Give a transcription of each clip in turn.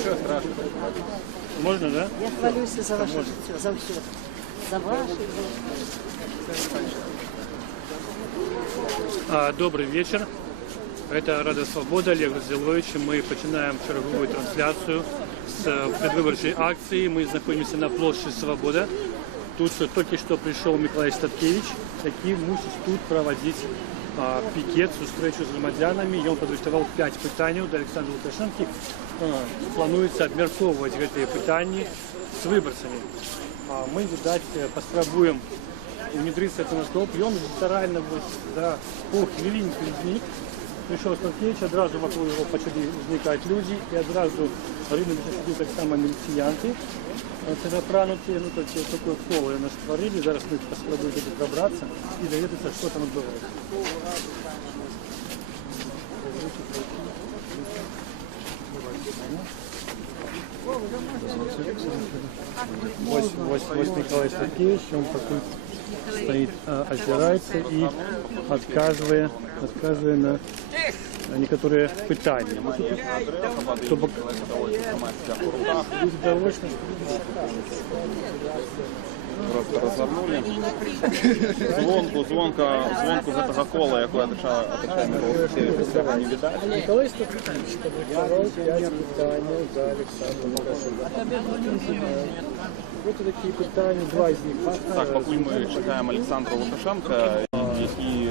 Ничего страшного. Можно, да? Я хвалюсь за ваше життя, за все. За ваше, Добрый вечер. Это Рада Свобода, Олег Разделович. Мы начинаем черговую трансляцию с предвыборчей акции. Мы находимся на площади Свобода. Тут только что пришел Миколай Статкевич, який мусить тут проводить пікет, зустрічу з громадянами. Ён падрыхтаваў 5 пытанняў да Александра Лукашэнкі. Плануецца абмяркоўваць гэтыя пытанні з выбарцамі. Мы, відаць, паспрабуем внедриться в наш топ. Ён літаральна за паўхвілінкі знік. Пришел Статкевич, одразу вокруг его начали возникать люди, и одразу рынок сидят так само милициянты. Запранутые, ну такое коло нас творили, зараз мы попробуем туди пробраться и доведаться, что там отбывается. Вот Николай Статкевич, он такой стоит, озирается и отказывая на некоторые пытания. Чтобы Просто развернули. Звонку з этого кола, яку отвечає Мирослав, не видать. Николай Статкевич подготовил 5 пытаний за Александра Лукашенко. Вот такие пытания, 2 из них. Так, поки ми чекаємо Олександра Лукашенка, який,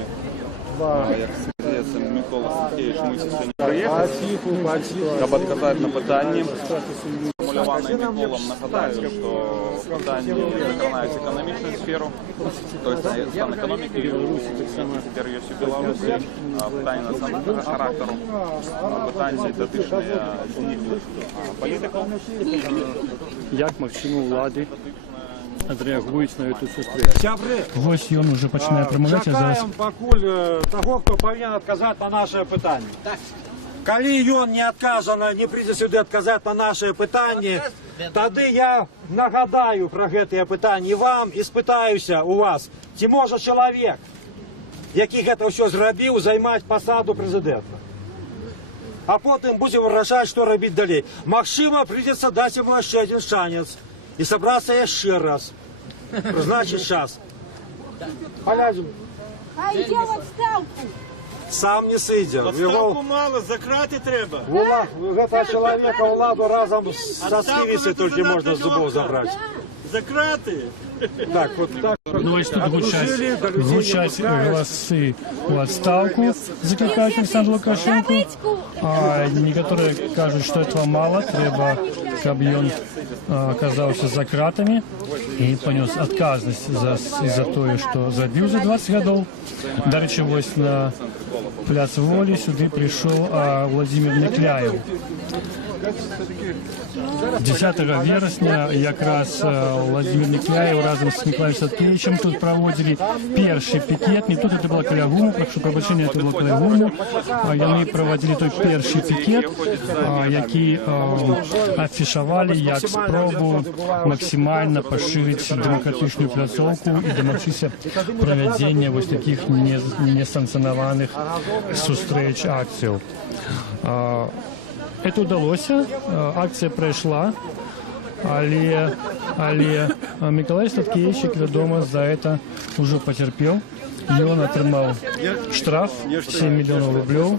як здається, Микола Статкевич мусить сьогодні приїхати, щоб відказати на питання. Формулюване Миколом, нагадаю, що питання закривають економічну сферу, тобто стан економіки, тепер є в Білорусі, питання національного характеру, питання дотичні політику. Як Максиму влади відреагують на цю зустріч? Ось він вже починає промовляти. Чекаємо покуль того, хто повинен відказати на наше питання. Коли він не відказано, не прийде сюди відказати на наше питання, тоді я нагадаю про це питання і вам, і спитаюся у вас, чи може чоловік, який це все зробив, займати посаду президента. А потім будемо вирішати, що робити далі. Максиму прийдеться дати йому ще один шанс і зібратися ще раз. Значить, зараз. Полязем. А йде в відставку. Сам не сидя. Відставку мало, закрати треба. Этого человека владу разом со скивицы только можно с зубов забрать. Закрати. Так, вот так. Ну, ось тут звучать голоси у отставку, закликають Александра Лукашенко. А некоторые кажуть, що цього мало, треба, щоб він оказався за кратами і понес відказність за те, що забив за 20 років. До речі, ось на пляц Волі сюди прийшов Владимир Некляєв. 10 вересня якраз Владимир Некляєв разом з Миколаєм Статкевичем тут проводили перший пікет. Не тут це було біля ГУМу, прошу пробачення, це було біля ГУМу. Вони проводили той перший пікет, який афішували як спробу максимально поширити демократичну пляцовку і домогтися проведення ось таких несанкціонованих зустріч акцій. Это удалося, акція пройшла, але Миколай Статкевич, як відомо, за це вже потерпів. І він отримав штраф 7 мільйонів рублів.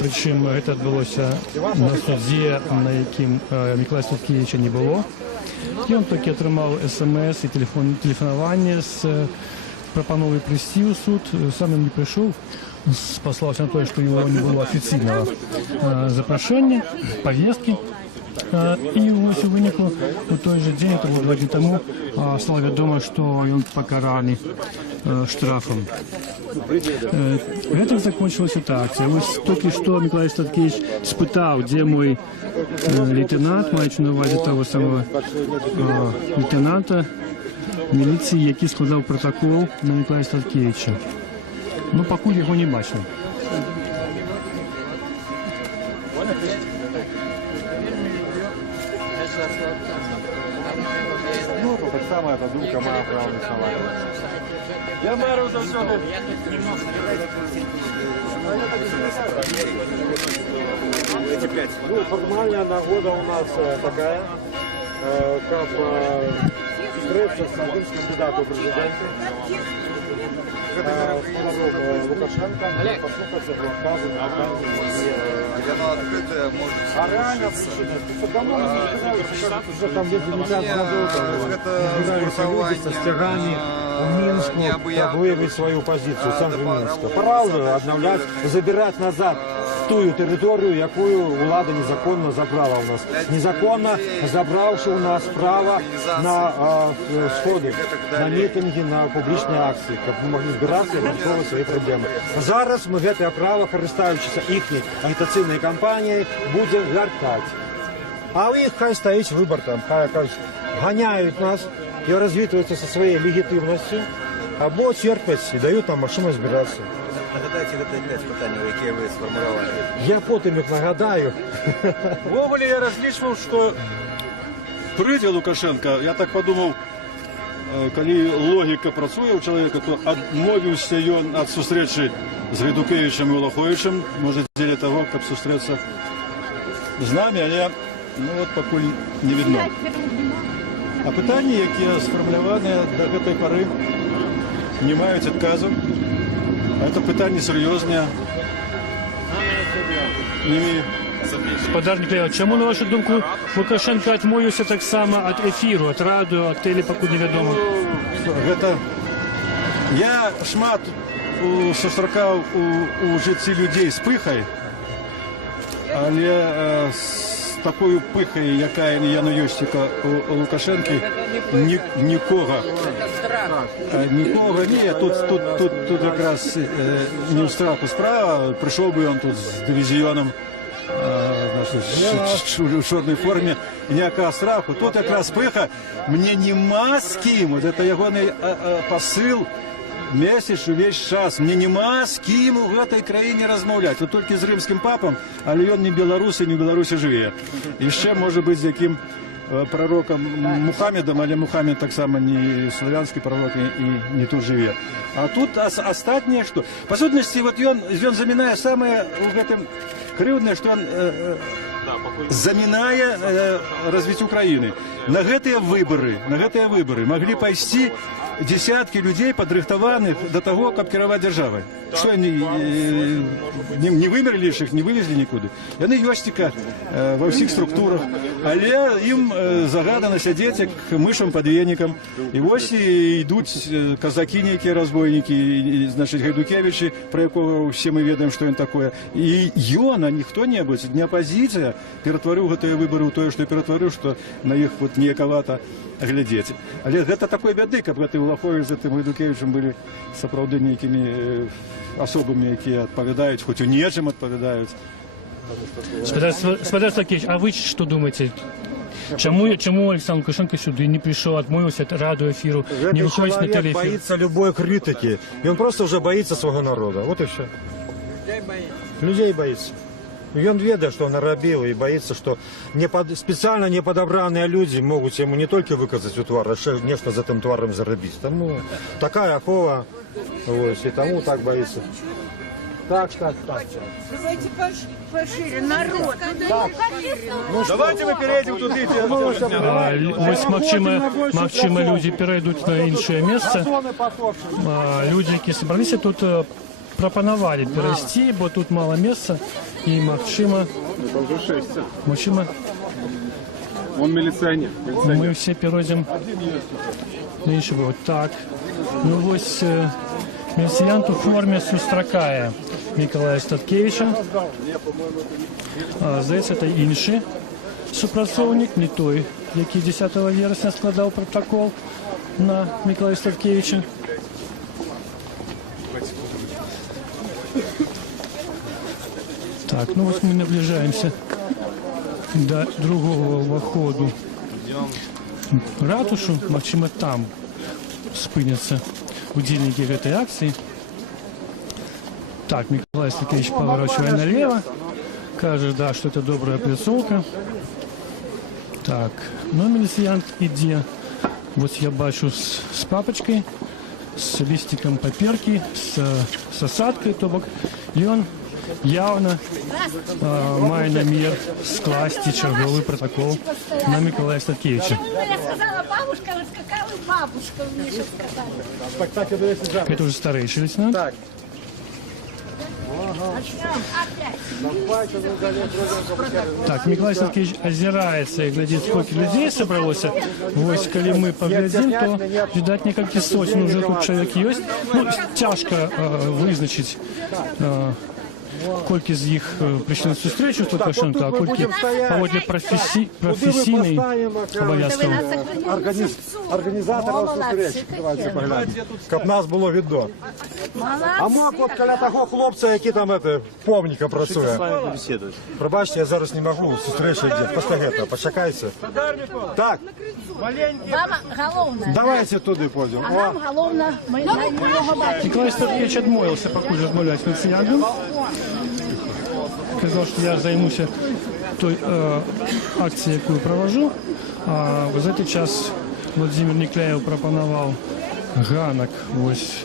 Причому це відбулося на суді, на яким Миколая Статкевича не було. І він тільки отримав смс і телефонування з пропановою прийти у суд, сам він не прийшов. Послался на то, что его не было официального запрошения, повестки. И ось у вынику у той же день, это было 2 дні тому, стало відомо, что он покарали штрафом. Это закончилась эта акция. Ось только что Миколай Статкевич спитав, где мой лейтенант, маючи на увазі того самого лейтенанта міліції, який складав протокол на Миколая Статкевича. Ну, поки його не бачив. Ну, так само эта думка моя право рисовать. Я мэру за все. Ну, формальная нагода у нас такая, как встретиться с одним из кандидатов в президенты. Лукашенко, послушать его рассказы. Оно открытое, может А реально причина, давно мы сказали, что там где 50 годов, со стягами в Минску, как выявить свою позицию, в центре Минска. Пора уже обновлять, забирать назад ту территорию, якую влада незаконно забрала у нас. Незаконно забравши у нас право на сходы, на митинги, на публічні акції, щоб ми могли збиратися і вирішувати свої проблеми. Зараз ми це право, користуючись їхньою агітаційною кампанією, будемо вертати. А у них хай стоїть вибір там, хай кажуть, ганяють нас і розвітуються зі своєю легітимністю, або терплять і дають нам машину збиратися. Нагадайте детальне питання, яке ви сформулювали. Я потім їх нагадаю. Вовлі я розлічував, що прийде Лукашенко, я так подумав, коли логіка працює у чоловіка, то відмовився він від зустрічі з Гайдукевичем і Улаховичем, може, для того, щоб зустрітися з нами, але ну, от поки не видно. А питання, які сформульовані до цієї пори, не мають відказу. Це питання серйозне. Подарник Лео, чому, на вашу думку, Лукашенко відмовився так само від ефіру, від радіо, від теле, поки невідомо? Гэта я шмат сустракаў у жыцці людзей з пыхай, але з такою пыхай, якая яна ёсць у Лукашэнкі, нікога не, тут якраз не ў страху справа, прыйшоў бы ён тут з дывізіёнам у чорнай форме, ніякага страху. Тут якраз пыха, мне нема з кім, вот это ягоны посыл, месяц увесь час, мне нема з кім у гэтай краіне размаўляць. Вот толькі з рымскім папам, але ён не беларус і не ў Беларусі жыве. Яшчэ можа быць з якім пророком Мухаммедом, але Мухаммед таксама не славянскі пророк і не тут жыве. А тут астатняе што? Па сутнасці, вот ён замінае самае у гэтым крыўднае, што ён замінае развіццё краіны. На гэтыя выбары маглі пайсці десятки людей, падрыхтаваных до того, каб кіраваць дзяржавай. Што они не вымерлі іх, не вывезлі нікуды. Яны ёсціка ва ўсіх структурах, але ім загадана сядзець як мышам пад венікам. І вось ідуць казакі нейкія разбойнікі, значыць Гайдукевічы, пра якога ўсе мы ведаем, што ён такое. І ён, а не хто-небудзь, не апазіцыя, ператварыў гэтыя выбары ў тое, што ператварыў, што на іх вот ніякавата глядзець. Але гэта такой бяды, каб гэты Улахович за тым Гайдукевічам былі сапраўды нейкімі асобамі, якія адпавядаюць, хоць у нечым адпавядаюць. Спадар Сакевич, а вы что думаете? Чему Александр Лукашенко сюда не пришел, отмовился от радиоэфиру, не выходит на телеэфир? Боится любой критики. И он просто уже боится своего народа. Вот и все. Людей боится. И он ведает, что он наробил, и боится, что специально неподобранные люди могут ему не только выказать у твара, а еще нечто за этим тваром заробить. Тому такая ахова, вот, и тому так боится. Так. Давайте пошире, народ. Давайте ми перейдемо туди. Ось магчыма люди перейдуть на іншае месца. Люди, які собралися тут, прапанавалі перайсці, бо тут мало месца і магчыма, Он милиционер. мы все перейдем на іншы бок. Так, ну вось міліцыянт у форме сустракае Миколая Статкевича. Здаецца, это іншы супрацоўнік, не той, які 10 верасня складаў протокол на Миколая Статкевича. Так, ну вот мы наближаемся до другого выходу в ратушу. Магчыма, там спыняцца удзельнікі гэтай акцыі. Так, Миколай Статкевич поворачивая налево, кажа, да, что это добрая пляцоўка. Так, ну міліцыянт ідзе, вот я бачу с папочкой, с листиком паперки, с осадкой, то бок, и он явно має намір скласти черговий протокол на Миколая Статкевича. Я сказала, бабушка, раскакала бабушка, мне сейчас сказали. Это уже старейший лейтенант. Так, Миколай Статкевич озирается и глядит, сколько людей собралось. Вот, коли мы поглядим, то, видать, некалькі сотен уже тут человек есть. Ну, тяжко визначить, колькі з їх прийшли на цю зустрічу, тут Лукашенко, а колькі поводле професійний обов'язків. Організаторів зустрічі, давайте поглянемо, щоб нас було видно. А мог от коля того хлопця, який там помніка працює. Пробачте, я зараз не можу, зустріча йде, постагайте, почекайте. Так, Вам головне. давайте туди пойдемо. А нам головне, ми його бачимо. Николай Статкевич отмовился, покуда размовлять с милиционером. Сказал, что я займусь той акцией, яку провожу. А в этот час Владимир Никляев пропонував ганок ось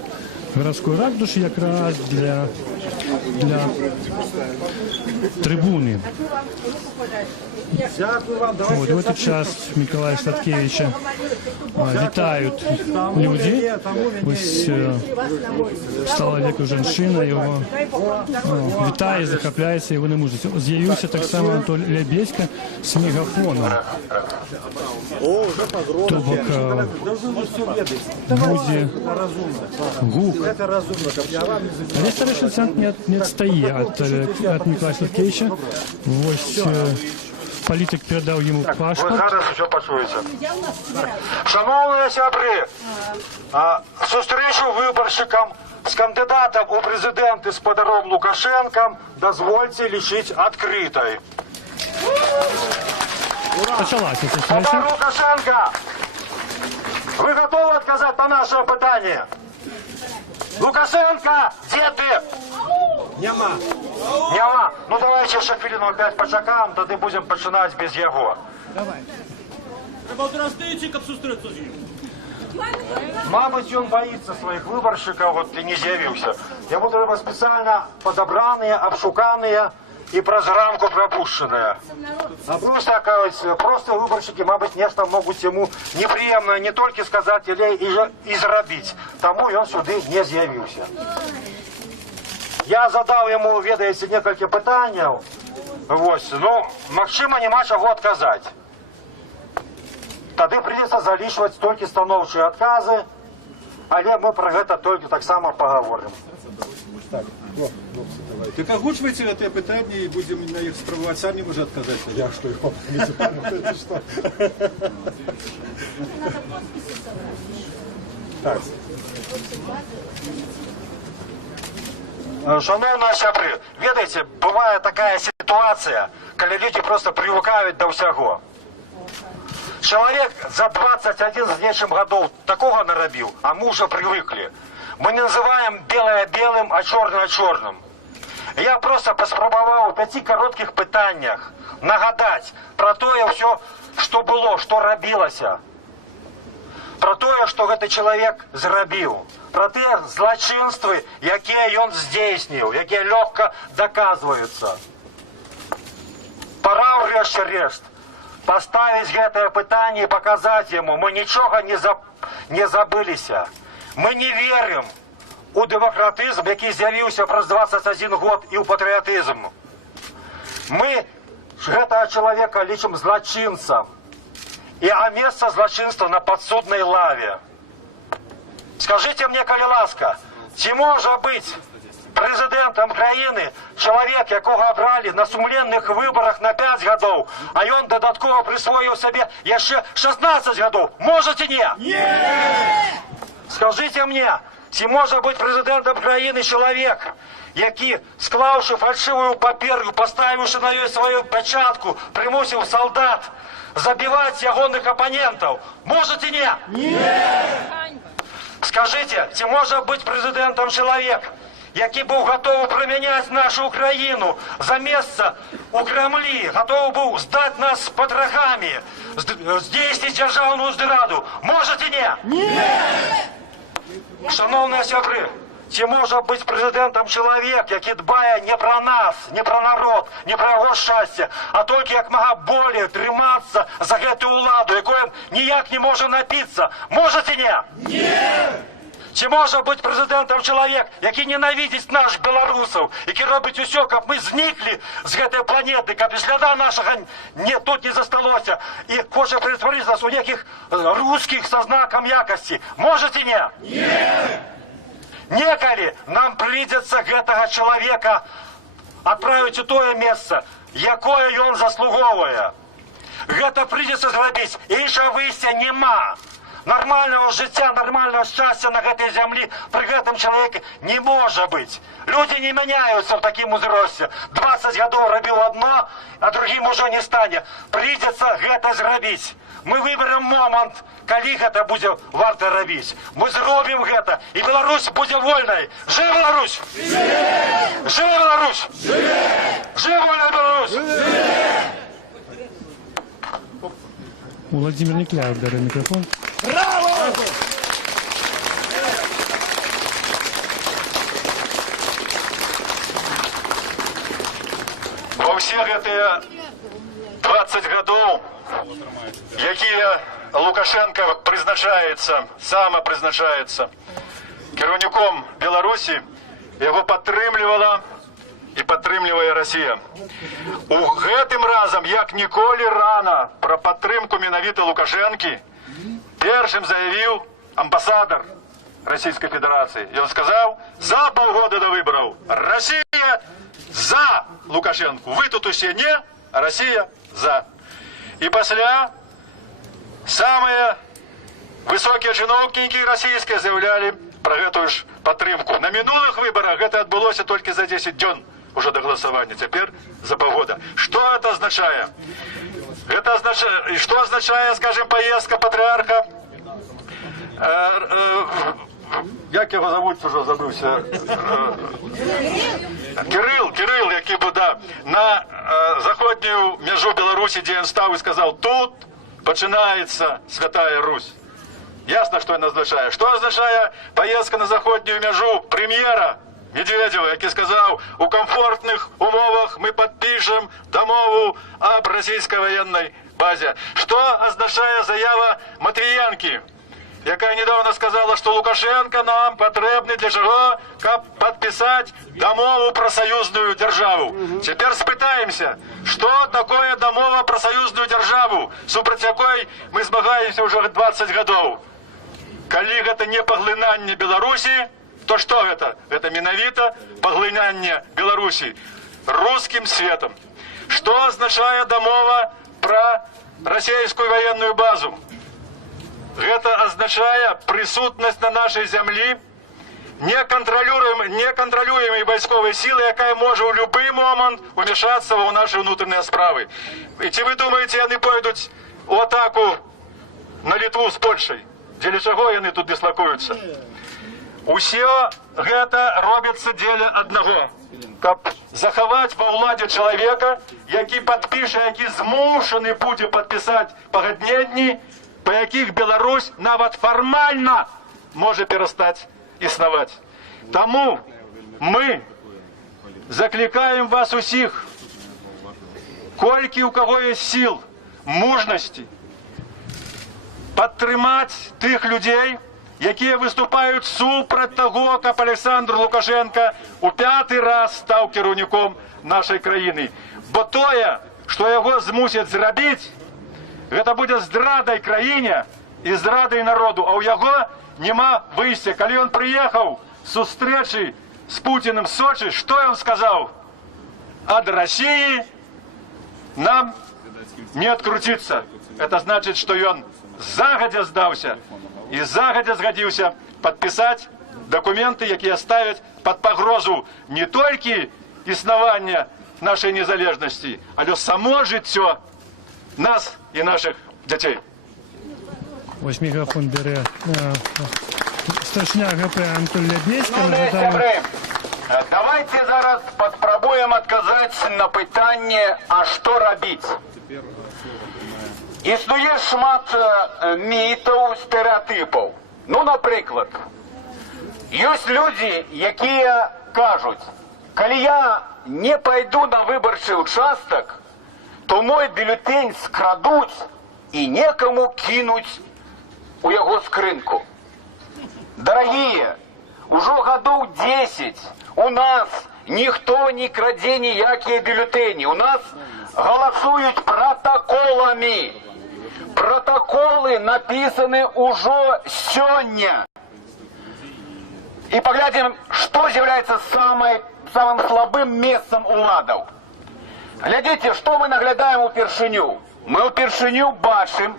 городської ратуші якраз для трибуни. Дякую вам, Вот, в этот час Миколая Статкевича вітають люди. Ось стала віку жінка, його вітає, захопляється його немужністю. З'явився так само Анатолій Лебедько з мегафоном. Тобок буде гук. Але старший лейтенант не відстає від Миколая Статкевича. Ось політик передав йому паспорт. зараз все почується. Шановні сябри, зустрічу виборщикам з кандидатом у президенти з Подаром Лукашенком дозвольте лишить відкритою. Почалася ця Подар встреча. Лукашенко, ви готові відказати на наше питання? Лукашенко, де ти? Нема. Нема. Ну давайте ще хвилину опять почекаємо, тоді будемо починати без його. Треба одразу стоїть, щоб зустрітися з ним. Мабуть, він боїться своїх виборщиків, от і не з'явився. Йому треба спеціально подобрані, обшукані і през рамку пропущені. А просто, оказывается, просто выборщики, мабуть, нечто можуть йому неприємно не тільки сказати, але і зробити. Тому він сюди не з'явився. Я задав йому, ведається, кілька питань. Ось, ну, можливо, нема чого відказати. Тоді прийдеться залишувати тільки становчі відкази, але ми про це тільки так само поговоримо. Так озвучуйте це питання і будемо на їх спробувати самі, може, відказатися. Я що, його муніципальне, це що? Так. Шановні сябри, ведаєте, буває така ситуація, коли люди просто привикають до всього. Человек за 21 с нечем годов такого наробил, а мы уже привыкли. Мы не называем белое белым, а черное черным. Я просто поспробовал в 5 коротких питаннях нагадать про то все, что было, что робилося. Про то, что этот человек зробил. Про те злочинства, які он здійснив, які легко доказуються. Пора врешті-решт поставить это питание и показать ему, мы ничего не забылися. Мы не верим у демократизм, який з'явився през 21 год, и у патриотизм. Мы этого человека лічим злочинцем. А место злочинства на подсудной лаве. Скажите мне, коли ласка, чи може бути президентом країни чоловік, якого обрали на сумленних виборах на 5 років, а він додатково присвоїв собі ще 16 років? Можете ні? Ні! Скажіть мені, чи може бути президентом країни чоловік, який, склавши фальшиву папірку, поставивши на неї свою печатку, примусив солдат забивати ягоних опонентів? Можете ні? Ні! Скажите, чи може бути президентом чоловік, який був готовий проміняти нашу Україну за місце у Кремлі, готовий був здати нас з потрохами, здійснити державну зраду? Можете ні? Ні! Шановні сябри, Ці може бути президентом чоловік, який дбає не про нас, не про народ, не про його щастя, а тільки як мога более триматися за гэту уладу, якою ніяк не може напитися. Можете ні? Ні! Чи може бути президентом чоловік, який ненавидить нас, білорусів, який робить усе, щоб ми зникли з цієї планети, щоб сліда нашого тут не зосталося, і хоче перетворити нас у яких русських со знаком якості? Можете ні? Ні! Некалі нам прийдеться гэтага чоловіка відправити у тое место, якое ён заслуговує. Гэта прийдеться зробити, іншого вийстя нема. Нормального життя, нормального щастя на этой земле при этом человеке не может быть. Люди не меняются в таком возрасте. 20 годов робил одно, а другим уже не станет. Придется это сделать. Мы выберем момент, коли это будет варто робить. Мы сделаем это, и Беларусь будет вольной. Жив Беларусь! Жив Беларусь! Жив вольная Беларусь! Владимир Никляев, бере микрофон. Во всех гэтыя 20 гадоў, якія Лукашенко прызначаецца, самапрызначаецца кіраўніком Беларусі, яго падтрымлівала і падтрымлівае Расія. У гэтым разам, як ніколі рана, пра падтрымку менавіта Лукашэнкі першым заявіў амбасадар Расійскай Федэрацыі. Ён сказаў, за паўгода да выбараў Расія за Лукашенку. Вы тут усе не, а Расія за. І пасля самыя высокія чыноўнікі расійскія заявлялі пра гэтую ж падтрымку. На мінулых выбарах гэта адбылося толькі за 10 дзён уже до галасавання, цяпер за паўгода. Што гэта азначае? Это означает, что означает, скажем, поездка патриарха, як его зовут, уже забылся, Кирилл, який був, да, на заходнюю межу Беларусі, де він став і сказав, тут починається Святая Русь. Ясно, що він означає. Що означає поездка на заходнюю межу прем'єра Медведева, який сказав, у комфортних умовах ми підпишемо домову об російській воєнній базі. Що означає заява Матвієнки, яка недавно сказала, що Лукашенко нам потрібний для чого, щоб підписати домову про союзну державу. Тепер спитаємося, що таке домова про союзну державу, супроти якої ми змагаємося вже 20 років. Коли це не поглинання Білорусі, то что это? Это менавіта поглинання Беларуси русским светом. Что означает домова про российскую военную базу? Это означает присутность на нашей земле неконтролюемой войсковой силы, яка може в любой момент вмешаться в наши внутренние справы. И вы думаете, они пойдут в атаку на Литву с Польшей? Для чего они тут дислокуются? Усе гэта робіцца дзеля аднаго, каб захаваць ва ўладзе чалавека, які падпіша, які змушаны будзе падпісаць пагадненні, па якіх Беларусь нават фармальна можа перастаць існаваць. Таму мы заклікаем вас усіх, колькі у каго ёсць сіл, мужнасці, падтрымаць тых людзей, якія выступаюць супраць таго, каб Александр Лукашенко у 5-й раз стаў кіраўніком нашай краіны. Бо тое, што яго змусяць зрабіць, гэта будзе здрадай краіне і здрадай народу, а ў яго няма выйсця. Калі ён прыехаў з сустрэчы з Путіным в Сочи, што ён сказаў? Ад Расіі нам не адкруціцца. Это значит, што ён загадзя здаўся і загадзя згадзіўся падпісаць дакументы, якія ставяць пад пагрозу не толькі існавання нашай незалежнасці, але само жыццё нас і наших дзяцей. Ось мікрофон бере старшина ГП Антон Ляднецька. Добре. Давайте зараз паспрабуем адказаць на пытанне, а што рабіць. Існуе шмат мітаў, стэрэатыпаў. Ну, напрыклад, Ёсць людзі, якія кажуць, калі я не пойду на выбарчы участак, то мой бюллетень скрадуць і некаму кинуть у яго скрынку. Дарагія, ужо гадоў 10 у нас ніхто не крадзе ніякія бюллетені. У нас галасуюць протоколамі. Протоколы написаны ужо сёння. И поглядим, что является самым слабым местом уладаў. Глядите, что мы наглядаем упершыню. Мы упершыню бачым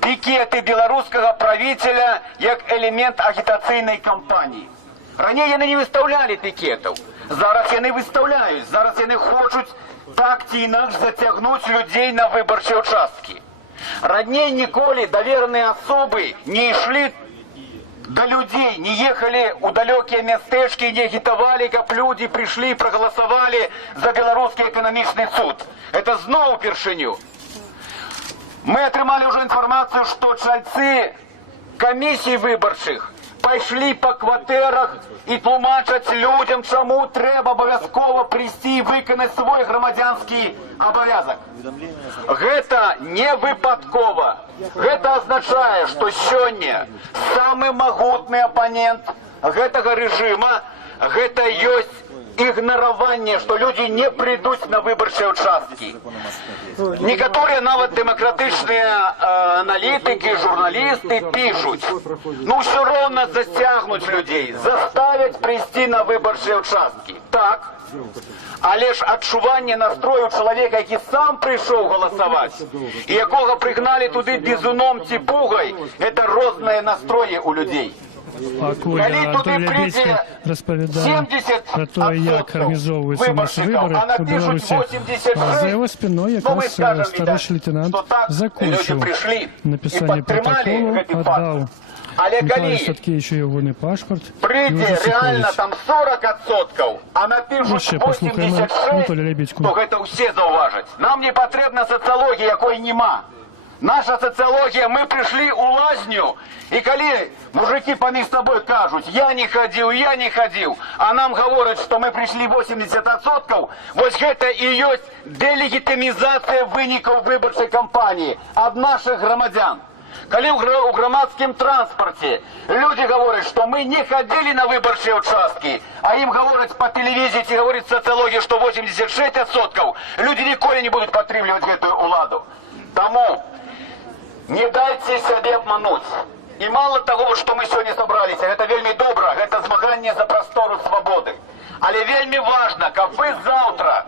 пікеты беларускага правителя як элемент агітацыйнай кампаніі. Раней яны не выставлялі пікетаў. Зараз яны выставляюць. Зараз яны хочуць так ці інакш зацягнуць людзей на выбарчыя участкі. Раней ніколі давераныя асобы не ішлі до людей, не ехали у далекие местечки, не агитовали, как люди пришли и проголосовали за белорусский экономичный суд. Это снова упершыню. Мы отрымали уже информацию, что чальцы комиссий выборчих пошли по квартирах и тлумачать людям, чему треба обовязково прийти и выконать свой громадянский обовязок. Это не выпадково. Это означает, что сегодня самый могутный оппонент гэтага режима, это есть игнорование, что люди не придут на выборчие участки. Некоторые нават демократичные аналитики, журналисты пишут, ну все равно застягнуть людей, заставить прийти на выборчие участки. Так, але ж адчуванне настрою чалавека, які сам прыйшоў галасаваць, і якога прыгналі туды бізуном ці пугай, это розныя настроі у людзей. Калі туды прыйдзе 70% выбаршчыкаў, а напішуць 86, то мы скажем, відаць, што так люди прыйшлі і падтрымалі гэты факт. Але калі прыйдзе реально там 40%, а напишут 86%, то гэта ўсе заўважаць. Нам не патрэбна сацыялогія, якой нема. Наша сацыялогія, мы пришли у лазню, и коли мужики поміж собой кажут, я не ходил, а нам говорят, что мы пришли 80%, вот это и есть делегитимизация выников выборчей кампании от наших громадян. Коли у громадском транспорте люди говорят, что мы не ходили на выборчие участки, а им говорят по телевизии, и говорит социология, что 86%, люди николи не будут подтримливать эту уладу. Тому не дайте себе обмануть. И мало того, что мы сегодня собрались, это вельми добро, это змагання за простору свободы. Але вельми важно, как вы завтра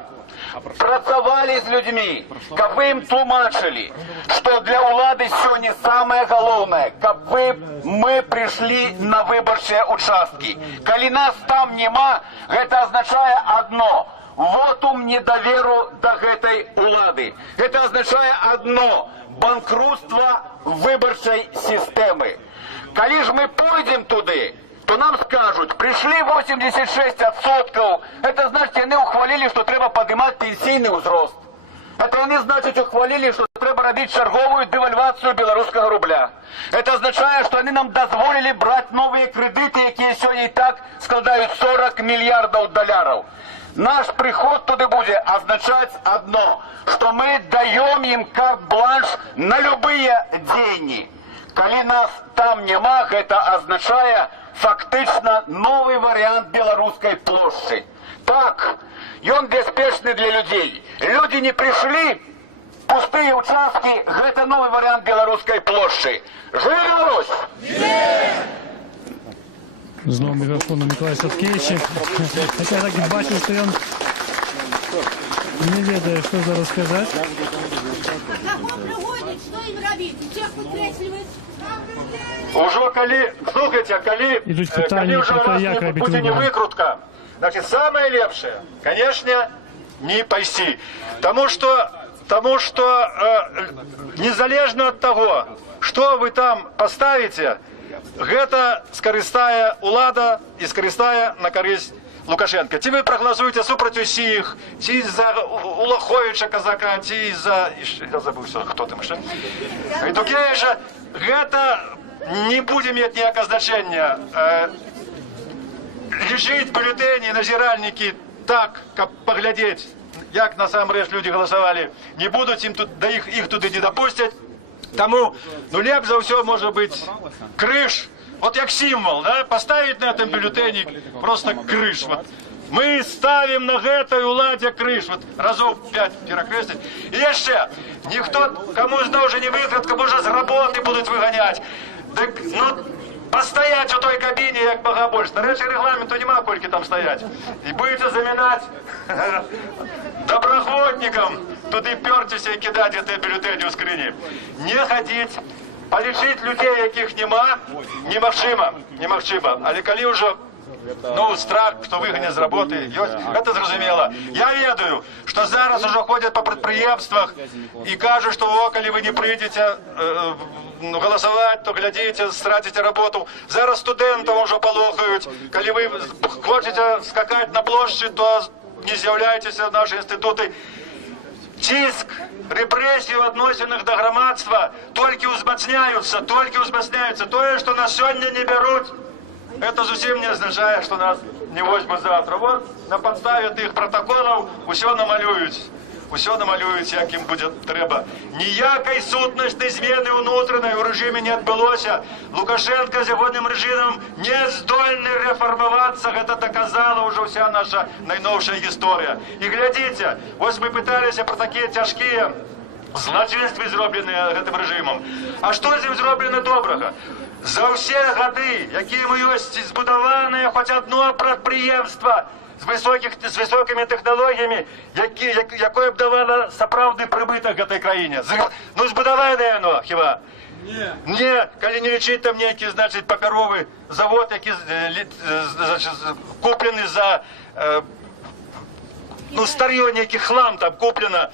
працавали с людьми, как вы им тлумачили, что для улады сегодня самое главное, как мы пришли на выборчие участки. Коли нас там нема, это означает одно – вотум недоверу до этой улады. Это означает одно – банкрутство выборчей системы. Коли же мы пойдем туды, то нам скажут, пришли 86%, это значит, они ухвалили, что треба поднимать пенсийный возраст. Это они, значит, ухвалили, что треба робить черговую девальвацию белорусского рубля. Это означает, что они нам дозволили брать новые кредиты, которые сегодня и так складывают 40 миллиардов долларов. Наш приход туда будет означать одно, что мы даем им карт-бланш на любые деньги. Коли нас там нема, это означает фактично новый вариант белорусской площади. Так, и он беспечный для людей. Люди не пришли, пустые участки, это новый вариант белорусской площади. Живи Беларусь! Знову мікрофон у Миколая Савкевича. Хоча я так і бачив, що він не ведає, що зараз сказати. Кого приводят, что им робить? Всех выкресливают. Уже коли, слухайте, коли уже раз не будет не выкрутка, значит, самое лепшее, конечно, не пойти. Тому что незалежно от того, что вы там поставите, гэта скарыстае улада і скарыстае на карысць Лукашенко. Ці вы прагаласуеце супраць усіх, ці за Улаховіча казака, ці за... Я забыўся, хто там яшчэ. І такі же, гэта не будзе мець ніякага значэння. лежить бюллетені, назиральники так, каб поглядеть, як насамрэч люди голосовали, не будуть, їх туди не допустять. Тому, лепш за все може бути крыш, вот як символ, да, поставить на этом бюллетені просто крыш. Вот. Мы ставим на гэтай уладзе крыш, вот разов 5 перакрэсліць. І яшчэ, ніхто, кому зноў жа не выкрадка, можа з работы будуць выганяць. Дык, ну, пастаяць у той кабіне як мага больш. Нарэчы рэгламенту няма колькі там стаяць. І будете замінаць добраахвотнікам туды пёрціся і кідаць гэтыя бюллетэні ў скрыні. Не хадзіць, палічыць людзей, якіх няма, немагчыма. Але калі ўжо страх, кто выгонит с работы, это зразумела. Я ведаю, что зараз уже ходят по предприемствах и кажут, что коли вы не придете голосовать, то глядите, стратите работу. Зараз студентам уже полохают. Коли вы хотите скакать на площадь, то не з'являйтесь в наши институты. Тиск, репрессии в отношеннях до громадства только узмацняются. То, что нас сегодня не берут, это зусім не означає, що нас не возьмуть завтра. Вот на підставі тих протоколів усе намалюють, як їм буде треба. Ніякої сутності зміни внутрішньої у режимі не відбулося. Лукашенко з його режимом не здольний реформуватися, це доказала вже вся наша найновша історія. І глядите, ось ми питалися про такі тяжкі злочинства, зроблені цим режимом. А що з ним зроблено доброго? За всі годи, які ми ось збудоване хоч одно підприємство з високими технологіями, яке б давало справді прибуток цій країні. Ну, збудоване воно, хіба? Ні, коли не лічить там ніякий, значить, паперовий завод, який куплений за... старье, некий хлам там куплено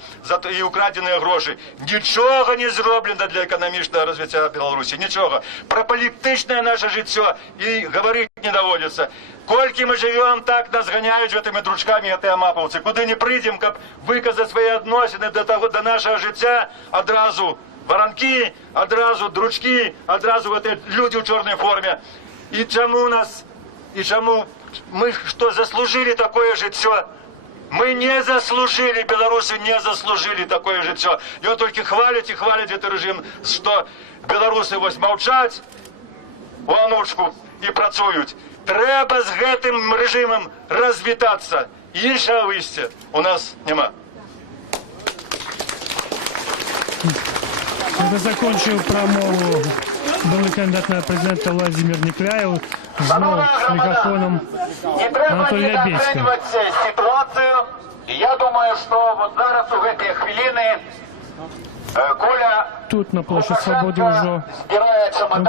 и украденные гроши. Ничего не зроблено для экономічного развития Беларуси. Ничего. Про політичне наше життя и говорить не доводится. Кольки мы живем, так нас гоняют этими дружками, эти амаповцы. Куди не прийдем, как выказать свои отношения до нашего життя, одразу воронки, одразу дружки, одразу люди в черной форме. И чему нас, и чему мы что, заслужили такое життя? Мы не заслужили, белорусы не заслужили такое життя. И он только хвалит и хвалит этот режим, что белорусы ось мовчать у анучку и працують. Треба з гэтым режимом развітаться. Іншого вийстя у нас нема. Когда закончил промову был кандидат на президента Владимир Никляев, знал с мегафоном Анатолий Лябецкий. Ситуацию. Я думаю, что вот зараз у эти хвилины Коля... Тут на площадь Свободы уже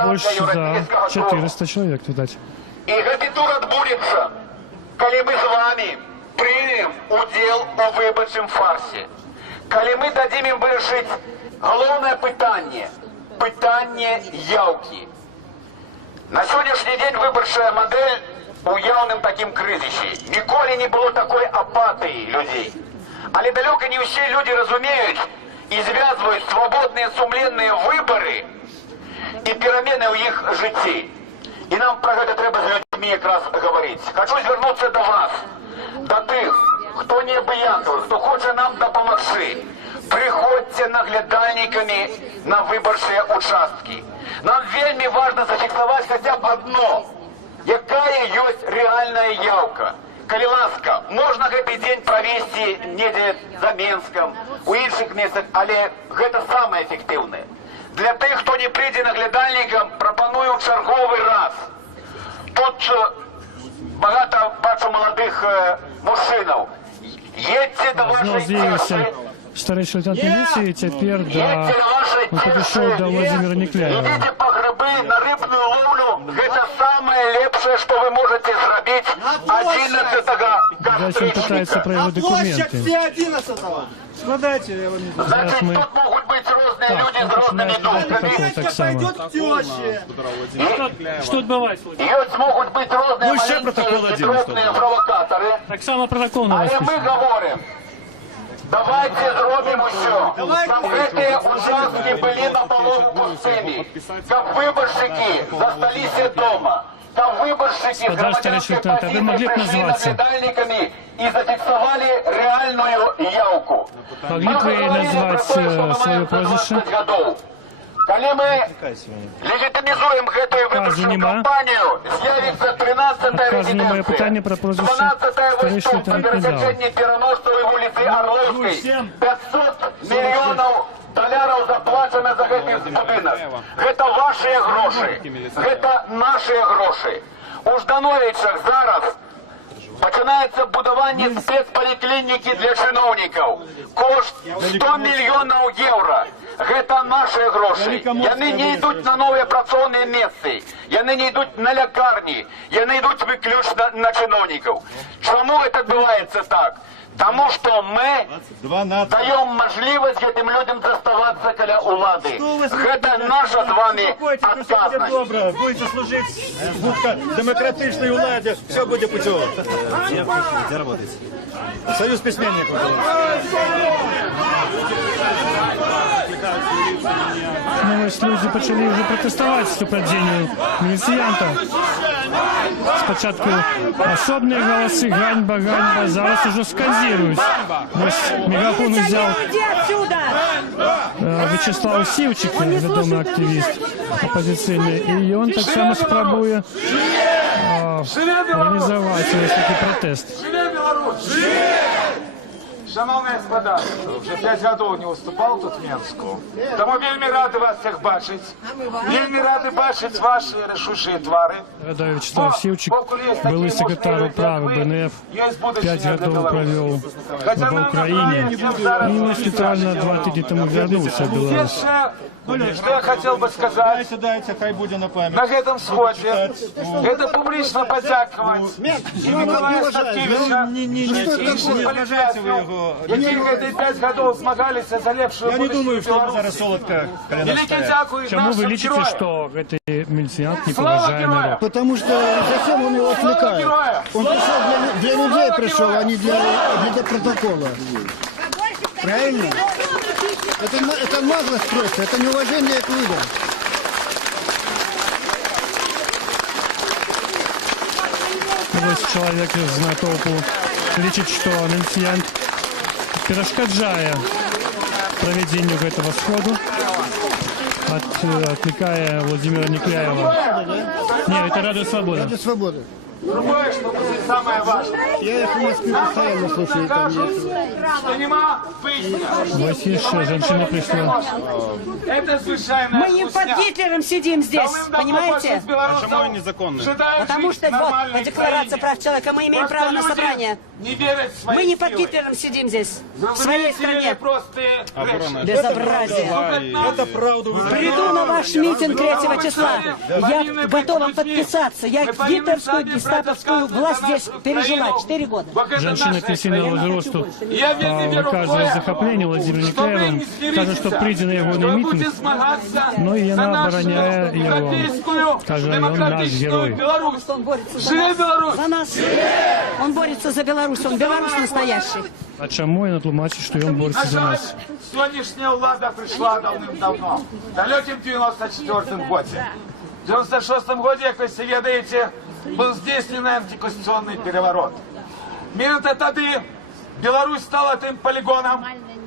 больше за 400 человек, видать. И гэты тур отбудется, коли мы с вами примем удел у выборчем фарсе. Коли мы дадим им вирішити головне питання явки. На сьогоднішній день виборча модель у явним таким кризисі. Ніколи не було такої апатії людей. Але далеко не всі люди розуміють і зв'язують свободні сумлінні вибори і переміни у їх житті. І нам про це треба з людьми якраз говорити. Хочу звернутися до вас, до тих, хто не обіякливий, хто хоче нам допомогти. Приходьте наглядальниками на виборчі участки. Нам вельми важно зафіксувати хоча б одно. Яка є реальна явка? Коли ласка, можна цей день провести неділю за Мінськом, у інших місцях, але це саме ефективне. Для тих, хто не прийде наглядальникам, пропоную черговий раз. Тут багато, бачу, молодих мужчинів. Їдьте до вашої старший лейтенант милиции, теперь он подошел до Владимира Никляева. Идите по грибы на рыбную ловлю. Это самое лепшее, что вы можете сделать 11-го. Дальше он пытается проявить документы. Все 11-го. Складайте, я вам не знаю. Значит, тут могут быть разные люди с разными думками. Так само. Пойдет к теще. Что отбывается? Есть могут быть разные маленькие и крупные провокаторы. Так само протокол на вас Але мы говорим, давайте зробимо все, щоб эти участки были наполовину пустыми, как выборщики застались дома. Там выборщики с громадянской позиции пришли наблюдальниками и зафиксовали реальную явку. Могли бы вы назвать свое прозвище? Коли мы легитимизуем эту выборчую кампанию, з'явиться 13-та Вказано моє питання про резиденція. прозвище 12-та старший виступ на лейтенант Казав. пересеченні Переносної вулиці Орловської. 500 мільйонів доларів заплачено за цей будинок. Це ваші гроші, це наші гроші. У Ждановичах зараз починається будування спецполіклініки для чиновників. Кошт 100 мільйонів євро. Це наші гроші. Вони не йдуть на нові працівні місця. Вони не йдуть на лікарні. Вони йдуть виключно на чиновників. Чому це відбувається так? Тому що ми даємо можливість цим людям заставатися біля влади. Це наша з вами відповідальність. Добре, будете служити в демократичній владі, все буде путево. Где работаете? Союз письменников. Ну, ось люди почали вже протестувати супроти міліціянта. Спочатку особні голоси, ганьба, ганьба, зараз уже скандирують. Ось мегафон взяв Вячеслав Сівчик, відомий активіст опозиційний, і він так само спробує організувати ось такий протест. Шановні господа, вже 5 років не виступав тут в Мінську. Тому вельми радий вас всіх бачити. Вельми радий бачити ваші рішучі твари. Нагадаю, Вячеслав Сівчик, былий секретар управи БНФ, 5 років провів в Україні. І ось лiterально 2 тижні тому вернувся в Білорусь. Что я хотел бы сказать Хай буде на пам'ять. на этом сходе, это публично подякувати и Миколая Статкевича, и інших політв'язнів, які 5 років змагалися за лепшую будущую Білорусь. Велике дякую Чому ви нашим лічите, героям. що цей міліціянт не Слава поважає народ? героям! Потому что зачем он его Слава отвлекает? героям! Он пришел для людей пришел, а не для протокола. Правильно? Это наглость просто, это неуважение к людям. Ось чоловік з натовпу лічить, що міліціянт перешкоджає проведенню этого сходу, отвлекая Владимира Никляева. Нет, это Радио Свобода. Ради свободы. Другое, что самое важное. Я их в Москве постоянно слушаю. Там Скажут, что нема выяснено. Ось ще женщина прийшла. Это случайно. Мы не под Гитлером сидим здесь, понимаете? Почему незаконно? Потому что вот по декларации прав человека мы имеем право на собрание. Не верят в свои Мы не под силы. Гитлером сидим здесь, в своей стране. Просто Безобразие. Это правда. Приду на ваш митинг 3 числа. Я готова подписаться. Я гитлерскую гестаповскую власть здесь пережила 4 года. Женщина пенсійного возрасту Я вірю в виказує те, захоплення Владимиром що ви Никляєвим, не каже, смиритеся, що прийде на його що ви будете мітинг, змагатися ну і за вона нашу обороняє його. європейську, Каже, він наш демократичну герой. Білорусь. Он борется за Живе нас. Білорусь! За нас. Он борется за Беларусь. Он белорус настоящий. А чому він тлумачить, що він бореться На за жаль, нас? сьогоднішня влада прийшла давним-давно, в далеким 94-м годі. В 96-м годі, як ви всі ведаєте, був здійснений антиконституційний переворот. Именно тоді Білорусь стала тим полігоном,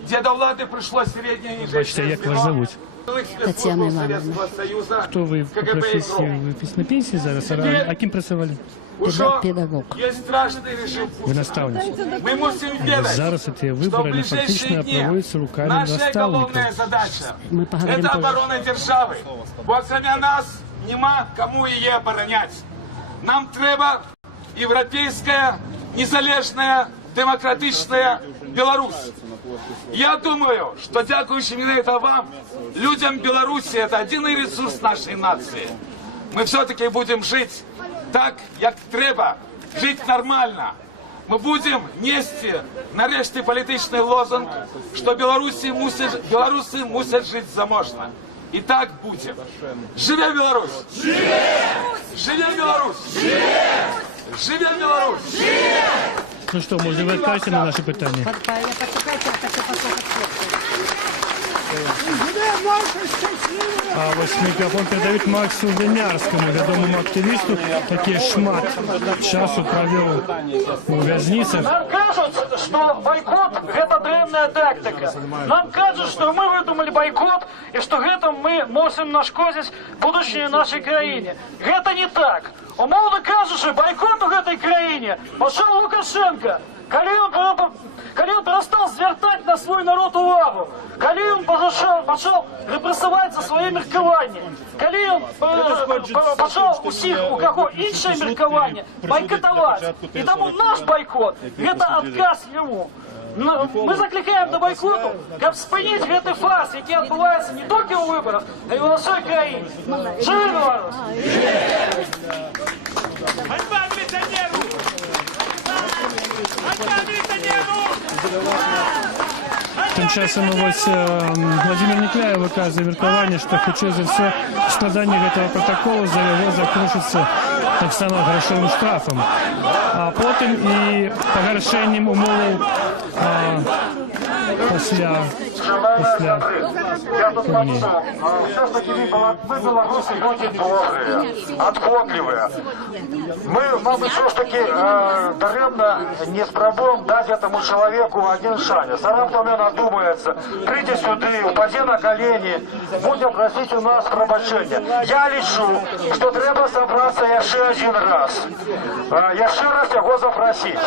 де до влади прийшло середнє і Бачите, як вас зовуть? Тетяна Івановна. Хто ви по професії? Ви на пенсії зараз? А ким працювали? Педагог. Є страшний режим Ви наставник. Ми мусимо вірити, Зараз ці що в вибори ближайшие фактично дні проводяться руками наша наставників. головная задача Мы поговорим это позже. оборона держави. Бо кроме нас нема кому її обороняти. Нам треба європейська, незалежна, демократична Білорусь. Я думаю, что дякуючи именно это вам, людям Беларуси, это один ресурс нашей нации. Мы все-таки будем жить так, як треба, жить нормально. Ми будемо нести нарешті політичний лозунг, що білоруси мусять жити заможно. І так буде. Живе Білорусь! Живе Білорусь! Живе Білорусь! Ну що, може ви відповісти на наші питання? Я почекайте, я хочу послухати. Где наша счастливая А ось мікрофон передають Максу Винярському, відомому активісту, який шмат часу провів у в'язницях. Нам кажуть, що бойкот – это древняя тактика. Нам кажуть, що ми видумали бойкот, і що гэтым ми можемо нашкодити будущее нашій країні. Гэта не так. Умовно кажучи, бойкот у гэтай країні пішов Лукашенко. Коли він перестав звертати на свій народ увагу, коли він почав репресувати за своє міркування, коли він почав усіх, у кого інше міркування, бойкотувати. І тому наш бойкот – це відказ йому. Ми закликаємо до бойкоту, щоб спинити гэты фарс, який відбувається не тільки у виборах, а й у нашій країні. Живи, Білорусь! Ганьба міліціонеру! Ганьба міліціонеру! Тим часом ось Владимир Некляєв виказує міркування, що хоче за все складання цього протоколу за його закрушиться так само грошовим штрафом, а потім і погоршенням умов після Я тут подумал, все ж таки вы, белорусы, люди добрые, отходливые. Мы, мабуть, все ж таки даремно не спробуем дать этому человеку один шанс. А раптом он одумается, прийти сюда, упади на колени, будем просить у нас пробачення. Я лічу, що треба собраться еще один раз. Еще раз його запросить.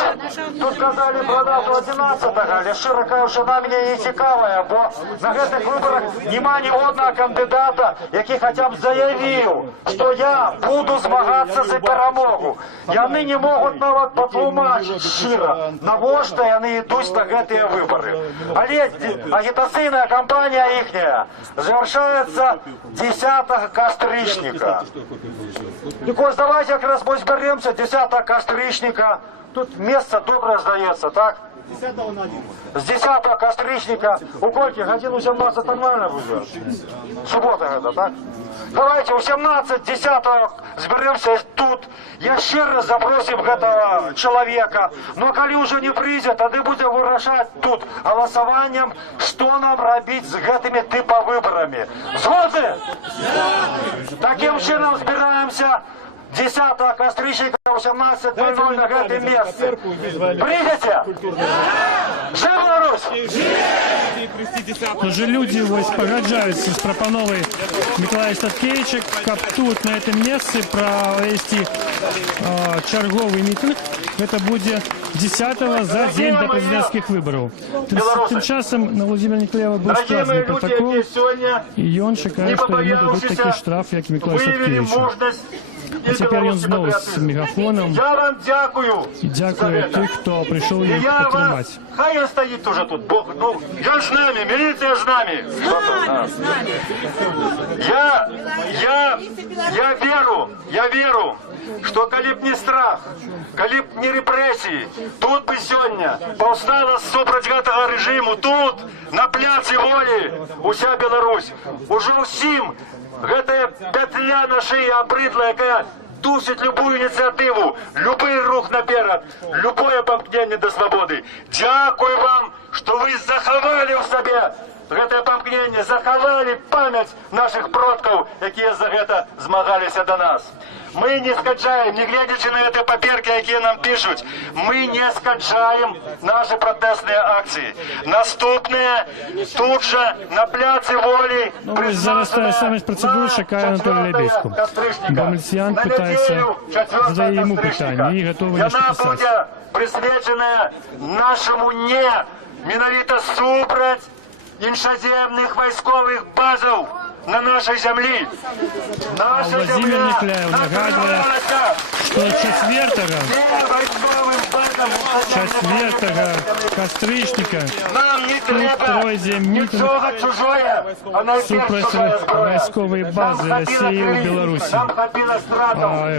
Тут сказали про дату 11-го, але щиро кажучи, вона мені не цікава, бо на гэтых выборах нема ні одного кандидата, який хоча б заявив, що я буду змагатися за перемогу. Яны не можуть навіть потлумачити щиро, навошта яны йдуть на гэтыя выборы. Але агітаційна кампанія їхня завершається 10 кастричника. І ось давайте якраз ми зберемося 10 кастричника. Тут місце добре здається, так? С 10 кастричника, у кольки, годину 17 нормально будет? Суббота это, так? Давайте у 17, 10 зберемся тут. Я щиро запросим этого человека. Но коли уже не придет, тогда будем вырашать тут голосованием, что нам робить с этими типа выборами. Згодны? Таким чином збираемся 10 кастричника 18:00 на гэтым месте. Придете? Жив Беларусь! Уже люди ось погоджаються з пропановою Миколая Статкевича, каб тут на этом месте провести черговий мітинг. Это буде 10-го за день до президентских выборов. Тим часом на Владимира Некляєва був складений протокол, і він чекає, що йому дадуть такий штраф, як і Миколаю Статкевичу. А тепер він знову з мегафоном. Я вам дякую. І дякую тих, хто прийшов їх підтримати. Хай він стоїть уже тут. Бог, ну, я з нами, міліція з нами. Я веру, что коли б не страх, коли б не репрессии, тут бы сегодня повстала супроть гэтага режиму, тут, на пляце волі, уся Беларусь. Уже усім гэтая петля на шиї обрыдла, якая душить любую инициативу, любой рух наперед, любое помкнение до свободы. Дякую вам, что вы заховали в себе гэтае помкнение, заховали память наших продков, якія за гэта змагаліся до нас. Мы не скачаем, не глядячи на эти паперки, якія нам пишут, мы не скачаем наши протестные акции. Наступные тут же на пляце воли. Ну, ось зараз саме з процедури чекає Анатолій Лебедько. Бо міліціянт питається, задає йому питання і готовий не Вона писати. буде присвячена нашому «не», менавіта супроть іншаземних військових базів на нашій землі. А Владимир Некляєв нагадує, що 4 кастричника тут пройде мітинг супроть військової бази Росії у Білорусі.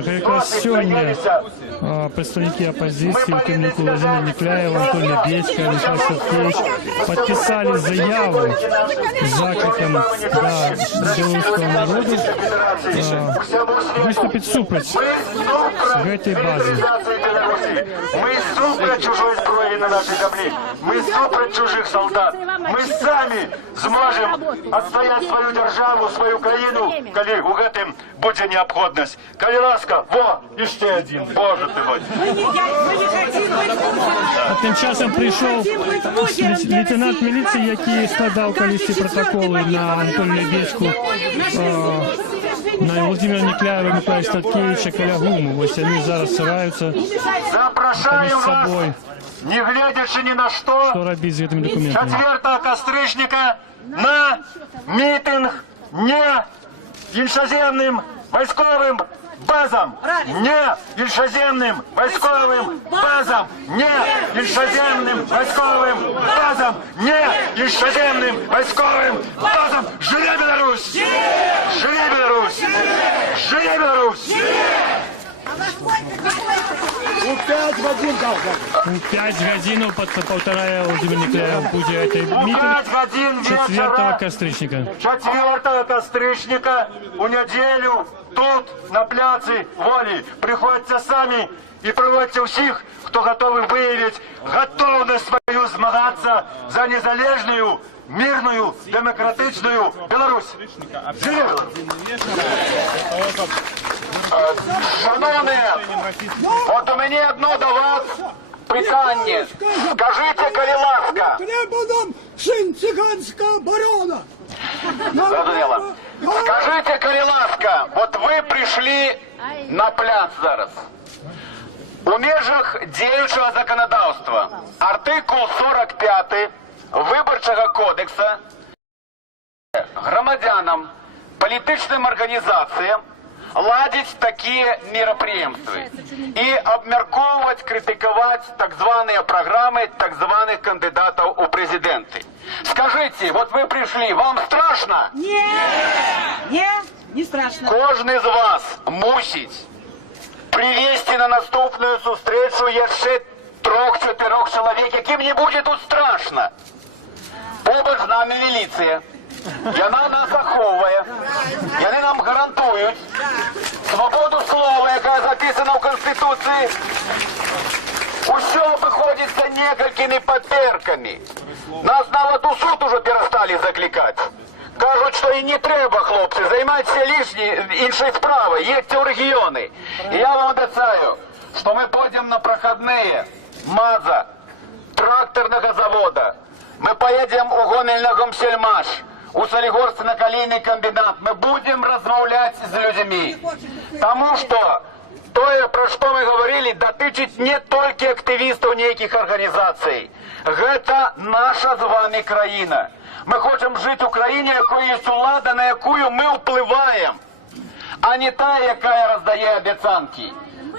Якраз сьогодні представники опозиції, в тому числі Владимир Некляєв, Анатолій Лебедько, Микола Статкевич, підписали заяву з закликом белорусского народу выступить супроть этой базы. Мы супроть чужой зброї на нашій землі. Ми супроть чужих солдат. Ми самі зможемо відстояти свою державу, свою країну, коли у гэтым буде необхідність. Коли ласка, во, і ще один, Боже ти мой. А тим часом прийшов лейтенант міліції, який складав колись протоколи на Анатолія Бєчку, на Володимира Никляева, Миколая Статкевича, Калягуму. Ось вони зараз стараються Запрошаємо з вас, собою, не глядячи ні на що, що робити з цими документами. 4 кастричника на мітинг не іншоземним військовим базам. Не іншоземним військовим базам. Не іншоземним військовим базам. Не іншоземним військовим базам. Живе Білорусь! Живе Білорусь! Живе Білорусь! У 5 годин полтора Владимир Никляев будет митинг 4 кастричника. 4 кастричника у неделю тут, на пляці Волі. Приходьте самі і проводьте всіх, хто готовий виявити готовність свою змагатися за незалежну, мирну, демократичну Білорусь. Живе! Шановні, от у мене одно до вас питання. Скажіть, коли ласка. Треба нам син циганська барона. Зрозуміло. Скажіть, коли ласка, от ви прийшли на пляц зараз. У межах діючого законодавства артикул 45 Виборчого кодексу громадянам, політичним організаціям ладить такі мероприємства і обмірковувати, критикувати так звані програми так званих кандидатів у президенти. Скажіть, от ви прийшли, вам страшно? Ні, не страшно. Кожен з вас мусить привести на наступну зустрічу ще 3-4 чоловік, яким не буде тут страшно. Побач з нами міліція. Вона нас заховує. Вони нам гарантують свободу слова, яка записана в Конституції. Усе обходиться некількими паперками. Нас навіть у суд уже перестали закликати. Кажуть, що і не треба, хлопці, займайтеся іншою справою, їдьте в регіони. І я вам обіцяю, що ми підемо на проходні МАЗа, тракторного завода. Мы поедем у Гомельного Сельмаш, у Солигорска на колейный комбинат. Мы будем размовлять с людьми. Потому что то, про что мы говорили, дотычить не только активистов неких организаций. Это наша з вами країна. Ми хочемо жити в країні, якої є влада, на яку ми впливаємо, а не та, яка роздає обіцянки.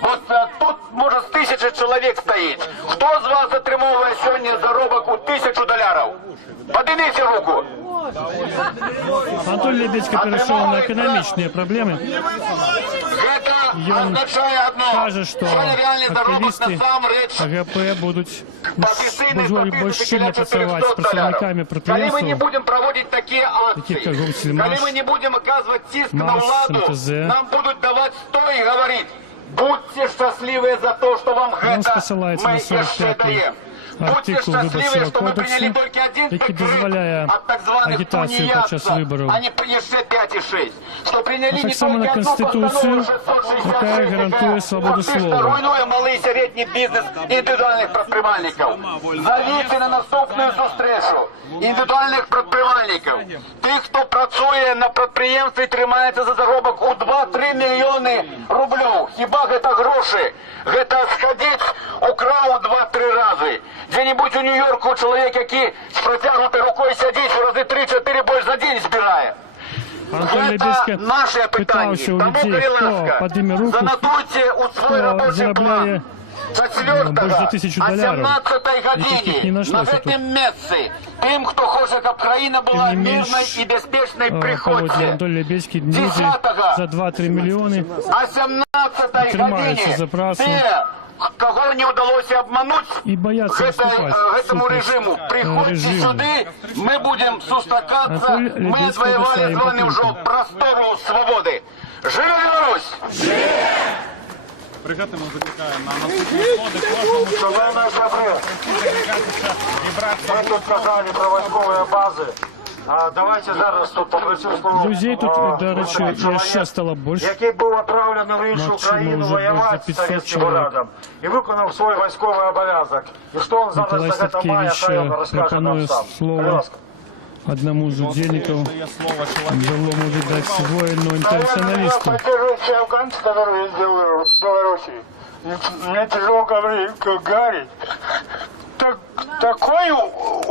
От тут, може, з 1000 чоловік стоїть. Хто з вас отримує сьогодні заробок у $1000? Подниміть руку. Анатолий Лебедько перешел на экономичные проблемы. И он каже, что активисты АГП будут больше сильно працювати з представниками Коли ми не підприємства, будемо проводити такі таких как акції, Гомсельмаш, коли ми не будемо оказувати тиск на МАЗ, владу, МТЗ, нам будуть давати сто і говорити, будьте щасливі за те, що вам он гэта посилається ми на ще 45-й даємо. Будьте артикул щасливі, Виборчого що ми прийняли кодексу, тільки один який прикрит дозволяє от так званих агітацію під час виборів. а не ще 5 і 6. Що прийняли А не так само тільки на одну Конституцію, постанову 666, яка гарантує свободу фактично слова. руйнує малий і середній бізнес індивідуальних підприємників. Зовіть на наступну зустрічу індивідуальних підприємників. Тих, хто працює на підприємстві, тримається за заробок у 2-3 мільйони рублів. Хіба це гроші? Це сходити украв 2-3 рази. Де-небудь у Нью-Йорку чоловік, який з протягнутою рукою сидить, в рази 3-4 більше за день збирає. Антон Это Лебедько наше питання. питався у Тому, людей, хто Переласка, підніме руку, занотуйте у свій хто робочий заробляє план. 4 більше за $1000. о 17-й І таких не годині на нашлося тут. цьому місці тим, хто хоче, щоб країна була Тим не менш, мирною і безпечною, Володя приходьте. Анатолій Лебедько люди 10-го за 2-3 мільйони о 17-й тримаються годині за працю. те, кого не удалось обмануть И боятся выступать. этому режиму. Приходите сюда, мы будем сустракаться, Анатолий мы Лебедский отвоевали своим с вами уже потомкам. простору свободи. Живи Беларусь! Пригадуємо, закликаємо на наступні сходи кожному. Шановні добре, ми тут казали про військові бази. А давайте зараз тут попросив слово. Друзей тут, до речі, ще стало більше. Який був відправлений в іншу Максимум країну вже воювати за з 500 совєтським чоловік. радом і виконав свій військовий обов'язок. І що він зараз Николай за це має, Садкевич хай він розкаже нам пропонує сам. слово Будь ласка. одному из удельников, Дає слово чоловіку. былому, видать, воину-интернационалисту. Я поддерживаю афганцев, которые сделали в Беларуси. Мне тяжело говорить, такой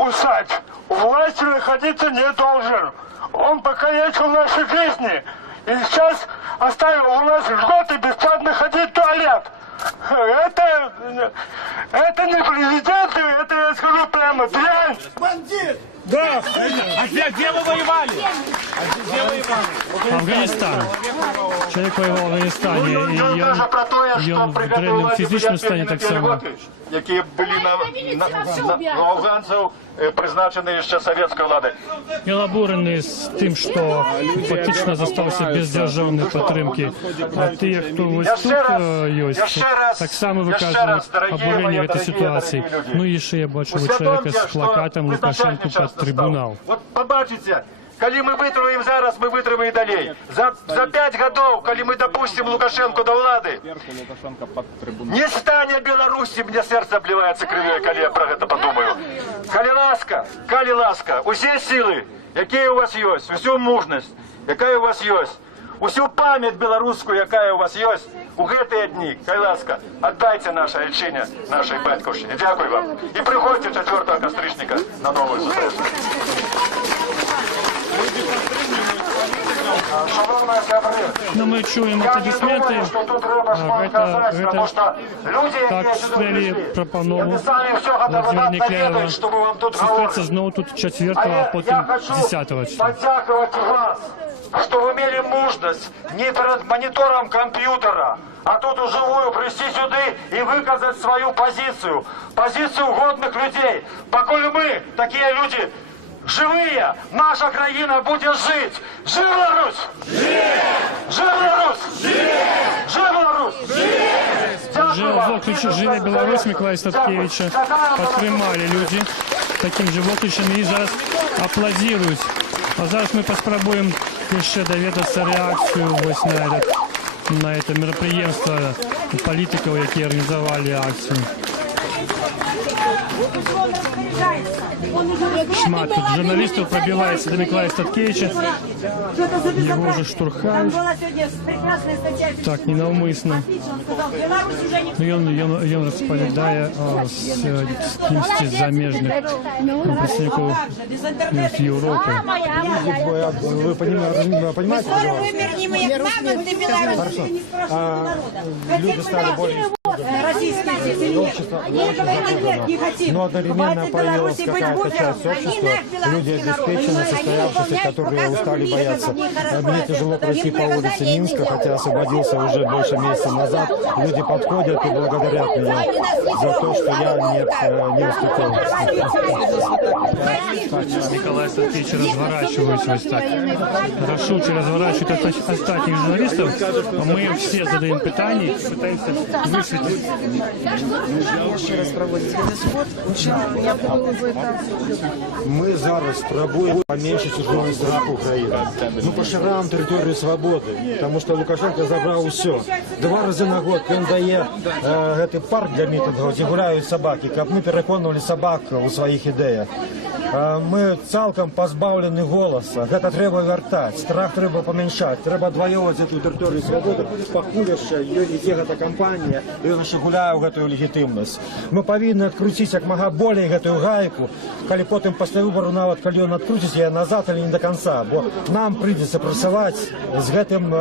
усач у власти находиться не должен. Он покалечил наши жизни. И сейчас оставил у нас льготы бесплатно ходить в туалет. Это не президент, это я скажу прямо, дрянь. Бандит! Да! А где вы воевали? Афганистан. Человек воевал в Афганистане, и он в древнем физичном стане так само. Які були на афганців призначені ще совєтською владою. И обурены с тем, что фактично застался без державной підтримки. А те, хто ось тут есть, так само виказують обурення в этой ситуации. Ну і ще я бачу чоловіка з плакатом Лукашенко під трибунал. От побачите, коли ми витримаємо зараз, ми витримаємо і далі. За 5 років, коли ми допустимо Лукашенко до влади, Лукашенка під трибунал. не стане Білорусі, мені серце обливається кров'ю, коли я про це подумаю. Коли ласка, усі сили, які у вас є, усю мужність, яка у вас є, усю пам'ять білоруську, яка у вас є, у ці дні, коли ласка, віддайте наше речення, нашій батьківщині. Дякую вам. І приходьте 4 костричника на нову зустріч. Но мы чуем аплодисменты. Это так стрелі Пропанову, Владимира Никляева. Зустріться знову тут 4, а потім 10 числа. Поддерживать вас, что вы имели мужность не перед монитором компьютера, а тут вживую прийти сюда и выказать свою позицию, позицию годных людей. Поколь мы, такие люди, живые, наша країна буде жить. Жив Беларусь! Жив Беларусь! Жив Беларусь! Вже в окличі «Живе Білорусь» Миколая Статкевича підтримали люди таким же окличем і зараз аплодують. А зараз ми спробуємо ще довідатися реакцію ось на це мероприємство політиків, які організували акцію. Шмат тут журналистов пробивается до Миколая Статкевича. Его уже штурхают. Так, ненавмисно. И он расповедає з кимсь з заміжних представників з Європи. Вы понимаете? Хорошо. Люди стали более... Но одновременно появилась какая-то часть общества, люди обеспеченные, состоявшиеся, которые устали бояться. Мне тяжело пройти по улице Минска, хотя освободился уже больше месяца назад. Люди подходят и благодарят меня за то, что я не уступил. Николай Статкевич разворачивается вот так. Рашучи разворачивает остальных журналистов, а мы все задаем питание, пытаемся высветлить. Ми зараз спробуємо поменшити журналістів страх України. Ми пошираємо територію свободи, тому що Лукашенко забрав усе. 2 рази на год він дає цей парк для мітингів, де гуляють собаки, як ми переконували собак у своїх ідеях. Ми цілком позбавлені голосу. Це треба вертати, страх треба поміншати, треба відвоювати цю територію свободи, покуди ще її йде ця кампанія, і він ще гуляє в цю легітимність. Ми повинні відкрутити як мога більше цю гайку, коли потім після вибору, навіть коли він відкрутиться, я назад або не до кінця, бо нам прийдеться працювати з цим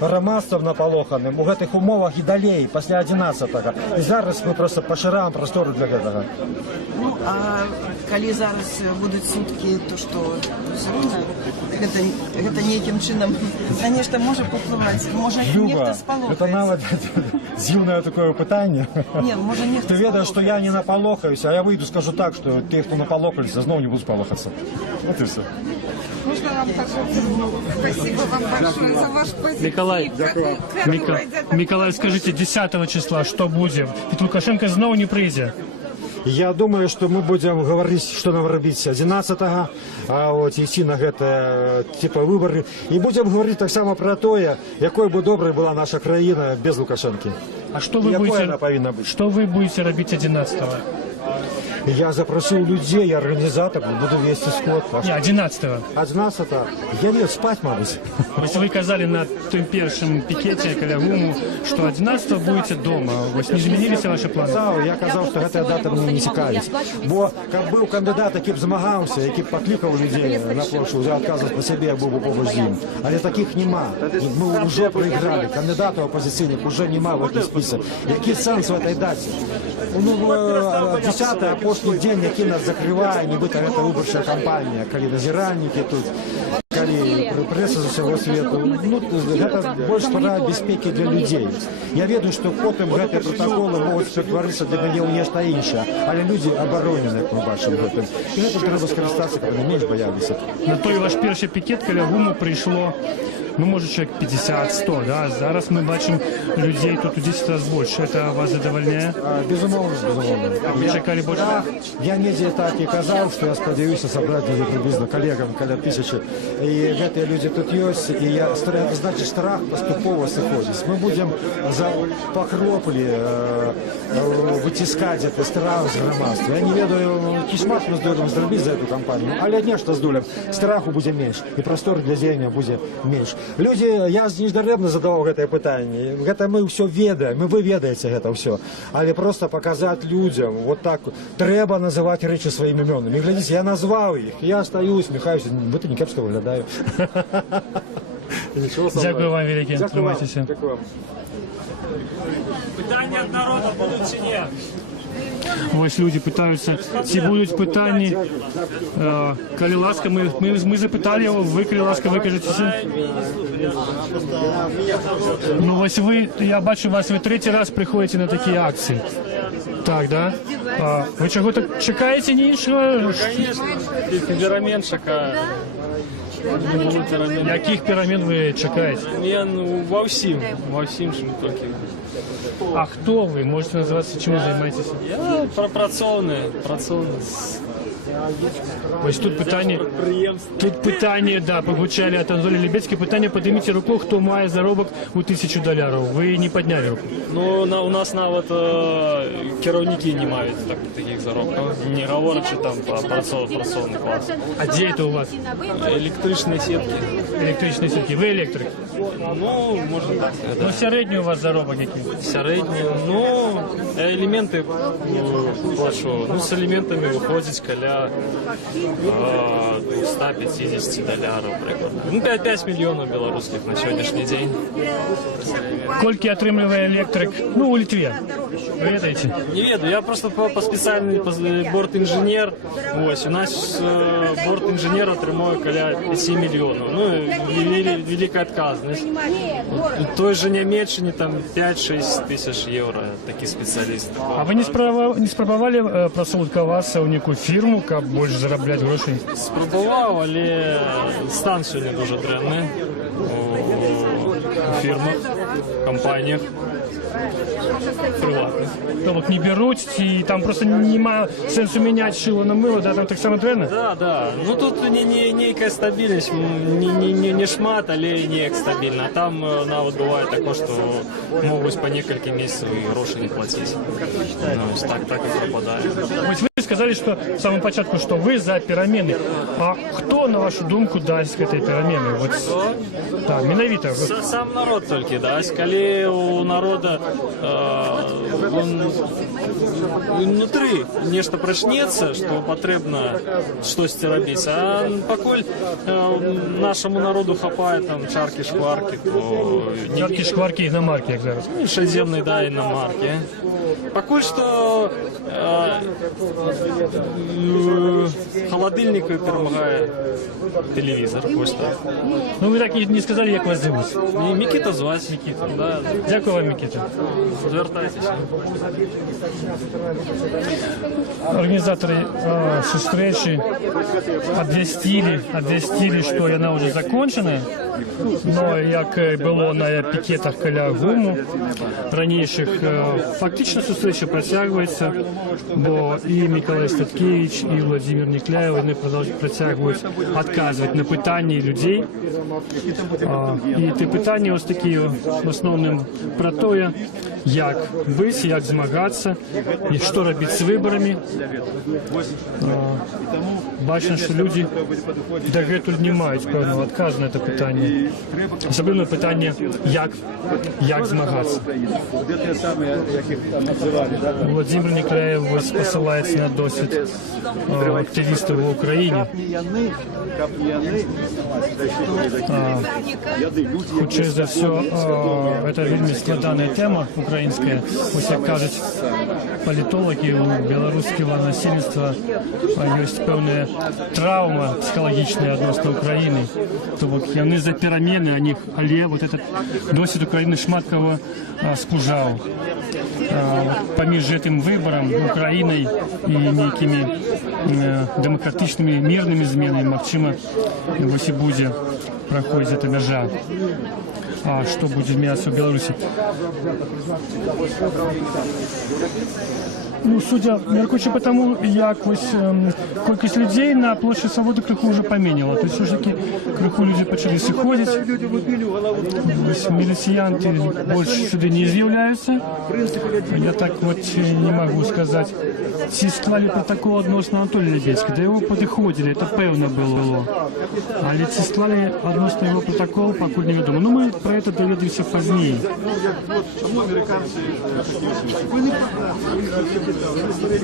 громадством наполоханим, у цих умовах і далі, після 11-го. І зараз ми просто поширяємо простори для цього. Ну, а коли зараз будуть сутки, то що, все рівно гэта нейкім чынам, конечно, можа паўплываць, можа нехта спалохаецца. Это нават дзіўнае такое пытанне. Не, можа нехта. Ты ведаешь, что я не напалохаюсь, а я выйду скажу так, что те, кто напалохались, знову не будут полохаться. Вот и все. Можно вам также? Спасибо вам большое за ваш позитив. Миколай, скажите, 10 числа что будет? Ведь Лукашенко снова не придет. Я думаю, что мы будем говорить, что нам робить 11-го, а вот идти на это типа выборы. И будем говорить так само про то, якой бы доброй была наша країна без Лукашенки. А что вы будете робить 11-го? Я запросил людей, организаторов, буду вести сход. Не, 11-го. 11-го? Я не спать, мабуть. Вы казали на том первом пикете каля ГУМу, что 11-го будете дома. Не изменились ваши планы? Я казав, що ця дата мені не цікавить. Бо як був кандидат, який б змагався, який б покликав людей на площу, вже відказував по собі, я був би поруч з ним. Але таких нема. Ми вже проіграли. Кандидатів опозиційних вже нема в цій списку. Який сенс в цій даті? Ну, 10-й, апошній день, який нас закриває, нібито це виборча кампанія, коли назиральники тут, коли преса з усього світу. Ну, це більше пора безпеки для людей. Я ведаю, що потім ці протоколи можуть перетворитися для мене у нечто інше, але люди оборонені, як ми бачимо. І це треба скористатися, коли не менш боялися. На той ваш перший пікет каля ГУМу прийшло, ну, може, чоловік 50-100, да? Зараз ми бачимо людей тут у 10 разів більше. Це вас задовольняє? Безумовно, безумовно. Ви чекали більше? Я не так і казав, що я сподіваюся зібрати приблизно колегам каля 1000. І ці люди тут є, і я, значить, страх поступово сходить. Ми будемо по кроплі витискати цей страх з громадства. Я не ведаю, кішмат ми здолемо зробити за цю кампанію, але нечто здолемо. Страху буде менше, і простор для зрення буде менше. Люди, я не даремно задавав це питання. Це ми все ведаємо, ви ведаєте це все. Але просто показати людям, от так, треба називати речі своїми іменами. І глядіть, я назвав їх, я стою, усміхаюся, бо ти не кепсько виглядаю. Дякую вам, велике. Тримайтеся. Дякую вам. Питання від народу будуть чи ні? Ось люди питаються, ці будуть питання. Коли ласка, ми запитали його, ви, коли ласка, викажетеся. Ну ось ви, я бачу вас, ви третій раз приходите на такі акції. Так, да? Ви чого-то чекаєте іншого? Перемен чекаю. Яких перемен ви чекаєте? Я во всім, чим тільки. А хто ви? Можете називатися, чим ви займаєтеся? Я пропрацовний. Ось тут питання, да, побучали від Анатолія Лебедського, питання, підніміть руку, хто має заробок у $1000. Ви не підняли руку. Ну, у нас навіть керівники не мають таких заробків. Не говорячи там про працовний клас. А де це у вас? Електричні сітки. Електричні сітки. Ви електрик? Ну, можна так сказати. Ну, середній у вас заробок який? Середній, ну, елементи плачу. Ну, з елементами виходить каля $150 прикладно. Ну, 5 мільйонів білоруських на сьогоднішній день. Скільки отримує електрик, ну, у Литві? Ви ведаєте? Не ведаю, я просто по спеціальний бортінженер. Ось, у нас бортінженер отримує каля 5 мільйонів. Ну, велика відказність. Той же Німеччині там 5-6 тисяч євро такі спеціалісти. А ви не спробували працевлаштуватися у яку фірму, як більше заробляти грошей? Спробував, але стан сьогодні дуже дрянний у фірмах, компаніях. Приватних. Тобто не беруть, і там просто немає сенсу міняти шило на мило, да, там так само тренер? Да. Ну тут некая стабільність, не шмат, але і не стабільна. А там навіть буває таке, що можуть по кілька місяців і гроші не платити. Ну, так і пропадає. Ось ви сказали, що в самому початку, що ви за переміни. А хто, на вашу думку, дасть цієї переміни? Так, менавіта. Сам народ тільки дасть. Коли у народу внутри нечто прочнется, что потребно щось робити. А покуль нашому народу хапає там чарки-шкварки, то... Чарки-шкварки і іномарки, як зараз. Шестиземные, да, иномарки. Покуль что Холодильник перемагає телевізор. Ось так. Ну ви так і не сказали, як вас звуть. Микита звать, Микита. Да. Дякую вам, Микита. Звертайтеся. Організатори зустрічі обвістили, що вона вже закінчена. Но як було на пікетах каля ГУМу раніших, фактично зустріча працягується, бо і Миколай Статкевич, і Владимир Некляєв, вони працягують відказувати на питання людей. І ті питання ось такі в основному про те, як бути, як змагатися, і що робити з виборами. Бачимо, що люди дагэтуль не мають певного відказу на це питання. Особливо питання, як змагатися. Владимир Некляєв посилається на досвід активістів в Україні. Хоча за все, це вельми складана тема українська. Ось як кажуть політологи, у білоруського насильства є певна травма психологічна відносно України. Тобто вони за переміни, але вот этот досвід України шмат кого спужав. Поміж цим вибором Україною і некими демократичними мирними змінами, можливо, ось і буде проходить ця межа. А что будет меняться в Беларуси? Ну, судя, міркуючи по тому, як ось кількість людей на площі Свободи криху вже поміняло. Тобто, все-таки криху люди почали сходити. Ось міліціянти більше сюди не з'являються. Я так от не можу сказати. Ці склали протокол відносно Анатолія Лебедського. До його підходили, це певно було. Але ці склали відносно його протокол, поки невідомо. Ну, ми про це довідомося пізніше.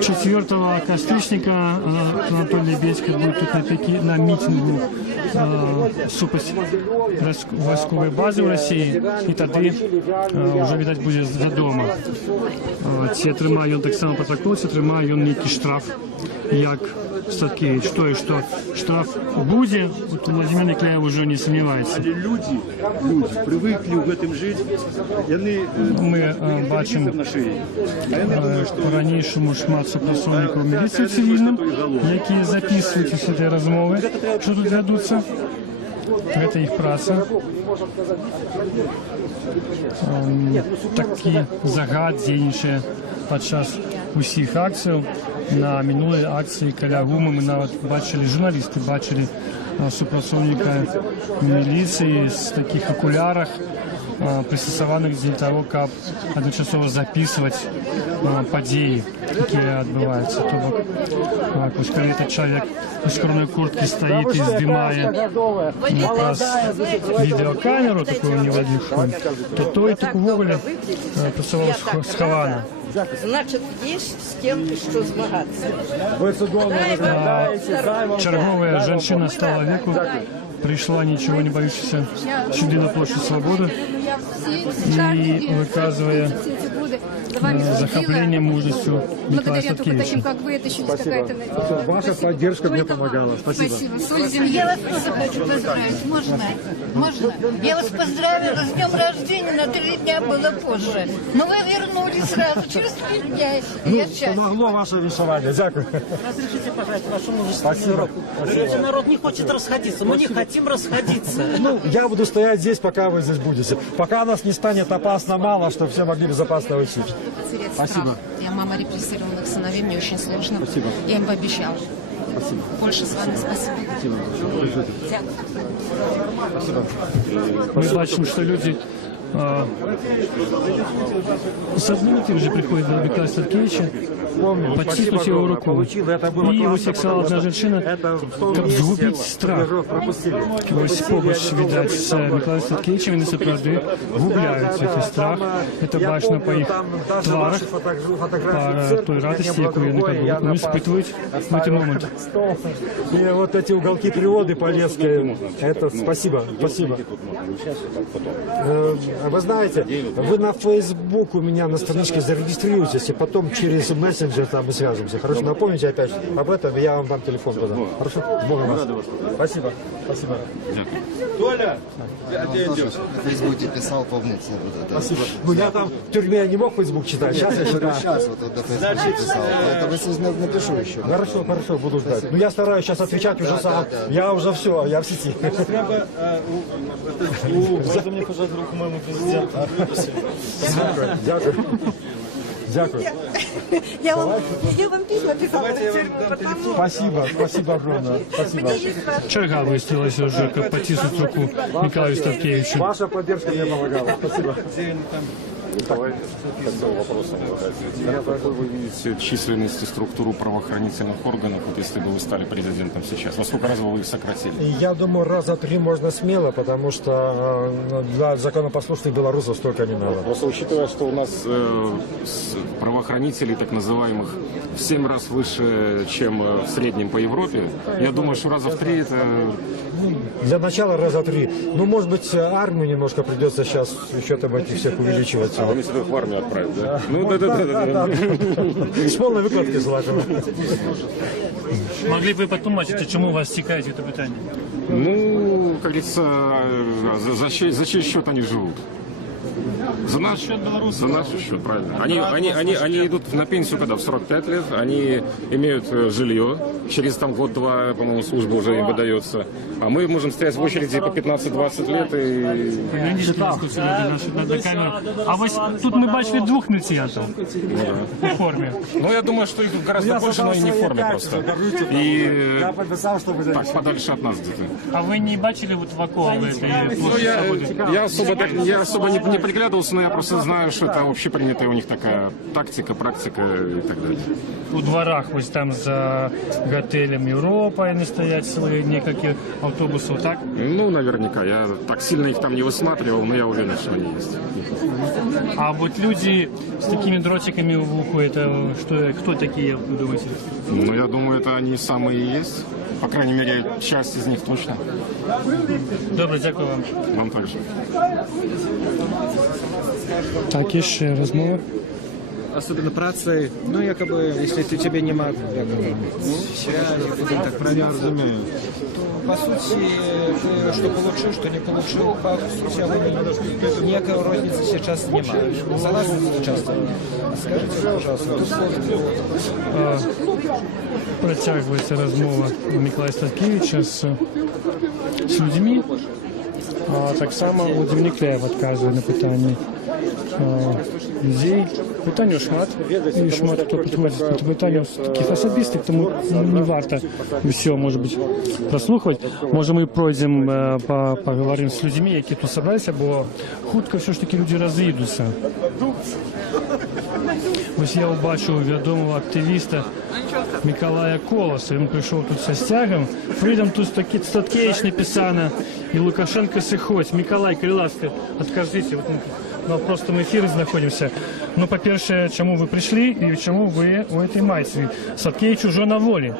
4 кастричника Анатолий Лебедский будет тут на митингу супасть військової бази в Росії, і тоді вже, видать, буде задома. Ці отримає він так само протокол, ці отримає він некий штраф, як Статкевич. Що штраф буде, от Владимир Некляєв вже не сумнівається. Люди привикли в цьому жити, ми бачимо по-ранішому шмат супротивників міліції цивільним, які записують усі ці розмови, що тут ведуться. Це їх праця. Такі загад дзейнічає підчас усіх акцій. На минулій акції каля ГУМу ми навіть бачили, журналісти бачили супротивника міліції з таких окулярах, пристосованих для того, как одночасово записывать події, які відбуваються. Тобто, коли этот человек у скромной куртке стоит и сдимает видеокамеру, такую неводившую, то той и так вуголя працював сховано. Значить, є з ким, що змагатися. Черговая женщина стала веку, пришла, ничего не боявшаяся, сюда на площадь Свободы и выказывая захопление мужностью Николая Статкевича. Ваша поддержка мне помогала. Спасибо. Я вас тоже хочу поздравить. Можно? Я вас поздравила с днем рождения. На 3 дня было позже. Но вы вернулись сразу, через 3 дня. Я счастлива. Помогло ваше вишивание. Дякую. Разрешите пожать вашу мужественную руку. Говорите, народ не хочет расходиться. Мы не хотим расходиться. Ну, я буду стоять здесь, пока вы здесь будете. Пока нас не станет опасно мало, чтобы все могли безопасно уйти. Спасибо. Я мама репрессированных сыновей, мне очень сложно. Спасибо. Я им пообещала. Спасибо. Больше с вами спасибо. Спасибо. Ми бачимо, що люди с одним и тем же приходят до Миколая Статкевича, подтиснуть его руку. И ось як сказала одна женщина, как згубить страх. Ось побач, видать, с Миколаем Статкевичем, вони справді губляють цей страх. Це бачно по їх тварах, по той радості, яку вони испытывают в этот момент. И вот эти уголки природы полесские, это спасибо. вы знаете, вы на Facebook у меня на страничке зарегистрируйтесь, и потом через мессенджер там мы свяжемся. Хорошо, напомните опять об этом, я вам дам телефон туда. Хорошо? С Богом вас. Спасибо. Спасибо. Толя! В Фейсбуке писал, помните. Спасибо. Ну, я там в тюрьме не мог Facebook читать, сейчас я читаю. Сейчас вот до Фейсбука писал. Это вы напишу еще. Хорошо, хорошо, буду ждать. Ну, я стараюсь сейчас отвечать уже сам. Я уже все, я в сети. Можете мне пожать руку моему президенту? Дякую. Дякую. Я вам письма писала. Спасибо, спасибо огромное. Спасибо. Черга выстроилась уже, как потиснуть руку Николаю Ставкевичу. Ваша поддержка мне помогала. Спасибо. Какой вы видите численность и структуру правоохранительных органов, вот если бы вы стали президентом сейчас? Во сколько раз вы их сократили? Я думаю, раза 3 можно смело, потому что для законопослушных белорусов столько не надо. Просто учитывая, что у нас правоохранителей так называемых в 7 раз выше, чем в среднем по Европе, я думаю, что раза в 3 это... Для начала раза 3. Ну, может быть, армию немножко придется сейчас еще там этих всех увеличивать. А вы если в армию отправить, да? Ну, да. С полной выкладки желательно. Могли б ви потлумачити, чому вас цікавить це питання? Ну, как говорится, за чей счет они живут? За наш счет, правильно. Они идут на пенсию когда? В 45 лет, они имеют жилье, через там год-два, по-моему, служба уже им выдается. А мы можем стоять в очереди по 15-20 лет и... На камеру. А ось тут ми бачили 2 міліціянтів у формі. Ну, я думаю, что их гораздо больше, но и не в форме просто. И так, подальше от нас где-то. А ви не бачили вот Вакова в этой площади свободы? Я особо не приглядывался, но я просто знаю, что это общепринятая у них такая тактика, практика и так далее. У дворах, ось там за готелем Европа, они стоят целые несколько автобусов, так? Ну, наверняка. Я так сильно их там не высматривал, но я уверен, что они есть. А вот люди с такими дротиками в уху, это что, кто такие, вы думаете? Ну, я думаю, это они самые и есть. По крайней мере, часть из них точно. Добре, дякую вам. Вам также. Так, еще розмова. Особенно працы, ну, якобы, если ты тебе нема связи, так правильно разумею, то, по сути, ты что получил, что не получил, по сути, некой розницы сейчас нема. Согласны часто? Скажите, пожалуйста, Протягується розмова Миколая Ставкевича з людьми. Так само Володимир Никляєв відказує на питання людей. Питання шмат, і шмат хто підходить до питання таких особистих, тому не варто все, може бути, прослухати. Може ми пройдемо, поговоримо з людьми, які тут зібралися, бо хутко все ж таки люди розійдуться. Ось я побачив відомого активіста Миколая Колоса. Він прийшов тут зі стягом. Freedom to Ставкевич написано, і Лукашенко сиходь. Миколай, Криласки, откажите. Вот мы в простом эфире знаходимся. Ну, по-перше, чему вы пришли и чему вы у этой майцы? Ставкевич уже на воле.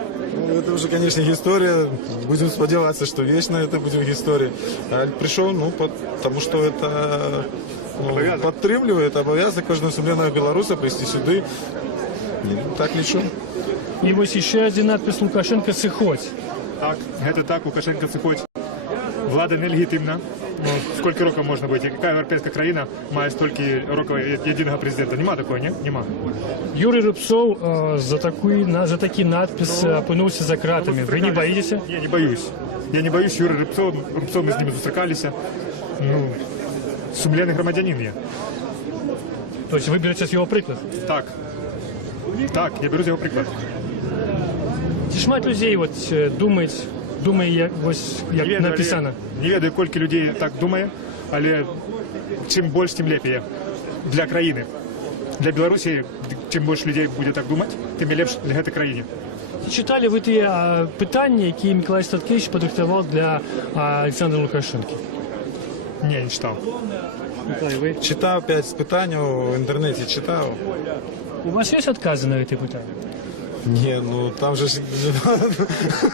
Ну, это уже, конечно, история. Будем сподеваться, что вечно это будет история. А пришел, ну, потому что это подтримливает, обов'язок кожного сумленного белоруса прийти сюди. Так лечу. И вот еще один надпись «Лукашенко сиходь». Так, это так, Лукашенко сиходь. Влада нелегітимна. Ну, скільки років можна бути? Яка європейська країна має стільки років єдиного президента? Нема такого, ні? Нема. Юрий Рубцов за такий надпис опинився за кратами. Ви не боїтеся? Я не боюсь. Я не боюсь Юрия Рубцова. Рубцов, ми з ним зустрікалися. Ну, сумленний громадянин я. Тобто ви берете з його приклад? Так. Так, я беру з його приклад. Шмат людей от думає, ось як написано. Не ведаю, колькі людей так думає, але чим більше, тим лепіє для країни. Для Білорусі, чим більше людей буде так думати, тим лепше для цієї країни. Читали ви ті питання, які Миколай Ставкевич підготував для Олександра Лукашенка? Ні, не читав. Читав 5 питань в інтернеті, читав. У вас є відкази на ці питання? Не, ну там же...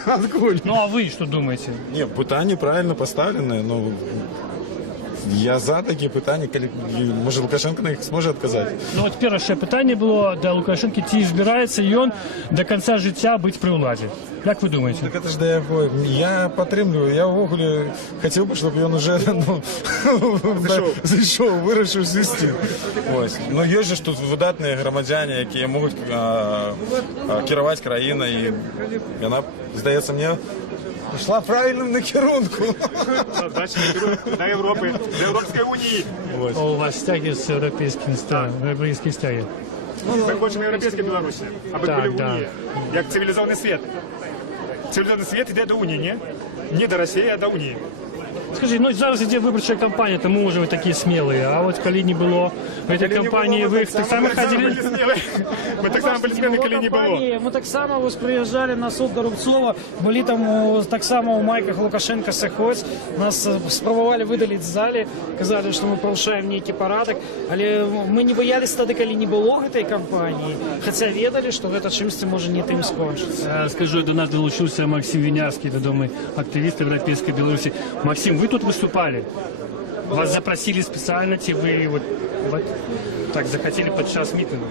Откуда? Ну а вы что думаете? Не, питання правильно поставлены, но Я за такі питання, може Лукашенко на їх зможе відказати? Ну от перше питання було до Лукашенка, ці збирається і він до кінця життя бути при владі. Як ви думаєте? Так це ж де я підтримую, я ввогуле хотів би, щоб він вже зайшов, вирішив звести. Ось. Ну є ж тут видатні громадяни, які можуть керувати країною, і вона, здається мені, йшла правильним на керунку. До Європи, до Європейської Унії. У вас стяги з європейські стяги. Ми хочемо європейські Білорусі, аби були в Унії, як цивілізований світ. Цивілізований світ йде до Унії, ні? Не до Росії, а до Унії. Скажи, ну зараз іде виборча кампанія, тому вже ви такі сміли, а от коли не було в цій кампанії, ви так само ходили? Ми так само були сміли, коли не було. Ми так само ось приїжджали на суд Горобцова, були там так само у майках Лукашенка Сахось, нас спробували видалити з залі, казали, що ми порушаємо некий порядок, але ми не боялися тоді, коли не було цієї кампанії, хоча ведали, що це чимось може не тим скончиться. Скажу, до нас долучився Максим Винявский, відомий активіст Європейської Білорусі. Максим, вы тут выступали? Вас запросили специально, вы вот так захотели под час митингу?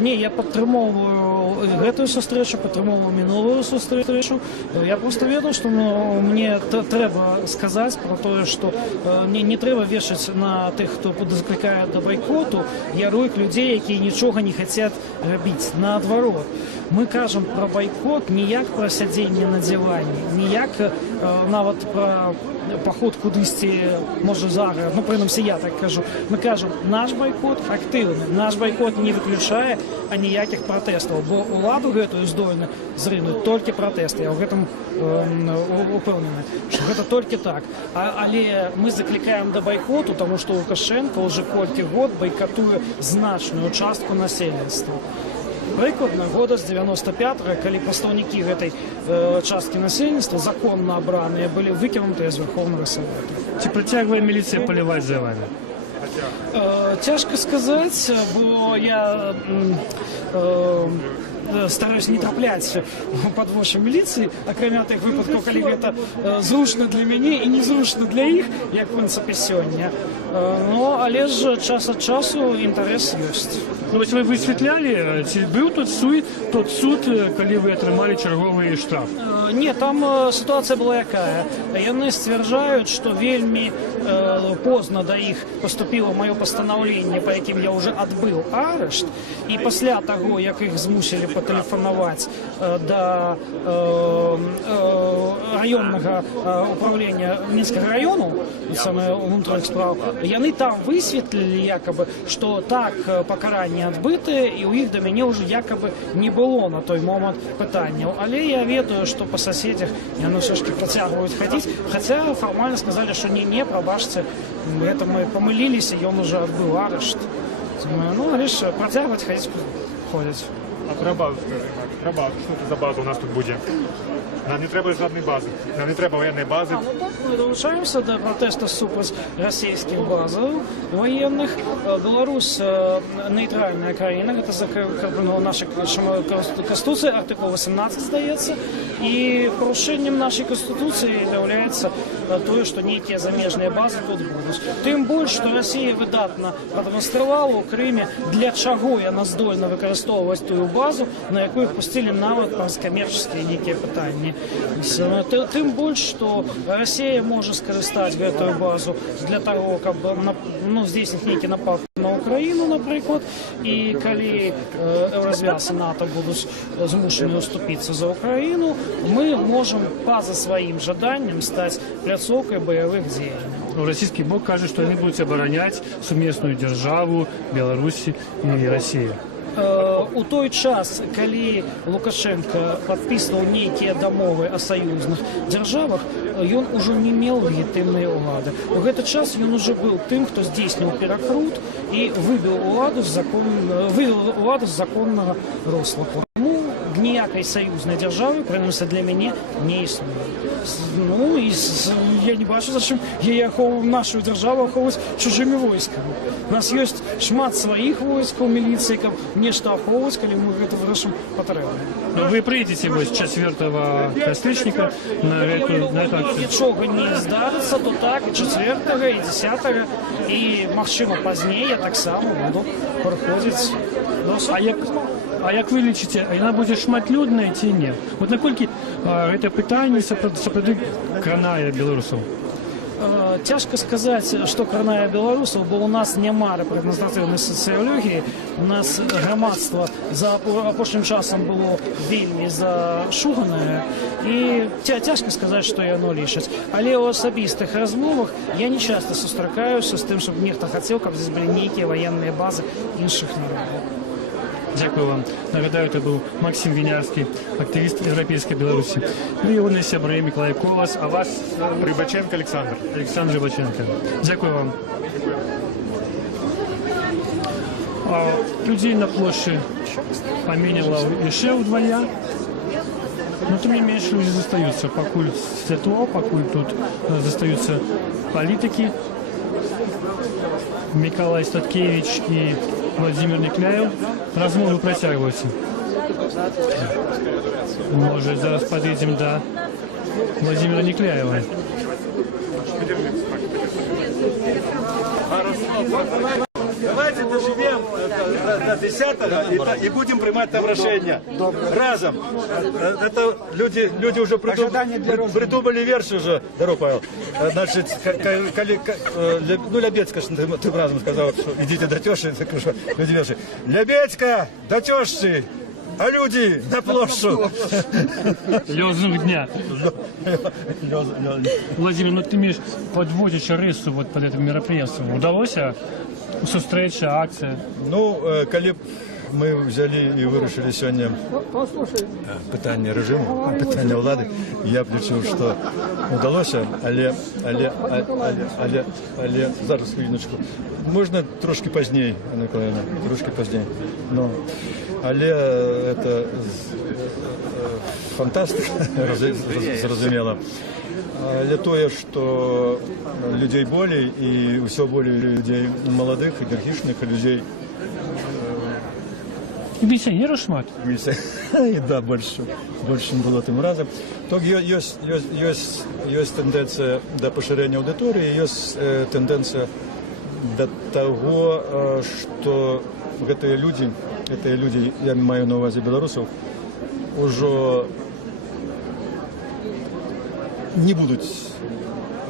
Ні, я підтримовую цю зустрічу, підтримовую минулу зустрічу. Я просто веду, що мені треба сказати про те, що не треба вішати на тих, хто закликає до бойкоту, ярлик людей, які нічого не хочуть робити. Наоборот, ми кажемо про бойкот не як про сидіння на дивані, не як навіть про поход кудись, може зараз, ну, принаймні я так кажу. Ми кажемо, наш бойкот активний, наш бойкот не виключає ніяких протестів, бо владу гэтую здольна зринуть тільки протести. Я в цьому упевнений, що це тільки так. Але ми закликаємо до бойкоту, тому що Лукашенко вже кілька років бойкотує значну частку населення. Прикладно, года з 95-го, коли представники этой частки населенства, законно обраные, были выкинуты из Верховного Совета. Чи притягує міліція полювати за вами? Тяжко сказати, бо я стараюсь не трапляти під ваші міліції, окрім тих випадків, коли це зручно для мене і незручно для їх, як в принципі сьогодні. Ну, але ж час від часу інтерес є. Ну, ось ви висвітляли, чи був тот суд, коли ви отримали черговий штраф? Ні, там ситуація була яка. Вони стверджують, що вельми поздно до їх поступило моє постановлення, по яким я вже відбив арешт, і після того, як їх змусили потелефонувати до районного управління Мінського району, саме внутрішніх справ, вони там висвітлили, якоби, що так покарання відбите, і у їх до мене вже якоби не було на той момент питання. Але я ведаю, що по сусідях вони все ж таки протягують ходити, хоча формально сказали, що ні, пробачте, это мы помилились, и он уже отбыл арешт. Ну, лишь протягивать, ходить. А про базу, скажи, про базу, що це за база у нас тут буде? Нам не треба жодної бази, нам не треба воєнної бази. Ну так, мы долучаемся до протеста супротив российских баз военных. Беларусь нейтральная країна, это закреплено наша Конституция, артикул 18 здається. І порушенням нашої Конституції являється те, що ніякі заміжні бази тут будуть. Тим більше, що Росія видатно продемонструвала у Кримі, для чого вона здольна використовувати ту базу, на яку їх пустили навіть про комерційні ніякі питання. Тим більше, що Росія може скористати цю базу для того, щоб здійснити некий напад на Україну, наприклад, і коли Єврозв'яз і НАТО будуть змушені уступитися за Україну, ми можемо поза своїм жаданням стати пляцовкою бойових дій. Російський бок каже, що вони будуть обороняти сумісну державу Білорусі і Росії. У той час, коли Лукашенко підписував некие домови о союзних державах, він уже не мав легітимної влади. У цей час він уже був тим, хто здійснив перекрут і вивів владу з законного русла. Тому ніякай саюзнай дзяржавы, прынамсі для мяне, не існуе. Ну, і я не бачу, зачем яе нашу дзяржаву ахоўваць чужымі войскамі. У нас ёсць шмат сваіх войскаў, міліцыі, каб нешта ахоўваць, калі мы гэта вырашым патрэбна. Вы прыйдзеце вось 4 кастрычніка на эту акцыю? Нічога не здарыцца, то так, і 4-го, і 10-го, і, магчыма, пазней я таксама буду праходзіць. А як вы лічыце, яна будзе шматлюдная ці не? Вот наколькі гэта пытанне сапраўды кранае беларусаў? Цяжка сказаць, што кранае беларусаў, бо ў нас няма рэпрэзентатыўнай сацыялогіі. У нас грамадства за апошнім часам было вельмі зашуганае, і цяжка сказаць, што яно лічыць. Але ў асабістых размовах я не часта сустракаюся з тым, щоб нехта хацеў, каб здесь былі нейкія ваенныя базы іншых народаў. Дякую вам. Нагадаю, это был Максим Винярский, активист Европейской Беларуси. Ну и ягоные сябры Миколай Колас, а вас Рыбаченко Александр. Александр Рыбаченко. Дякую вам. Людей на площади поменяло еще вдвоя. Но тем не меньше люди застаются. Покуль светло, покуль тут застаются политики. Миколай Статкевич и Владимир Никляев. Размовы працягваюцца. Может, зараз подъедем до Владимира Никляева. Давайте доживем до 10-го и будем принимать там решения. Разом. Это люди уже придумали версию уже, здорово, Павел. Значит, Лябецька, ты разом сказал, что идите до тещи, люди версии. Лябецька, до тещи, а люди на площадь. Лозунг дня. Владимир, ну ты имеешь подводящий рису вот под этим мероприятием. Удалось сустрэча, акция? Ну, коли мы взяли и вырашили сегодня питание режиму, питание влады, я включил, что удалось, але зараз хвилиночку. Можно трошки позднее, Анна Николаевна, трошки позднее. Но але это фантастика, зразумела. Але тое, што людзей болей і ўсё болей людзей маладых, энергічных, людей. І пенсіонерів шмат? Да, больше было тым разам. То ёсць тэндэнцыя да пашырэння аўдыторыі, ёсць тэндэнцыя да таго, што гэтыя людзі, я маю на ўвазе беларусаў, ужо не будуць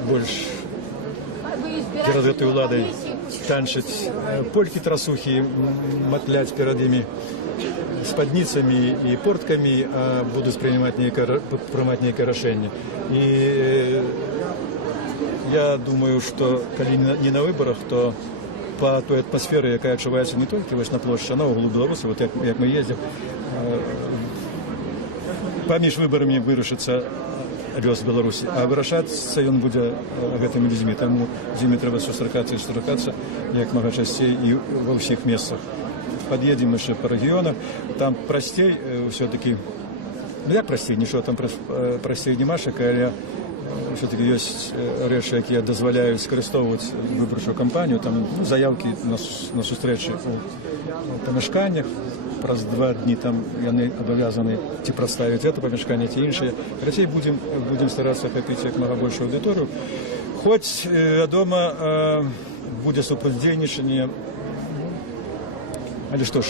больш перад гэтай уладай танчыць полькі-трасухі, матляць перад імі спадніцамі і порткамі, а будуць прымаць нейкае рашэнне. І я думаю, што калі не на выбарах, то па той атмасферы, якая адчуваецца не толькі вось на плошчы, а наогул у беларусаў, вот як мы ездзім, паміж выбарамі вырашыцца лёс Беларусі, а вырашацца ён будзе гэтымі людзьмі, таму з імі трэба сустракацца як мага часцей і ва ўсіх месцах. Пад'едзем яшчэ па рэгіёнах, там прасцей ўсё-такі, ну як прасцей, нічого там прасцей немашак, але ўсё-такі ёсць рэчы, якія дазваляюць скарыстоўваць выбарчую кампанію, там заявкі на сустрэчы у памяшканнях, праз 2 дні там яны абавязаны ці прадставіць гэта памяшканне, ці іншыя. Рацей будзем старацца ахапіць як мага большую аўдыторыю. Хоць, вядома, будзе супрацьдзейнічанне, але што ж.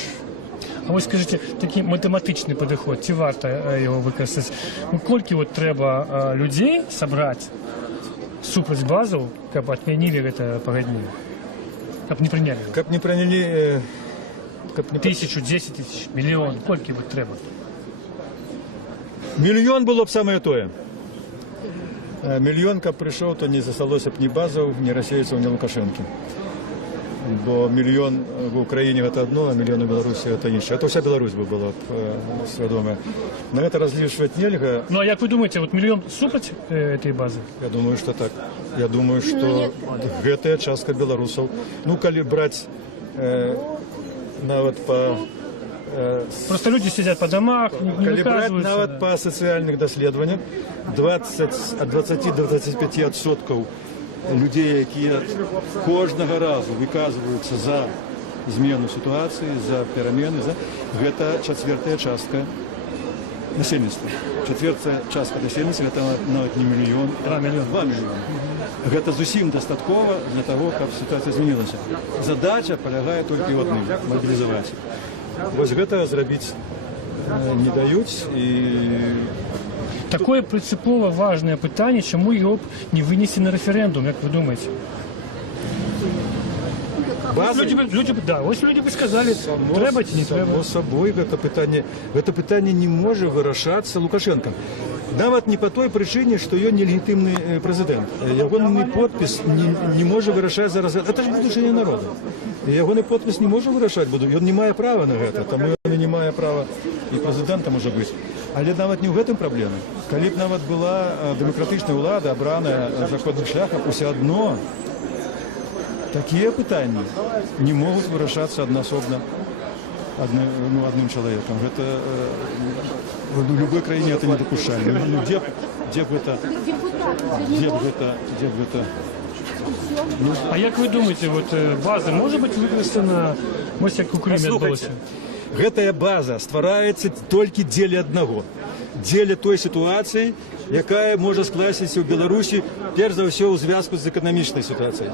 А вось скажыце, такі матэматычны падыход, ці варта яго выкарыстаць? Колькі вот трэба людзей сабраць супраць базаў, каб адмянілі гэта пагадненне? Каб не прынялі? Каб не прынялі... 1000, 10 тысяч, миллион, колькі бы трэба? Мільён было б самае тое. Мільён, каб прыйшоў, то не засталося б ні базаў, ні расейцаў, ні Лукашэнкі. Бо мільён в Украіне гэта адно, а мільён у Беларусі гэта іншае. Это ўся Беларусь бы была б свядомая. На гэта разлічваць нельга. Ну а як вы думаеце, вот мільён супраць этой базы? Я думаю, што так. Я думаю, што гэтая частка беларусаў, ну калі браць нават па Просто люди сидят по домах, не Калі браць выказываются. нават па сацыяльных даследаваннях, ад 20 до 25% людей, якія кожнага разу выказваюцца за змену сітуацыі, за перамены, гэта чацвёртая частка насельніцтва. Чацвёртая частка насельніцтва, гэта нават не мільён, 2 мільёны. Гэта зусім дастаткова для того, каб сітуацыя змянілася. Задача палягае толькі ў адным – мабілізаваць. Вось гэта зрабіць не даюць і... Такое принципово важное питание, чему его не вынести на референдум, как вы думаете? Ось люди бы сказали, треба ці не треба. Само собой, гэта пытанне не можа вырашацца Лукашенком. Нават не по той причине, что ён нелегітимный президент. Ягоны подпіс не може вырашаць зараз. Это ж будучыня народа. Ягоны подпіс не може вырашаць, ён не мае права на гэта, таму ён не мае права і президента можа быць. Але нават не ў гэтым праблема. Калі б нават была дэмакратычная ўлада, абраная законным шляхам, усё адно такія пытанні не могуць вырашацца аднасобна одним человеком. Это в любой краине это недопушаемо. Где бы это... А як ви думаєте, база може бути використана, ось як у Кримі відбулося? Гэтая база ствараецца толькі дзеля аднаго. Дзеля той сітуацыі, якая можа скласціся ў Беларусі, перш за ўсё ў звязку з эканамічнай сітуацыяй.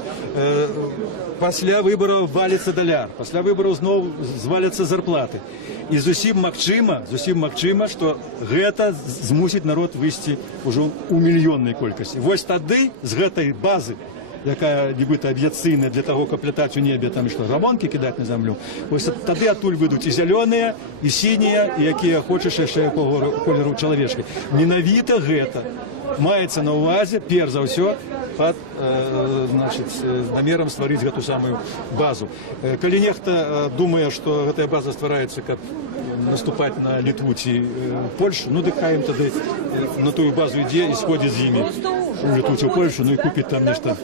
Пасля выбараў валіцца даляр, пасля выбараў зноў зваляцца зарплаты. І зусім магчыма, што гэта змусіць народ выйсці ўжо ў мільённай колькасці. Вось тады з гэтай базы, якая нібыта авіяцыйная для того, каб лятаць у небе, там што, грамонкі кідаць на зямлю, вось тады адтуль выйдуць і зялёныя, і сінія, і якія хочаш яшчэ якога колеру чалавечкай. Менавіта гэта маецца на ўвазе, перш за ўсё, пад намерам стварыць гэту самую базу. Калі нехта думае, што гэтая база ствараецца, каб наступаць на Літву ці Польшу, ну дык хай ім тады на тую базу ідзе і сходзіць з імі у Літву ці ў Польшу, ну і купіць там нешта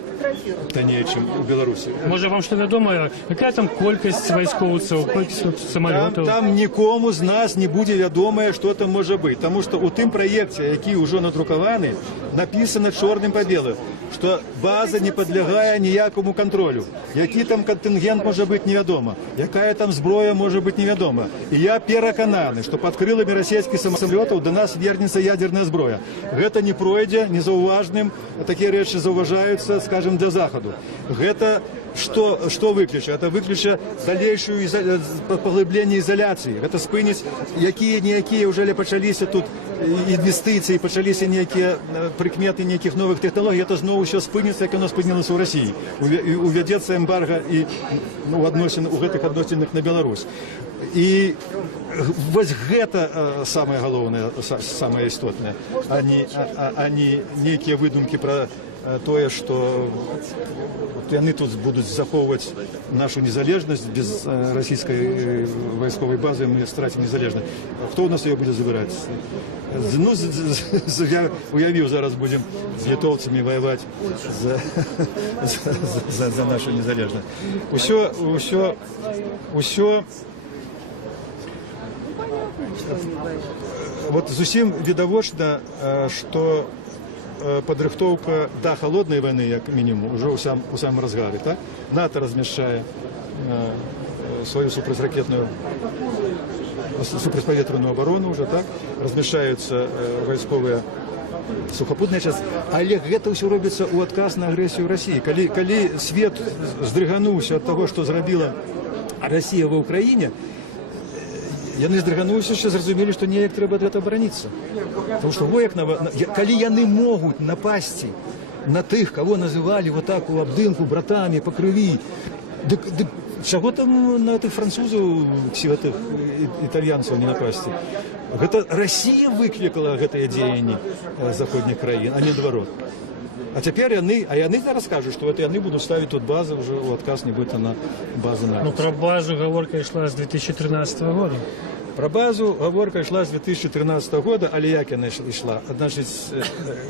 таннее, чым у Беларусі. Може вам што вядома, якая там колькасць вайскоўцаў, колькасць самалётаў? Там нікому з нас не будзе вядомае, што там можа быць, таму што ў тым праекце, які ўжо надрукаваны, напісана чорным па белым, што база не падлягае ніякому кантролю. Які там кантынгент можа быць невядома, якая там зброя можа быць невядома. І я перакананы, што пад крыламі расійскіх самалётаў да нас вернецца ядерная зброя. Гэта не пройдзе незаўважным, такія рэчы заўважаюцца, скажем, для Захаду. Гэта что выключа? Это выключа дальнейшую поглыбление изоляции. Это спыніць якія-ніякія ўжо пачаліся тут інвестыцыі, пачаліся некія прыкметы нейкіх новых тэхналогій. Это зноў усё спыніцца, як оно спынілася ў Расіі. Увядзецца эмбарга і у гэтых адносінах на Беларусь. І вось гэта самае галоўнае, самае істотнае, а не нейкія выдумкі пра тое, што яны тут будуць захоўваць нашу незалежнасць. Без расійскай вайсковай базы мы страцім незалежнасць. Хто ў нас яе будзе забіраць? Ну, я уявіў, зараз будзем з літоўцамі ваяваць за нашу незалежнасць. Усё вот зусім відавочна, што падрыхтоўка да холоднай вайны, як мінімум, ужо у самым разгары. Так? НАТО размяшчае сваю супрацьпаветраную абарону ўжо, так? Размяшчаюцца вайсковыя сухапутныя часткі. Але гэта ўсё робіцца ў адказ на агрэсію Расіі. Калі свет здрыгануўся ад таго, што зрабіла Расія ва ўкраіне, яны здрыгануліся, що зразумелі, што неяк трэба ад гэтага бараніцца. Тому што калі яны могуць напасці на тых, кого называлі вот так у абдымку братамі па крыві, дык чаго там на тых французаў ці гэтых італьянцаў не напасці? Гэта Расія выклікала гэтыя дзеянні заходніх краін, а не адварот. А цяпер яны зараз кажуць, што яны будуць ставіць тут базы ўжо ў адказ нібыта на базы НАТО. Ну, про базу гаворка ішла з 2013 года. Про базу гаворка ішла з 2013 года, але як яна ішла? Значыць,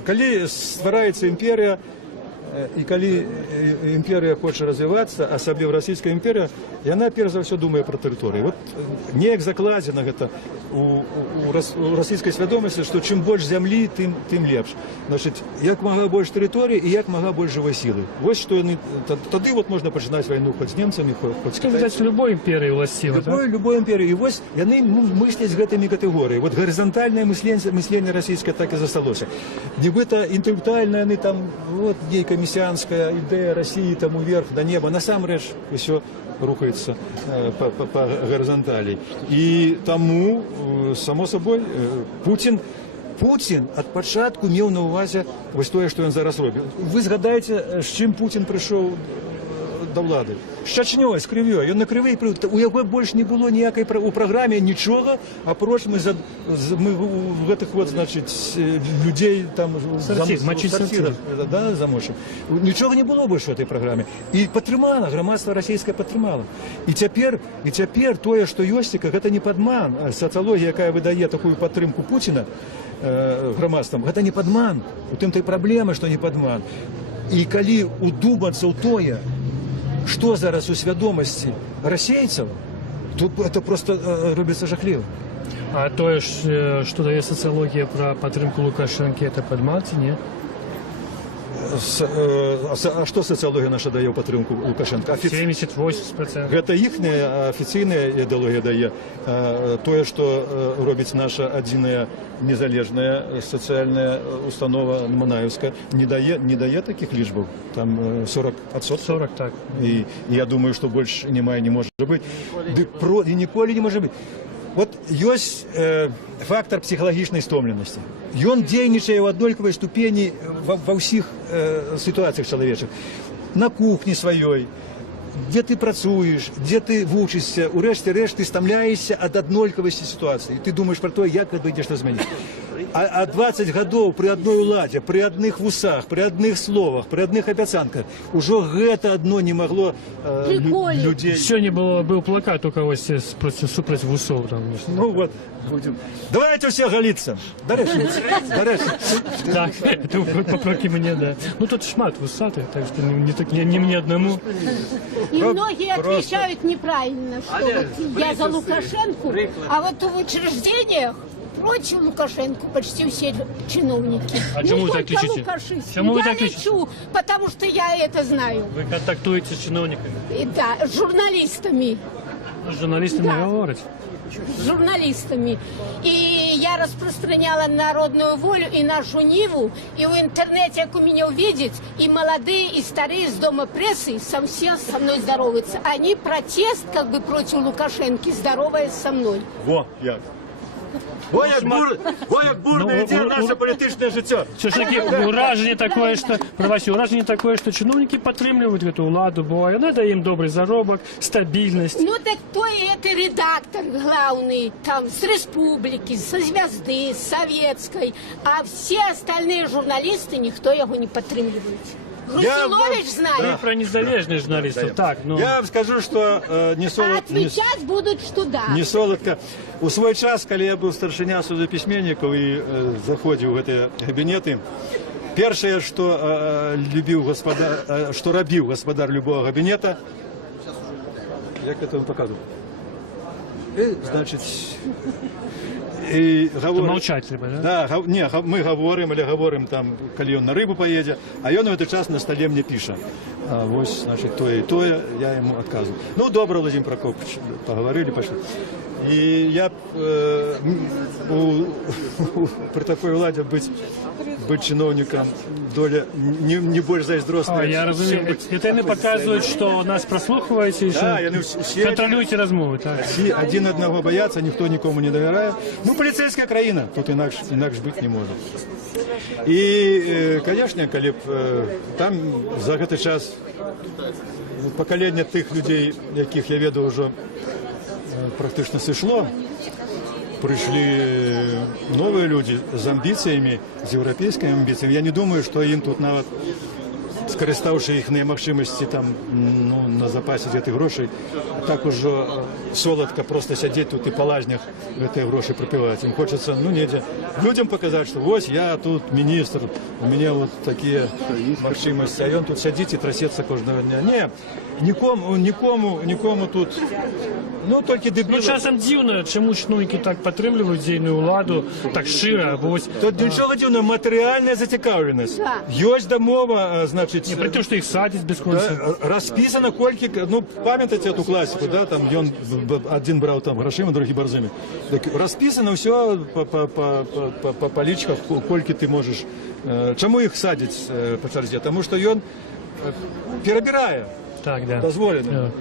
калі ствараецца імперія, і калі імперія хоча развівацца, асабліва расійская імперія, яна перш за ўсё думае пра тэрыторыю. Вот неяк закладзена гэта у расійскай свядомасці, што чым больш зямлі, тым лепш. Значыць, як мага больш тэрыторыі і як мага больш жывой сілы. Вось што яны тады вот можна пачынаць вайну хоць з немцамі, хоць з кітайцамі. Любой імперіі ўласціва, так? Любой імперіі. І вось яны мысляць гэтымі катэгорыяй. Вот гарызантальнае мысленне расійскае так і засталося. Нібыта інтэлектуальна яны там, вот нейкая месіанская ідэя Расіі там уверх да неба. Насамрэч усё рухаецца па гарызанталі. І таму, само собой, Путін ад пачатку меў на ўвазе вось тое, што ён зараз робіць. Вы згадаеце, з чым Путін прыйшоў да ўлады? З Чачнёй, з крывёй. Ён на крывей прыйшоў. У яго больш не было ніякай у праграме нічога, апроч мы гэтых вот, значыць, людзей там замочым. Нічога не было больш у этой праграме. І падтрымала, грамадства расійскае падтрымала. І цяпер тое, што ёсць, гэта не падман. Сацыялогія, якая выдае такую падтрымку Пуціна грамадствам, гэта не падман. У тым той праблема, што не падман. І калі удумацца ў тое, што зараз у свядомасці расейцаў, то это просто робіцца жахліва. А тое, што дае сацыялогія пра падтрымку Лукашэнкі, это падман ці не? А што сацыялогія наша дае ў падтрымку Лукашэнка? 70-80%. Гэта іхняя афіцыйная ідэалогія дае. Тое, што робіць наша адзіная незалежная сацыяльная установа Манаеўская, не дае такіх лічбаў. Там 40%. 40, так. І я думаю, што больш няма і не можа быць. І ніколі не можа быць. Вот ёсць фактор псіхалагічнай стомленасці. Ён дзейнічае ў аднолькавай ступені ва ўсіх сітуацыях чалавечых. На кухні сваёй, дзе ты працуеш, дзе ты вучышся, у рэшце рэшт ты стамляешся ад аднолькавасці сітуацыі. Ты думаеш пра тое, як гэта ідзеш на змяніць. А 20 гадоў пры адной уладзе, пры адных вусах, пры адных словах, пры адных абяцанках, ужо гэта адно не магло людзей... Сёння быў плакат у кагосьці супраць вусоў. Ну вот, будем. Давайте все галіцца. Дарэчы. Так, папрокі мне, да. Ну тут шмат вусатых, так что не мне одному. И многие отвечают неправильно, что вот я за Лукашенко, а вот в учреждениях против Лукашенко почти все чиновники. А чему вы так лечите? Чему вы так лечу, потому что я это знаю. Вы контактуете с чиновниками? Да, с журналистами. С журналистами да. говорите? С журналистами. И я распространяла народную волю и нашу Ниву, и в интернете, как у меня увидеть, и молодые, и старые из Дома прессы совсем со мной здороваются. Они протест как бы против Лукашенко, здороваясь со мной. Во, як. Во як бурна ідзе наше палітычнае жыццё. Все ж таки уражение такое, что чиновники падтрымліваюць эту уладу, бо яна дае им добрый заробок, стабильность. Ну так то и это редактор главный, там, с республики, со звезды, с советской, а все остальные журналисты, никто его не падтрымліваюць. Грузилович знает. Да. Про незалежных журналистов, так, ну... Я вам скажу, что не солодко... Отвечать будут, что да. Не солодко. У свой час, калі я быў старшыня судапісьменнікаў і заходзіў у гэтыя кабінеты, першае, што рабіў гаспадар любого кабінета, як это вам паказваю? Значыць... Молчать либо, да? Да, не, мы говорим там, калі ён на рыбу поедзе, а ён у гэты час на столе мне піша. Вось, значит, тое і тое, я ему адказваю. Ну, добра, Владимир Прокопович, поговорили, пошли. И я при такой уладе быть чиновником доля не больше зайздростная. Я разумею. Это они показывают, что нас прослухиваете, да, контролюете размовы. Так. Всі один одного боятся, ніхто нікому не довіряє. Ну, поліцейська країна, тут інакш бути не може. І, звісно, коли б там за цей час покоління тих людей, яких я веду вже практично сышло, пришли новые люди с амбициями, с европейскими амбициями. Я не думаю, что им тут нават скарыстаўшы іхныя магчымасці там на запасе гэтых грошай, так ужо соладка просто сядзець тут і па лазнях гэтыя грошы прыпіваць. Ім хочацца недзе людзям паказаць, што вось я тут міністр, у мяне вот такія магчымасці, а ён тут сядзіць і трасецца кожнага дня. Не, нікому тут, толькі дэбілам. Часам дзіўна, чаму чыноўнікі так падтрымліваюць дзейную ўладу, так шчыра. Тут нічога дзіўнага, матэрыяльная зацікаўленасць. Ёсць дамова, значыць... Пры тым, што іх садзяць без конца. Распісана колькі, памятаеце эту класіку, да, там ён адзін браў там грашыма, другі барзамі. Распісана ўсё па палічках, колькі ты можаш. Чаму іх садзяць па чарзе? Таму што ён перабірае. Так, да. Дозволено.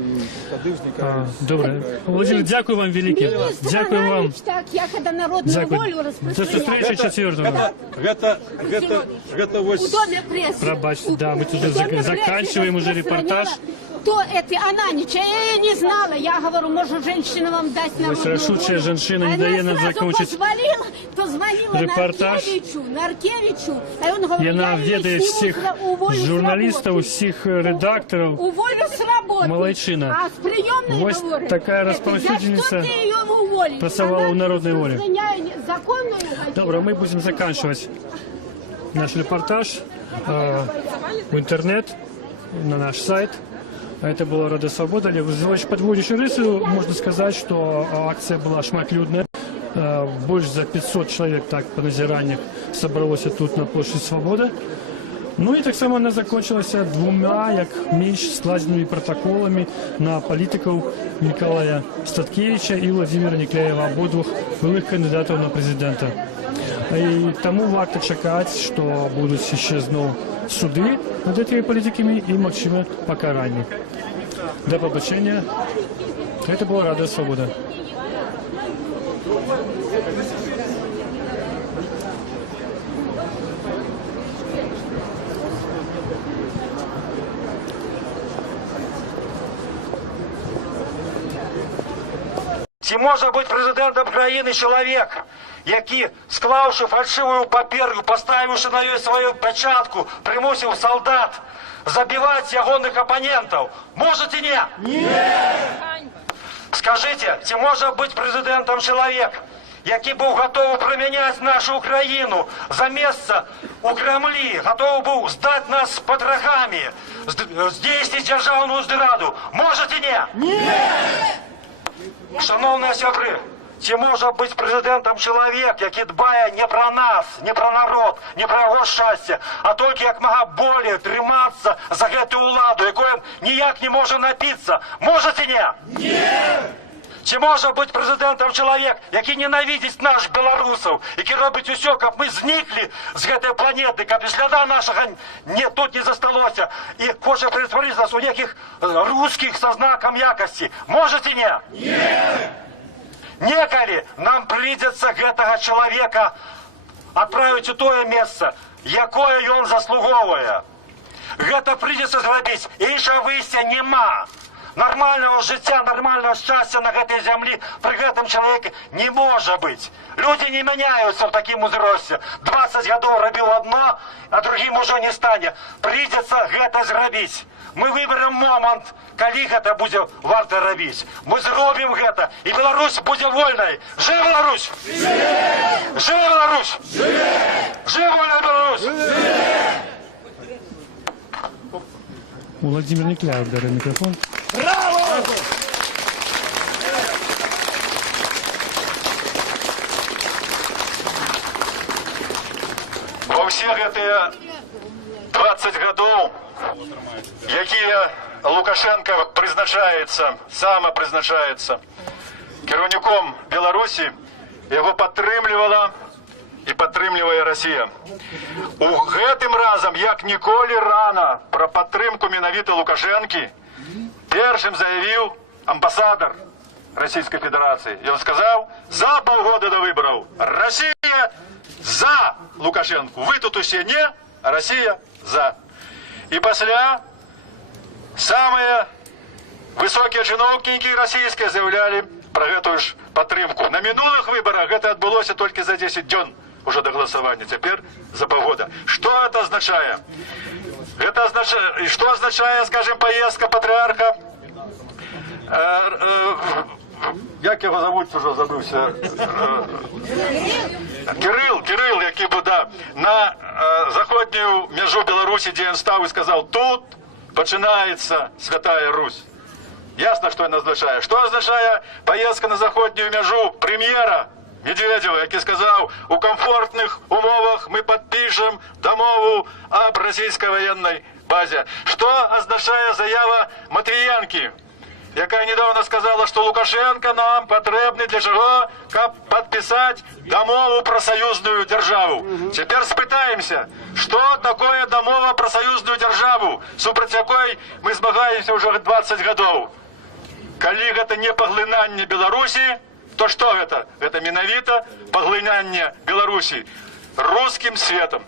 Добре. Владимир, дякую вам велике. Дякую вам. Так, я когда народную волю До встречи 4-го. Это вот... У Доме прессы. Пробачьте, да, мы тут уже заканчиваем уже репортаж. То это она ничего, я не знала. Я говорю, может, женщина вам даст народную волю. Расшутшая женщина не дает нам закончить позвонила репортаж. Наркевичу, а он говорит, Яна ведае всіх журналістаў, усіх редакторів. Уволю с работы. Малайчина. А с приемной Вось говорит, такая распаўсюдзеніца за что ты ее уволишь? працавала ў народнай волі. Законную. Добре, мы будем заканчивать наш репортаж в интернет, на наш сайт. Это была Радио Свобода. Олег Зилович, подводящий рысу, можно сказать, что акция была шматлюдная. Больше за 500 человек, так по назираннях, собралось тут на площади Свободы. Ну и так само она закончилась двумя, як менш, складенными протоколами на политиков Николая Статкевича и Владимира Никляева, обоих былых кандидатов на президента. И тому варто чекать, что будут еще знову суды над этими политиками и, максимально, покарання. До побачення. Это была Радио Свобода. Ці може бути президентом країни чоловік, який, склавши фальшивую паперу, поставивши на її свою печатку, примусив солдат забивати ягоних опонентів? Можете ні? Ні! Скажіть, ці може бути президентом чоловік, який був готовий проміняти нашу Україну за місце у Кремлі, готовий був здати нас з потрохами, здійснити державну зраду? Можете ні? Ні! Шановні сябри, чи може бути президентом чоловік, який дбає не про нас, не про народ, не про його щастя, а тільки як мога более триматися за цю владу, якою ніяк не може напитися? Можете ні? Ні! Чи може бути президентом чоловік, який ненавидить нас, білорусів, який робить усе, щоб ми зникли з цієї планети, щоб сліда нашого тут не зосталося, і хоче перетворити нас у яких русских со знаком якості? Можете ні? Ні! Неколи нам прийдеться цього чоловіка відправити у те місце, яке він заслуговує. Це прийдеться зробити, іншого виходу нема. Нормального життя, нормального щастя на этой земле при этом человеке не может быть. Люди не меняются в таком возрасте. 20 годов робил одно, а другим уже не станет. Придется это сделать. Мы выберем момент, когда это будет варто робить. Мы сделаем это, и Беларусь будет вольной. Живи Беларусь! Живи Беларусь! Живи Беларусь! Владимир Никляев, дарю микрофон. Браво! Во всех эти 20 годов, якія Лукашенко призначається, самопризначається керівником Білорусі, його підтримувала і підтримує Росія. У гэтым разом, як ніколи рано, про підтримку менавіта Лукашенки першим заявил амбассадор Российской Федерации. И он сказал, за полгода до выборов Россия за Лукашенко. Вы тут все не, а Россия за. И после самые высокие чиновники российские заявляли про эту ж подтримку. На минулых выборах это отбылось только за 10 дней уже до голосования. Теперь за полгода. Что это означает? Это означает, что означает, скажем, поездка патриарха, як його зовут, уже забывся, Кирил, який був, да, на заходню межу Білорусі, де він став і сказав, тут починається Святая Русь. Ясно, что это означает. Что означает поездка на заходнюю межу премьера Медведева, який сказав, у комфортних умовах ми підпишемо домову об російській воєнній базі. Що означає заява Матвієнки, яка недавно сказала, що Лукашенко нам потрібний для чого, щоб підписати домову про союзну державу. Тепер спитаємося, що таке домова про союзну державу, супроти якої ми змагаємося вже 20 років. Коли это не поглинание Беларуси, то что это? Это менавито поглинание Беларуси русским светом.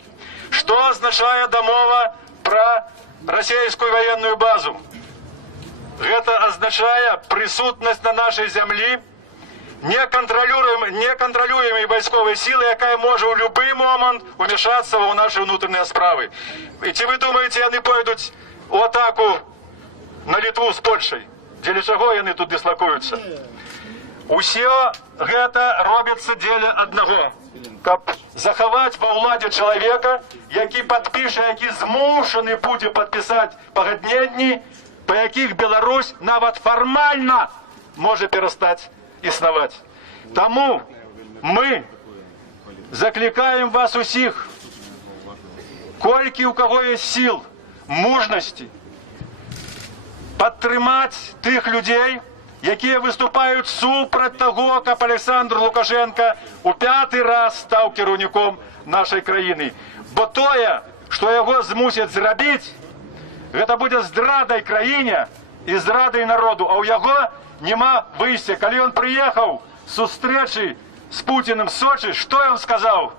Что означает домова про российскую военную базу? Это означает присутность на нашей земле неконтролюемой войсковой силы, яка може в будь-який момент вмішатися в наші внутрішні справи. І чи ви думаєте, вони пойдуть у атаку на Литву з Польщею? Для чого вони тут дислокуються? Усе гэта робиться для одного. Каб заховати во владі чоловіка, який підпише, який змушений буде підписати погодненні, по яких Білорусь навіть формально може перестати існувати. Тому ми закликаємо вас усіх, кольки у кого є сил, мужності, підтримати тих людей, які виступають супроти того, як Олександр Лукашенко у 5-й раз став керівником нашої країни. Бо те, що його змусять зробити, це буде здрадою країні і здрадою народу. А у його нема вийстя. Коли він приїхав з зустрічі з Путіним в Сочі, що він сказав?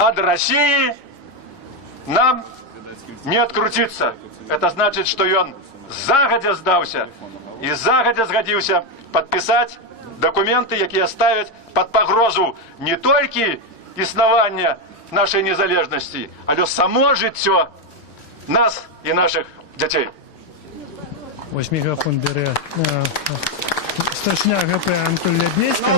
Від Росії нам не відкрутитися. Це значить, що він загодя здався і загодя згодився підписати документи, які ставлять під погрозу не тільки існування нашої незалежності, але само життя нас і наших дітей. Ось мікрофон бере старшина ГП Анатолій Ляднецький.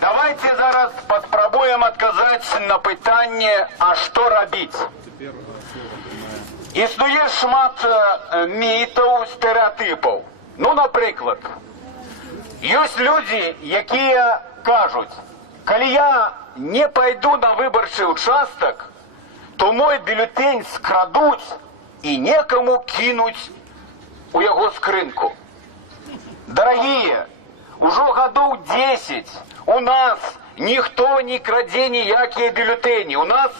Давайте зараз спробуємо відказати на питання, а що робити. Існує шмат мітів, стереотипів. Ну, наприклад, є люди, які кажуть, коли я не пойду на виборчий участок, то мой бюлетень скрадуть і некому кинуть у його скринку. Дорогие, уже годов 10 у нас ніхто не краде ніякі бюлетені. У нас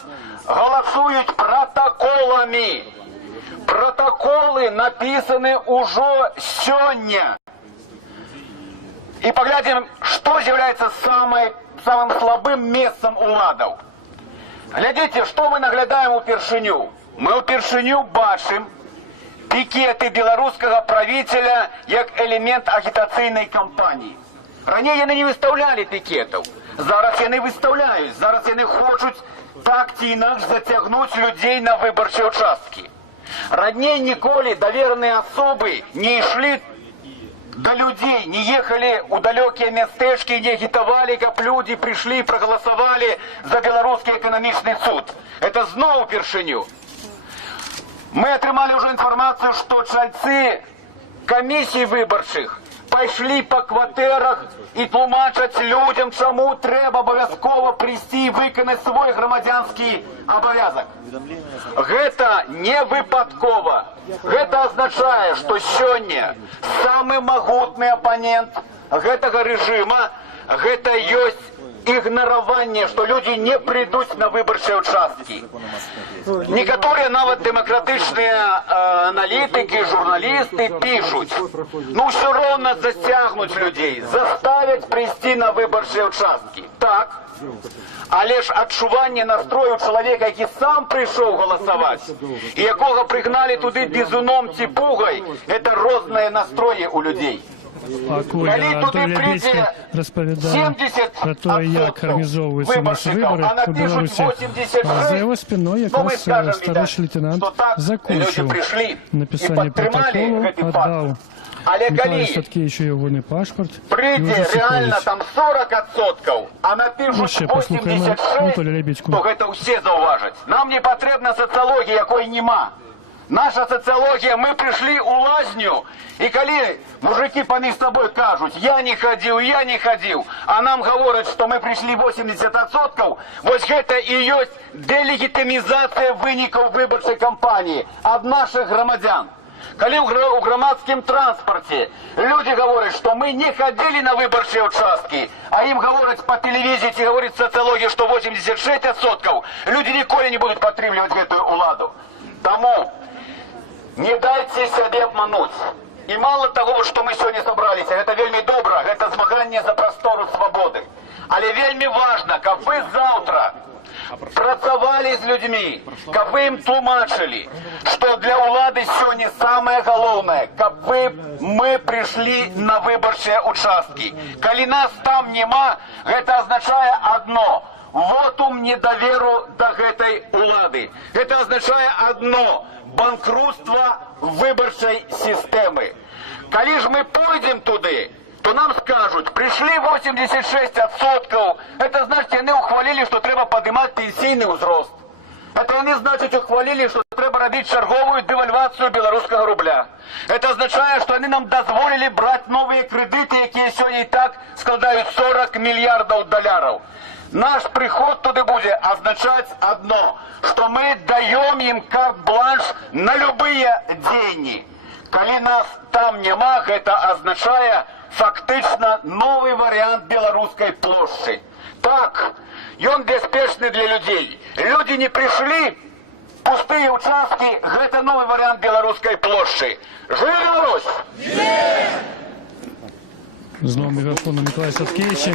голосують протоколами. Протоколы написаны уже сегодня. И поглядим, что является самым слабым местом уладов. Глядите, что мы наглядаем у Першиню. Мы у Першиню бачим пикеты белорусского правителя как элемент агитаційної кампанії. Раніше вони не виставляли пікетів. Зараз вони виставляють. Зараз вони хочуть так чи інакше затягнути людей на виборчі участки. Ранее ніколи доверенные особы не шли до людей, не ехали у далекие местечки, не агитовали, как люди пришли и проголосовали за Белорусский экономичный суд. Это снова Першиню. Мы отримали уже информацию, что чальцы комиссий выборчих пошли по квартирах і тлумачать людям, чому треба обов'язково прийти і виконати свій громадянський обов'язок. Гэта не випадково. Гэта означає, що сьогодні самий могутний опонент гэтага режима, гэта есть игнорование, что люди не придут на выборчие участки. Некоторые нават демократичные аналитики, журналисты пишут, ну все равно затягнуть людей, заставить прийти на выборчие участки. Так, але ж адчування настрою чоловіка, який сам прийшов голосувати, і якого пригнали туди бізуном ці пугой, це різні настрої у людей. А коли Анатолій Лебедський розповідає про те, як організовуються наші вибори у Білорусі, за його спиною якраз старший лейтенант закончив написання протоколу, віддав Миколаю Садкевичу його паспорт. Прийде реально там 40%, а напишуть 86%, то это все зауважать. Нам не потрібна соціологія, якої нема. Наша соціологія, ми прийшли у лазню, і коли мужики поміж собою кажуть, я не ходив, а нам говорять, що ми прийшли 80%, ось це і є делегітимізація виників виборчої кампанії від наших громадян. Коли у громадському транспорті люди говорять, що ми не ходили на виборчі участки, а їм говорять по телевізії, говорить соціологія, що 86%, люди ніколи не будуть підтримувати цю владу. Тому не дайте себе обмануть. І мало того, що ми сьогодні зібралися, це вельми добре, це змагання за простору свободи. Але вельми важливо, як ви завтра працювали з людьми, як ви їм тлумачили, що для влади сьогодні саме головне, як ми прийшли на виборчі участки. Коли нас там нема, це означає одно – вотум недоверу до этой улады. Это означает одно – банкрутство выборчей системы. Коли ж мы пойдем туди, то нам скажут, пришли 86%, это значит, они ухвалили, что треба поднимать пенсийный возраст. Это они, значит, ухвалили, что треба робить черговую девальвацию белорусского рубля. Это означает, что они нам дозволили брать новые кредиты, які сьогодні і так складають 40 миллиардов долларов. Наш приход туди буде означать одно, что мы даем им карт-бланш на любые деньги. Коли нас там нема, это означает фактично новый вариант белорусской площади. Так, и он беспечный для людей. Люди не пришли, пустые участки, это новый вариант белорусской площади. Живи Беларусь! Знову мікрофон у Миколая Садкевича.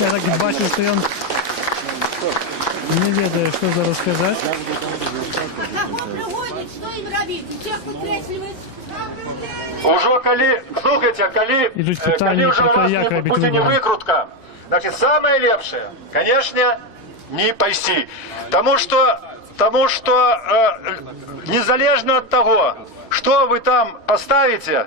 Я так бачу, що він не ведає, що зараз сказати. Уже коли, слухайте, коли уже раз будет не выкрутка, значит, самое лепшее, конечно, не пойти. Тому что незалежно от того, что вы там поставите,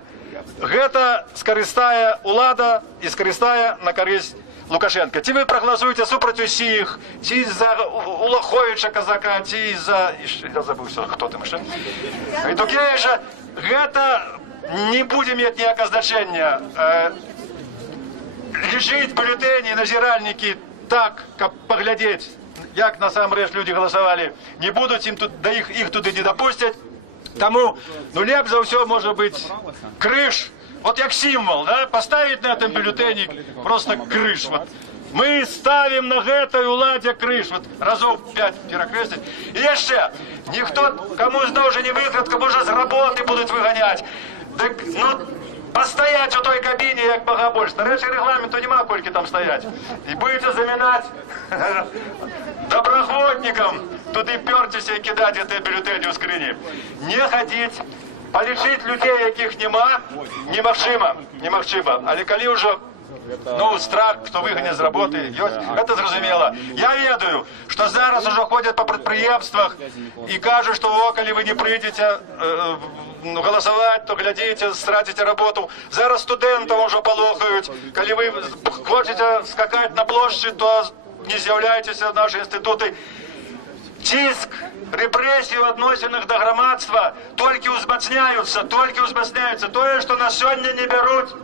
гэта скарыстае улада і скарыстае на карысць Лукашенко. Ці вы прагаласуеце супраць усіх, ці за Улаховіча казака, ці за... Я забыўся, хто там яшчэ. І таке ж, гэта не будзе мець ніякага значэння. Лічыць бюлетэні, назіральнікі так, каб паглядзець, як насамрэч людзі галасавалі, не будуць ім тут, да іх туды не дапусцяць. Тому, лепш за все может быть крыш, вот как символ, да, поставить на этом бюллетене просто крыш. Вот. Мы ставим на этой уладе крыш, вот разов 5 перекрестить. И еще, никто, кому уже не выкладка, может, с работы будут выгонять. Так, ну, постоять у той кабине, як богобольш. До речі, регламенту нема, кольки там стоять. И будете заминать доброохотникам туди пертися і кидати ті бюлетені у скрині. Не ходіть, полічити людей, яких нема, немагчыма. Але коли вже страх, хто виганяє з роботи, це зрозуміло. Я ведаю, що зараз уже ходять по підприємствах і кажуть, що коли ви не прийдете голосувати, то глядите, стратите роботу. Зараз студентам вже полохають. Коли ви хочете скакати на площадь, то не з'являйтеся в наші інститути. Тиск, репрессии в отношеннях до громадства только узмацняются. То, что нас сегодня не берут,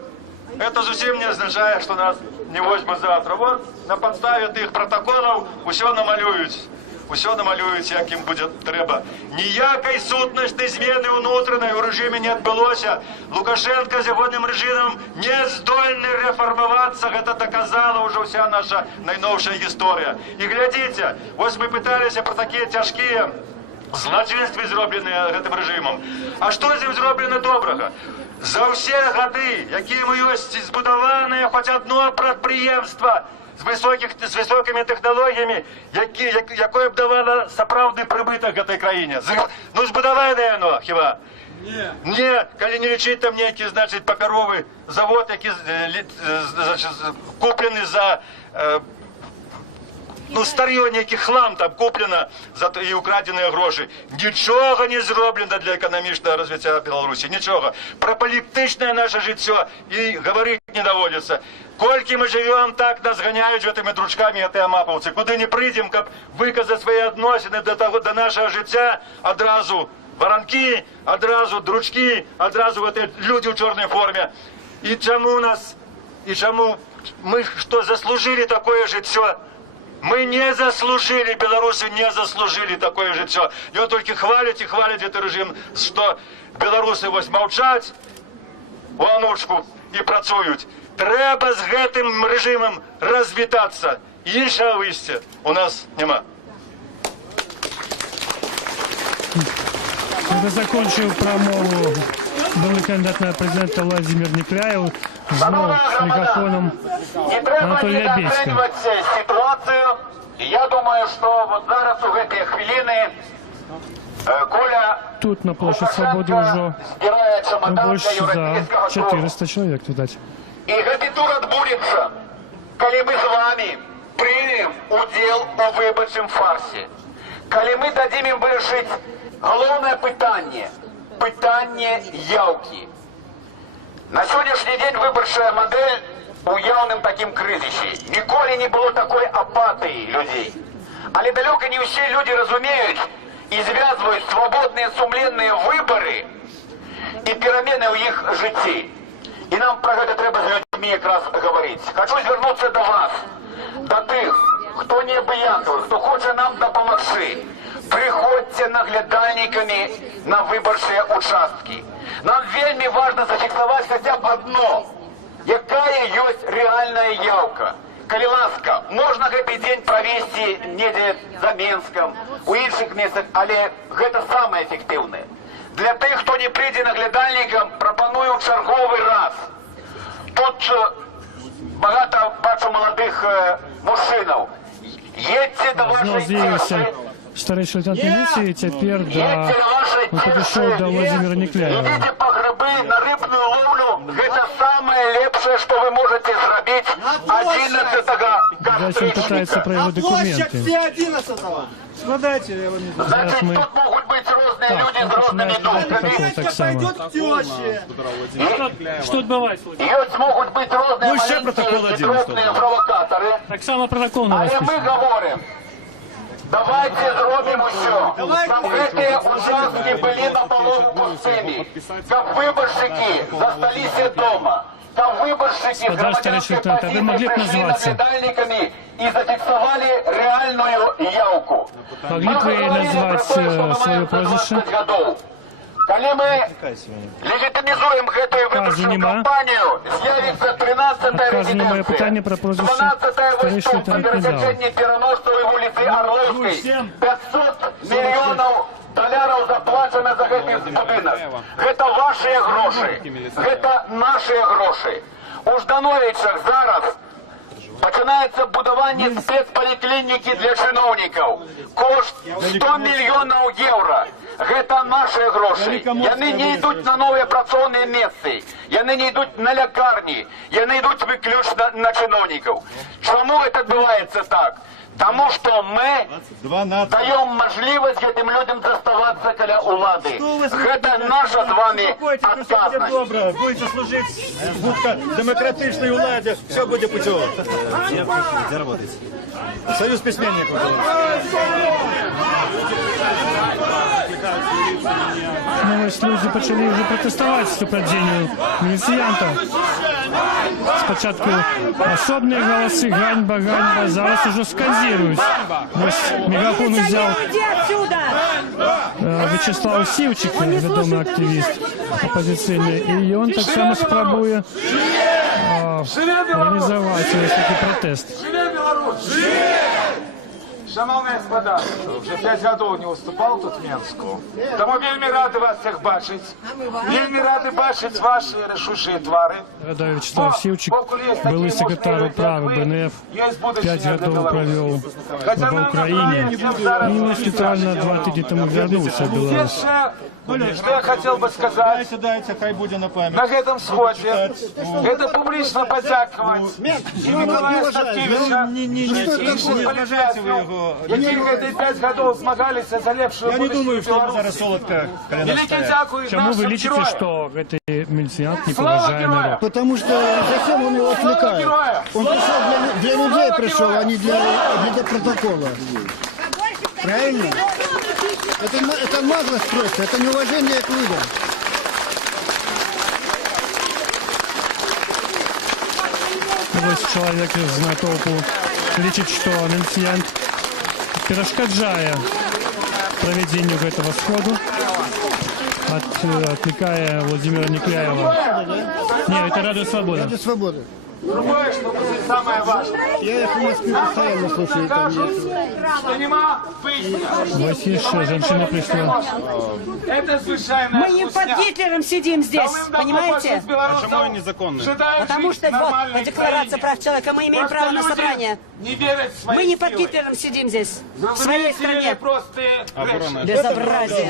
это совсем не означает, что нас не возьмут завтра. Вот на подставе тих протоколов все намалюють. Усе намалюють, як їм буде треба. Ніякої сутності зміни внутрішньої у режимі не відбулося. Лукашенко з його режимом не здольний реформуватися. Це доказала вже вся наша найновша історія. І глядите, ось ми питалися про такі тяжкі злочинства, зроблені цим режимом. А що з ним зроблено доброго? За всі роки, якими є збудоване хоч одне підприємство, з високими технологіями, якою б давала справді прибиток цій країні. Ну, збудоване воно, хіба? Не, коли не лічить там некий, значить, паперовий завод, який куплений за старье, некий хлам там куплено і украдені гроші. Нічого не зроблено для економічного розвитку Білорусі, нічого. Про політичне наше життя і говорити не доводиться. Кольки ми живемо так, нас ганяють этими дружками, ці амаповці. Куди не прийдемо, щоб виказати свої відносини до нашого життя, одразу воронки, одразу дружки, одразу люди в чорній формі. І чому ми що, заслужили таке життя? Мы не заслужили, белорусы не заслужили такое життя. И он только хвалит и хвалит этот режим, что белорусы ось мовчать у онучку і працюють. Треба з гэтым режимом розвітатися. Іншого вийстя у нас нема. Когда закончил промову новый кандидат на президента Владимир Некляев, знову с микрофоном Анатолия Бецька. Ситуацію. І я думаю, що от зараз у ці хвилини Коля Тут на площади Свободы уже больше за 400 человек, видать. і гэты тур адбудзецца, калі мы з вами прымем удзел у выбарчым фарсе. Калі мы дадзім ім вырашыць галоўнае пытанне яўкі. На сённяшні дзень выбарчая мадэль у яўным такім крызісе. Ніколі не было такой апатыі людзей. Але далёка не ўсе людзі разумеюць і звязваюць свабодныя сумленныя выбары і перамены ў іх жыцці. І нам пра гэта трэба з людзьмі якраз гаварыць. Хачу звярнуцца да вас, да тых, хто неабыякавы, хто хоча нам дапамагчы. Прыходзьце наглядальнікамі на выбарчыя участкі. Нам вельмі важна зафіксаваць хаця б адно, якая ёсць рэальная яўка. Калі ласка, можна гэты дзень правесці недзе за Менскам, у іншых месцах, але гэта самае эфектыўнае. Для тых, хто не прыйдзе наглядальнікам, прапаную чарговы раз. Тут багата бачу маладых мужчынаў. Едьце да вашай церквы. Старейший лейтенант милиции теперь подошел до Владимира Некляева. Идите по грибы на рыбную ловлю. Это самое лепшее, что вы можете сделать 11-го. Дальше он пытается проявить документы. Складайте, я вам не знаю. Значит, тут могут быть разные люди с разными думками. Так само. Что отбывается? Есть могут быть разные маленькие и крупные провокаторы. Так само протокол на вас Але мы говорим. Давайте зробим усё, каб гэтыя участкі былі напалову пустымі, каб выбаршчыкі засталіся дома, каб выбаршчыкі з грамадзянскай пазіцыі прыйшлі наглядальнікамі і зафіксавалі рэальную яўку. Могли бы вы назвать свое прозвище? Калі мы легітимізуємо гэтую выбарчую кампанію, з'явіцца 13-я резиденція, 12-я войска по пересеченні Переносової вулиці Орловської, 500 мільйонів доларів заплачено за гэты будинок. Гэта ваші гроші, гэта наші гроші. У Ждановичах зараз починається будування спецполіклініки для чиновників. Кошт 100 мільйонів євро. Гэта наши гроши. Яны не йдуть на новые працоўныя месцы. Яны не йдуть на лякарні. Яны йдуть выключно на чиновников. Чому это отбывается так? Тому что мы даем можливость этим людям заставаться каля улады. Это наша с вами отказность. Добре, будете служить в демократичной уладе, все будет путем. Где работаете? Союз письменников. Ну, ось люди почали вже протестувати з нападінням міліціянта. Спочатку особні голоси «Ганьба, ганьба», зараз уже скандирують. Ось мегафон взяв Вячеслав Сівчик, відомий активіст опозиційний, і він так само спробує організувати ось такий протест. Шановні господа, вже 5 років не виступав тут в Мінську. Тому вельми радий вас всіх бачити. Вельми радий бачити ваші рішучі твари. Радой Вячеслав Сівчик, былый секретарь управы БНФ, 5 годов провел в Украине и специально 2 тижні тому вернулся в Беларусь. что я хотел бы сказать на этом сходе. Это публично подякивать Николая Статкевича, які эти 5 годов змагались за лепшую будущую Беларусь. Великий дякую Чому ви нашим лічите, героям. що цей міліціянт не Слава поважає героям! народ? Потому что зачем он его отвлекает? Он пришел для людей пришел, а не для протокола. Правильно? Это наглость просто, это неуважение к людям. Ось чоловік з натовпу лічить, що міліціянт перешкоджає проведению этого сходу, отвлекая Владимира Никляева. Не, это Радио Свобода. Радио Свобода. Другое, что будет самое важное. Я их в Москве постоянно слушаю. Что нема выяснено. Вот еще женщина пришла. Это случайная Мы не под Гитлером сидим здесь, понимаете? Почему незаконно? Потому что вот, по декларации прав человека мы имеем право на собрание. Не верят в свои Мы не под силы. Гитлером сидим здесь, в своей стране. Просто Безобразие.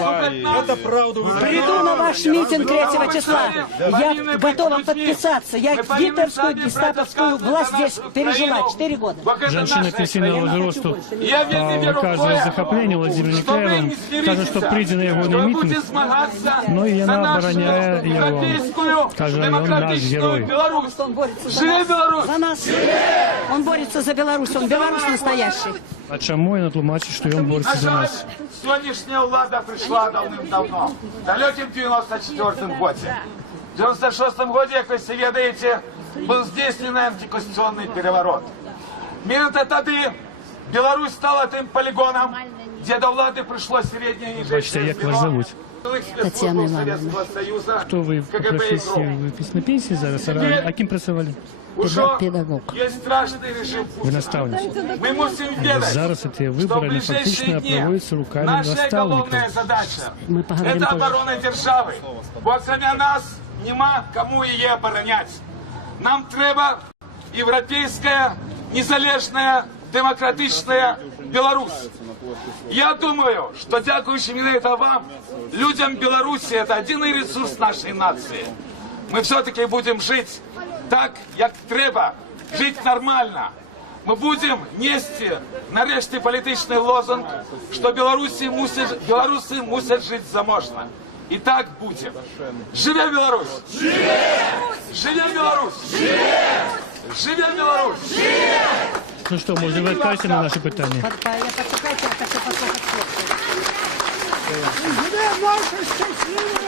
Это правда. Приду на ваш митинг 3 числа. Я готова подписаться. Я гитлерскую, гестаповскую власть здесь пережила 4 года. Женщина пенсійного возрасту выказывает захопление Владимиром Никляевым, каже, что прийде на его митинг, но и она обороняет его. Каже, он наш герой. Живе Беларусь! За нас. Он борется за Беларусь. Он Беларусь настоящий. А чому він тлумачить, що він бореться за нас? Сегодняшняя влада пришла давным-давно, в далеким 94-м годе. В 96-м годе, как вы все ведаете, был здійснений антиконституционный переворот. Мірите тоді Беларусь стала тим полігоном, де до влади прийшло середнє і Бачите, як вас зовуть? Татьяна Ивановна. Хто ви по професії? Ви на пенсії зараз? А ким працювали? Педагог. Є страшний режим Ви наставник. Ми мусимо віддати, Зараз ці що в вибори ближайшие фактично дні проводяться руками наша наставників. головная задача Мы поговорим это позже. оборона держави. Бо окремя нас нема кому її обороняти. Нам треба європейська, незалежна, демократична Беларусь. Я думаю, что дякуючи именно это вам, людям Беларуси, это один ресурс нашей нации. Мы все-таки будем жить так, як треба, жить нормально. Ми будемо нести нарешті політичний лозунг, що білоруси мусять жити заможно. І так буде. Живе Білорусь! Живе Білорусь! Живе Білорусь! Ну що, може ви відкажете на наші питання?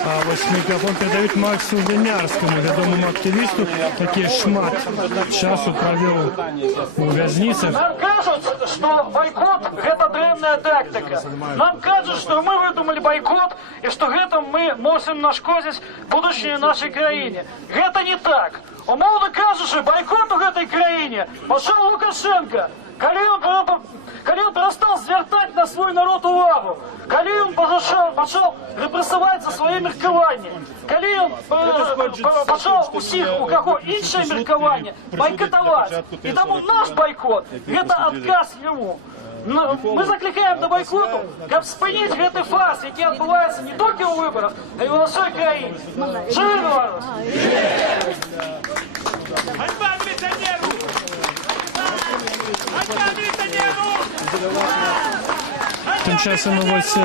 А ось мікрофон передають Максу Винярському, відомому активісту, який шмат часу провів у в'язницях. Нам кажуть, що бойкот – це древня тактика. Нам кажуть, що ми видумали бойкот, і що гэтым ми можемо нашкодити будущее нашій країні. Це не так. Умовно кажучи, бойкот у гэтай країні пішов Лукашенко. Коли він перестав звертати на свій народ увагу, коли він почав репресувати за своє міркування, коли він почав усіх, у кого інше міркування, бойкотувати. І тому наш бойкот – це відказ йому. Ми закликаємо до бойкоту, щоб спинити цей фарс, який відбувається не тільки у виборах, а й у нашій країні. Живи Білорусь! Ганьба міліціонеру! Ганьба міліціонеру! Тим часом ось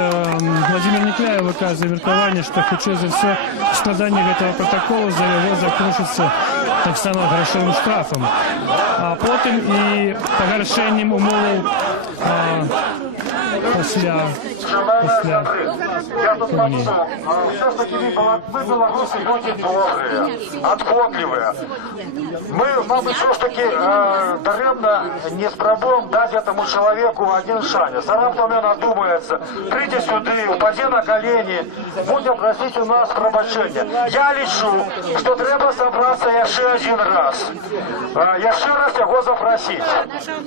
Владимир Никляєв виказує міркування, що хоче за все складання цього протоколу за його закінчиться так само грошовим штрафом, а потім і погоршенням умов після Я тут подумал, все-таки мы белорусы люди добрые, отходливые. Мы, мабуть, все-таки даремно не спробуем дать этому человеку один шанс. А раптом он одумается, прийти сюда, упади на колени, будем просить у нас пробачення. Я лічу, що треба собраться еще один раз. Еще раз его запросить.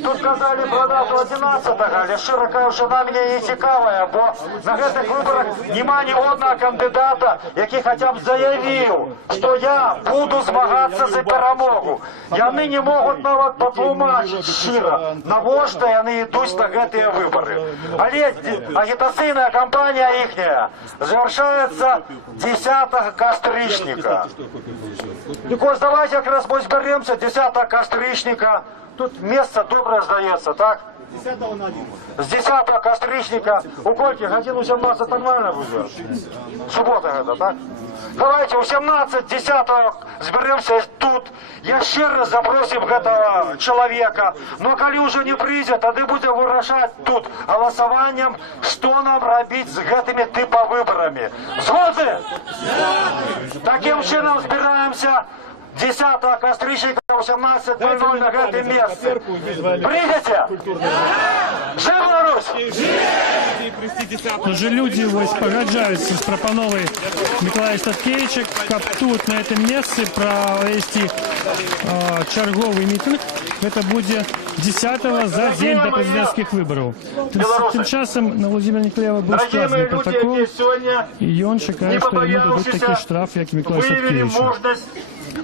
Тут сказали про дату 11-го, я щиро кажу, що нам не цікава бо на гэтых выборах нема ні одного кандидата, які хоча б заявив, що я буду змагатися за перемогу. Яны не можуть нават патлумачити щиро, навошта яны йдуть на гэтыя выборы. Але агітацыйная кампанія іхняя завершаецца 10 кастрычніка. Так ось давайте якраз мы зберемся 10 кастрычніка. Тут месца добрае здаецца, так? З 10 кастрычніка у колькі? Гадзін у 17 нормально будзе? Субота гэта, так? Давайте у 17-10 зберемся тут. Я щиро запросим гэтага чалавека. Но калі ўжо не прыйдзе, тады будем вырашаць тут галасаваннем, што нам рабіць з гэтымі тыпа выбарамі. Згодны? Такім чынам збіраемся 10 кастрычніка 18:00 на гэтым месцы. Прыйдзеце? Жив Беларусь! Уже люди вось пагаджаюцца з прапановай Миколая Статкевича, каб тут на этом месцы провести чарговый митинг. Это будет 10-го за день до президентских выборов. Тем часом на Владимира Николаева был складный протокол, и он чекает, что ему дадут такие штрафы, как и Миколаю Статкевичу.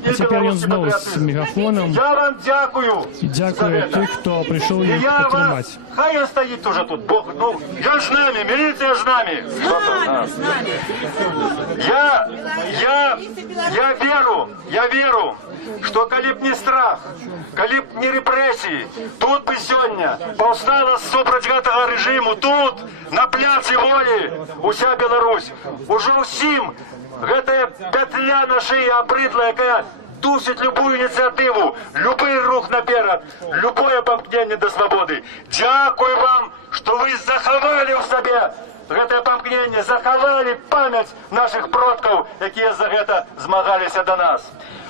А теперь он снова с мегафоном. Я вам дякую. И дякую тем, кто пришел их подтримать. Хай он стоит уже тут, Бог, ну, я с нами, милиция с нами. Я веру, что коли б не страх, коли б не репрессии, тут бы сегодня повстала супроть гэтага режиму, тут, на пляце Волі, уся Беларусь. Уже усім гэтая петля на шее обрыдла, якая душит любую инициативу, любой рух наперед, любое помкнение до свободы. Дякую вам, что вы заховали в себе гэтае помкнение, заховали память наших продков, якія за гэта змагаліся до нас.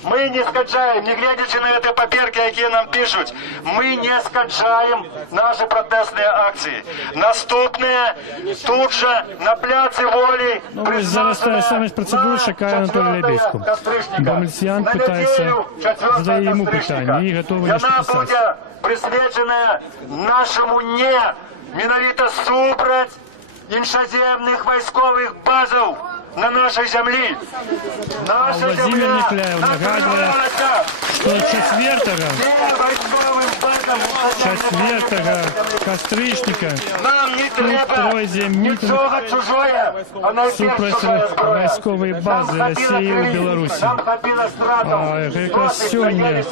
Мы не скачаем, не глядячи на эти паперки, якія нам пишут, мы не скачаем наши протестные акции. Наступные тут же на пляце Волі. Ну, ось зараз та саме процедура чекає Анатолія Лебедьку. Бо міліціян питається, задає йому питання і готовий нечто писати. Буде присвячена нашому не, менавіта супроть іншаземних військових базів на нашей земле. Владимир Николаев нагадывает, что 4 кастрычника тут пройдзе митинг супроть войсковой базы России в Беларуси. Как раз сегодня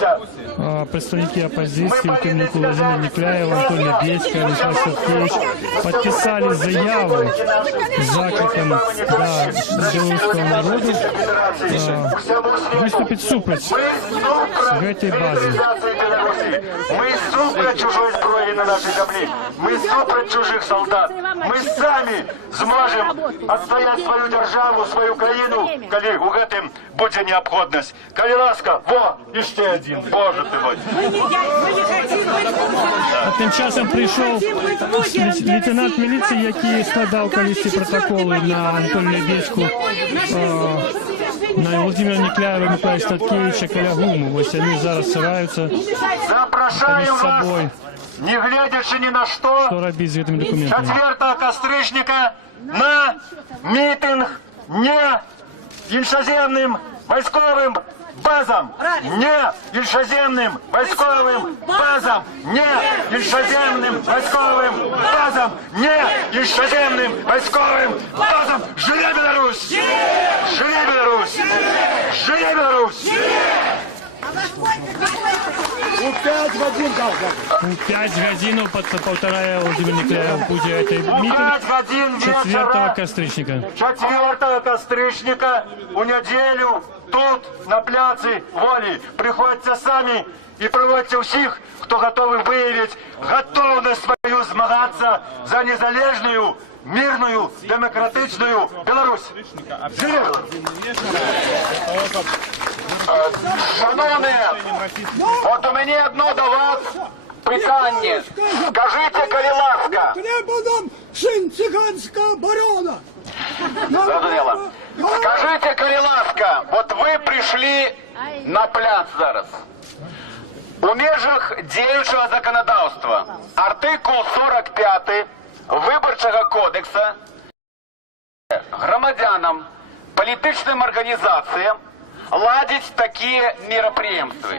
представники оппозиции, в том числе Владимир Николаев, Антон Лебедько, Микола Статкевич, подписали заяву с закликом белорусского народа выступить супроть этой базы. Мы супроть чужой зброї на нашей земле. Мы супроть чужих солдат. Мы сами зможем отстоять свою державу, свою країну, коли у гэтым буде необходимость. Коли ласка, во, і ще один. Боже ти мой. А тим часом прийшов лейтенант міліції, який складав колись протоколи на Анатолія Лебедьку, на Владимира Николаева и Миколая Статкевича Калягуму. Ось вони зараз стараються Запрошаю вас, не глядячи ні на що робити з цими документами. 4 кастричника на мітинг не іншоземним військовим базам, не іншоземним військовим базам, не іншоземним військовим базам, не іншоземним військовим базам. Живе Білорусь! Живе Білорусь! Живе Білорусь! У 5 годин дал. У 5 годин, полтора Владимир Николаев будет митинг 4 кастрычника. 4 кастрычника у неделю тут, на пляце Волі. Приходите сами и проводите всех, кто готовы выявить готовность свою змагаться за незалежную, мирную, демократичную Беларусь. Живе! Шановні, от у мене одно до вас питання. Скажите, коли ласка. Треба нам сын цыганского барона. Зрозуміло. Скажите, коли ласка, вот вы пришли на пляц зараз. У межах діючого законодавства артикул 45 Виборчого кодексу громадянам, політичним організаціям ладить такі мероприємства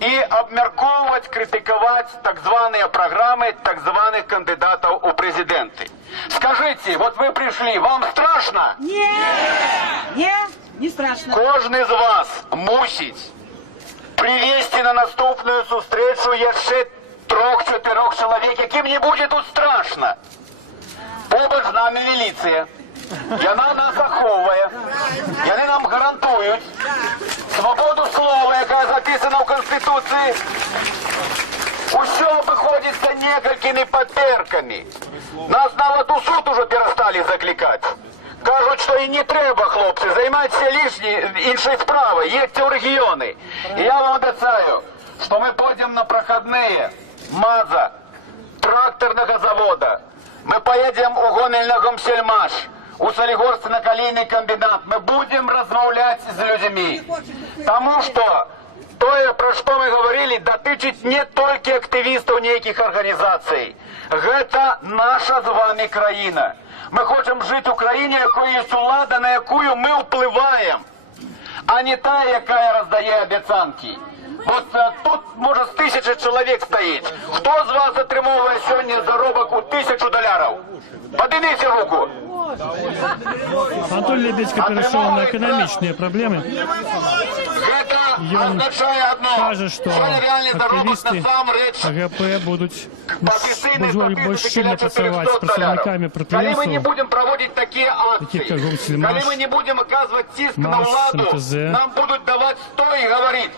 і обмірковувати, критикувати так звані програми так званих кандидатів у президенти. Скажіть, от ви прийшли, вам страшно? Ні, ні, не страшно. Кожен з вас мусить привести на наступну зустрічу ще 3-4 чоловік, яким не буде тут страшно. Побач з нами міліція. Вона нас заховує. Вони нам гарантують свободу слова, яка записана в Конституції. Усе обходиться некількими паперками. Нас навіть у суд уже перестали закликати. Кажуть, що і не треба, хлопці, займайтеся іншою справою, їдьте в регіони. І я вам обіцяю, що ми підемо на проходные МАЗа, тракторного завода. Мы поедем у Гомельного Сельмаш, у Солигорска на колейный комбинат. Мы будем размовлять с людьми. Потому что то, про что мы говорили, дотычить не только активистов неких организаций. Это наша с вами країна. Ми хочемо жити в країні, якої є влада, на яку ми впливаємо, а не та, яка роздає обіцянки. От тут, може, з 1000 чоловік стоїть. Хто з вас отримує сьогодні заробок у $1000? Поднимите руку. Анатолий Лебедько перешел на экономичные проблемы. И он каже, что активисты АГП будут больше сильно працювати з представниками Коли ми не предприятий, будемо проводити такі акції, таких как Гомсельмаш, коли ми не будемо оказувати тиск на МАЗ, владу, МТЗ. нам будуть давати 100 і говорити,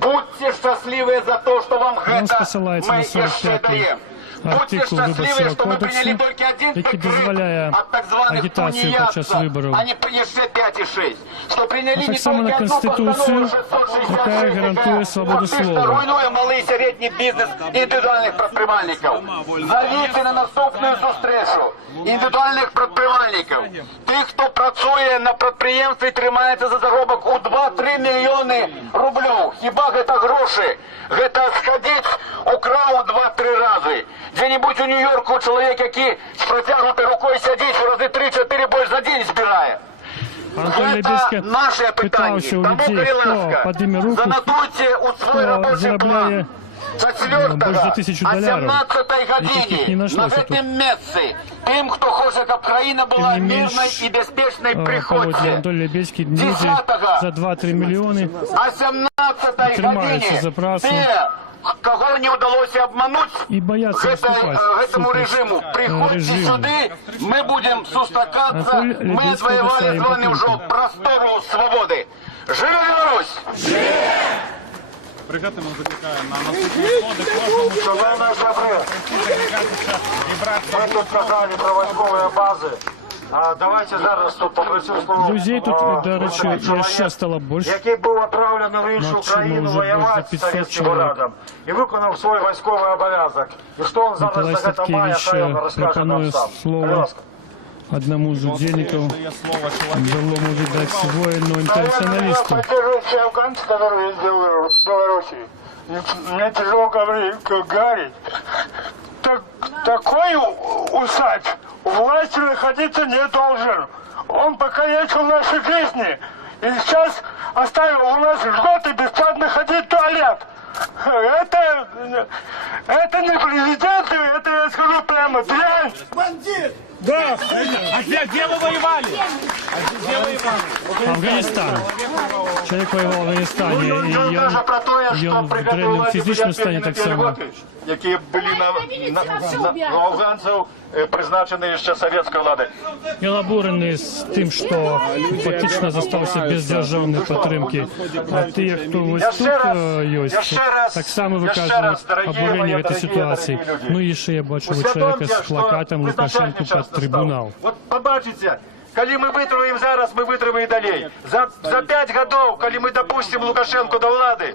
будьте щасливі за те, що вам Он гэта посилається ми на ще 45-й даємо. Будьте артикул щасливі, Виборчого що ми кодексу, прийняли тільки один який прикрит дозволяє от так званих агітацію під час виборів. а не ще 5 і 6. Що прийняли А не так само тільки на одну Конституцію, постанову 666, яка гарантує свободу фактично слова. руйнує малий і середній бізнес індивідуальних предпринимальників. Зовіть на наступну зустрічу індивідуальних предпринимальників. Тих, хто працює на підприємстві, тримається за заробок у 2-3 мільйони рублів. Хіба це гроші? Це сходить, украв 2-3 рази. Де-небудь у Нью-Йорку чоловік, який з протягнутою рукою сидить, в рази 3-4 більше за день збирає. Анатолий Это Лебедько наше питання. питався у Тому, людей, хто Кареласка, підніме руку, занотуйте у свій хто робочий заробляє план. З 4 більше за $1000, о 17-й яких не годині на нашлося тут. цьому місці тим, хто хоче, щоб країна була Тим не менш, мирною і безпечною, Погоді приходьте. Анатолій Лебедько люди 10-го за 2-3 мільйони о 17-й тримаються годині за працю те, кого не вдалося обманути і бояться вступати этому режиму, приходьте сюди, ми будемо зустрічатися, Анатолій ми Лебедько звоювали з своїм вами вже потомкам. простору свободи. Живе Білорусь! Бригадами закликаємо на наступні сходи кожному Шановні добре, ми тут казали про військові бази. А давайте зараз тут попросив слово. Людей тут, до речі, ще стало більше. Який був відправлений в іншу Максимум країну вже воювати за з 500 Совєтським чоловік. Радом і виконав свій військовий обов'язок. І що він зараз Николай за це має, хай він Садкевич розкаже нам пропонує сам. слово Пожалуйста. одному з удельників, былому, видать, воїну-інтернаціоналісту. Поддерживающий афганцы, которые из Беларуси. Мне тяжело говорить. Такой усач власти находиться не должен. Он покалечил наши жизни. И сейчас оставил у нас льготы бесплатно ходить в туалет. Это не президент, это я скажу прямо, дрянь. Бандит! Да. А где вы воевали? Где воевали? Афганистан. Человек воевал в Афганистане, и он в древнем фізичному стані так само. Які були на афганців призначені ще совєтською владою. Він обурений з тим, що фактично залишився без державної підтримки. А ті, хто ось тут є, так само виказують обурення в цій ситуації. Ну і ще я бачу чоловіка з плакатом Лукашенко під трибунал. От побачите, коли ми витримаємо зараз, ми витримаємо і далі. За 5 років, коли ми допустимо Лукашенко до влади,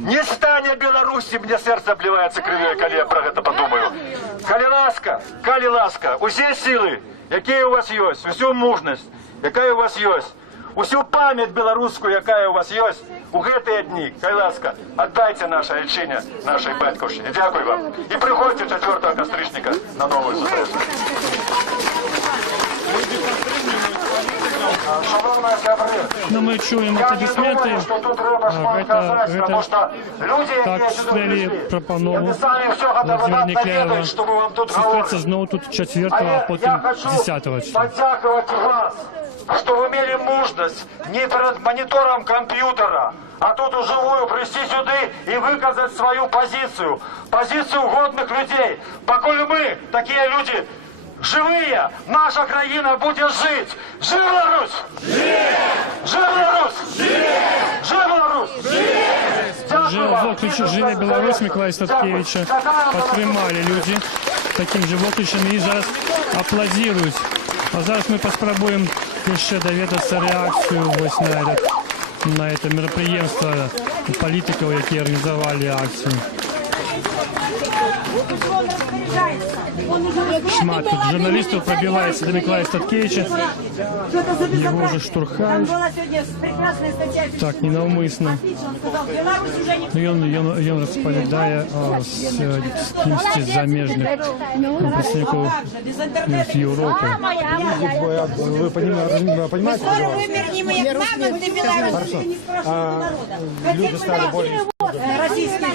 не стане Білорусі, мені серце обливається кров'ю, коли я про це подумаю. Коли ласка, усі сили, які у вас є, усю мужність, яка у вас є, усю пам'ять білоруську, яка у вас є у гэтыя дні. Хай ласка, аддайце наше айчине, нашій батьківщині. Дякую вам. І приходьте 4 кастричника на нову зустріч. Но мы чуем аплодисменты. Это так члени Пропанову Владимира Неклеева. Состоится знову тут 4, а потім 10 числа. Подякувати вас, что вы имели мужность не перед монитором компьютера, а тут уживую прийти сюда и выказать свою позицию. Позицию годных людей. Поколь мы, такие люди, живые, наша країна буде жить. Жив Беларусь! Жив Беларусь! Жив Беларусь! Вже окличі «Живе Білорусь» Миколая Статкевича підтримали люди таким же окличем і зараз аплодують. А зараз ми спробуємо ще довідатися реакцію ось на це мероприємство політиків, які організували акцію. Шмат тут журналистов пробивается до Миколая Статкевича. Его уже штурхают. Так, ненавмысленно. И он располагает с кимсти замежных представников из Европы. Вы понимаете? Хорошо. Люди стали более... Российские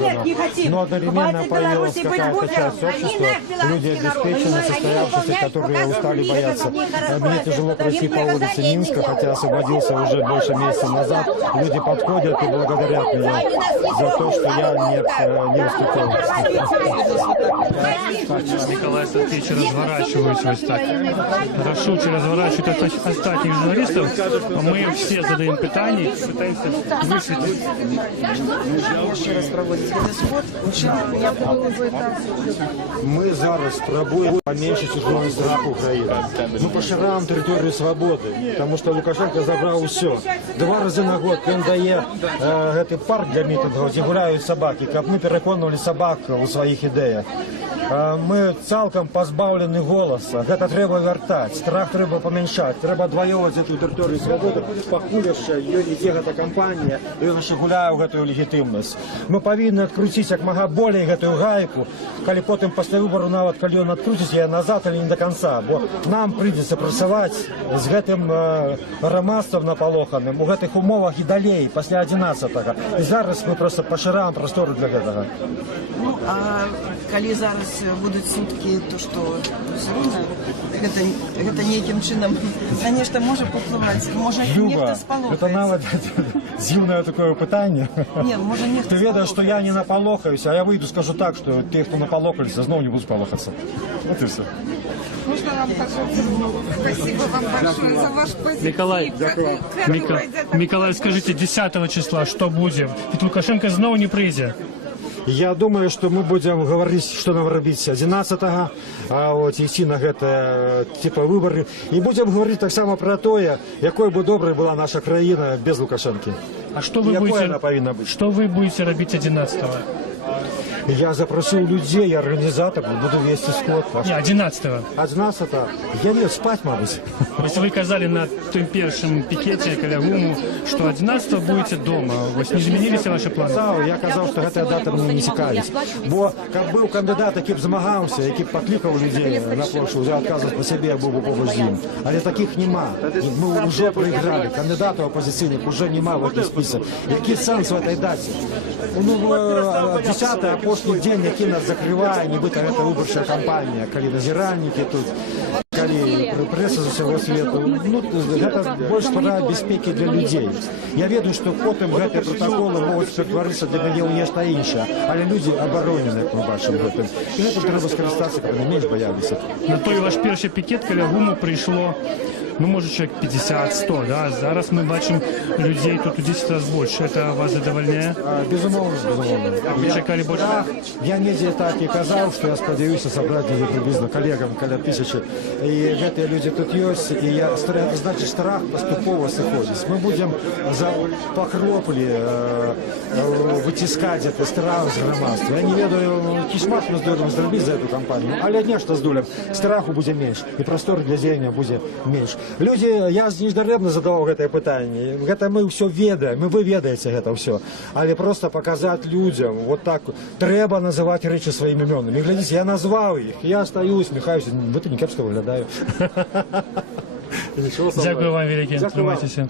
Нет, не хотим. Но одновременно появилась какая-то часть общества, люди обеспеченные, состоявшиеся, которые устали бояться. Мне тяжело пройти по улице Минска, хотя освободился уже больше месяца назад. Люди подходят и благодарят меня за то, что я не уступил. Николай Статкевич разворачивается вот так. Рашучи разворачивает остальных журналистов, а мы все задаем питание, пытаемся высветлить. Ми зараз спробуємо поменшити журналістів страх України. Ми пошираємо територію свободи, тому що Лукашенко забрав все. 2 рази на год він дає цей парк для мітингів, де гуляють собаки, як ми переконували собак у своїх ідеях. Ми цілком позбавлені голосу. Це треба вертати, страх треба поміншати, треба двоювати цю територію свободи, покулявши її несе ця компанія, і вона ще гуляє в цю легітимність. Ми повинні відкрутити як мога більше цю гайку, коли потім після вибору, навіть коли він відкрутить її назад або не до кінця, бо нам прийдеться працювати з цим громадством наполоханим, у цих умовах і далі, після 11-го. І зараз ми просто пошираємо простори для цього. Ну, а коли зараз будуть сутки, то що все одно це ніяким чином, звісно, може попливати, може ніхто сполохається. Це навіть з'ївне таке питання. Ні, може ніхто Ти ведаєш, що я не наполохаюся, а я вийду, скажу так, що ті, хто наполохалися, знову не будуть полохатися. От і все. Можно вам спасибо вам большое за ваш позитив. Николай, скажите, 10 числа что будем? Ведь Лукашенко снова не прийде. Я думаю, что мы будем говорить, что нам робить 11-го, а вот идти на это типа выборы. И будем говорить так само про то, якой бы доброй была наша країна без Лукашенки. А что вы будете робить 11-го? Я запросил людей, организаторов, буду вести скот. Не, 11-го. 11-го? Я не спать могу. Если вы казали на том первом пикете Калягуму, что 11-го будете дома, не изменились ваши планы? Я казав, що ця дата не цікавить. Бо як був кандидат, який б змагався, який б покликав людей на площу, за відказів по собі, я був би поруч з ним. Але таких нема. Ми вже проіграли. Кандидатів опозиційних вже нема в цій списку. Який сенс в цій даті? Ну, 10-й апошній день, який нас закриває, нібито це виборча кампанія, коли назиральники тут, коли преса з усього світу. Ну, це більш справа безпеки для людей. Я веду, що потім ці протоколи можуть перетворитися для мене у нечто інше, але люди оборонені, як ми бачимо. І цим треба скористатися, щоб не менш боялися. На той ваш перший пікет Калягуму прийшло, ну, може, чоловік 50-100, да? Зараз ми бачимо людей тут у 10 разів більше. Це вас задовольняє? Безумовно, безумовно. Ви чекали більше? Я не так і казав, що я сподіваюся зібрати приблизно колегам коли 1000. І ці люди тут є, і я, значить, страх поступово сходить. Ми будемо за похроплі витискати цей страх з громадства. Я не ведаю, кішмат ми здолємо зробити за цю кампанію, але нечто здолимо. Страху буде менше, і простору для зрення буде менше. Люди, я недарэмна задаваў гэтае пытанне. Гэта мы ўсё ведаем, вы ведаеце гэта ўсё. Але просто показаць людзям, вот так, трэба называць рэчы сваімі імёнамі. Глядзіце, я назваў іх, я стаю, усміхаюся, вы-то не кепска выглядаю. Дякую вам велике. Тримайтеся.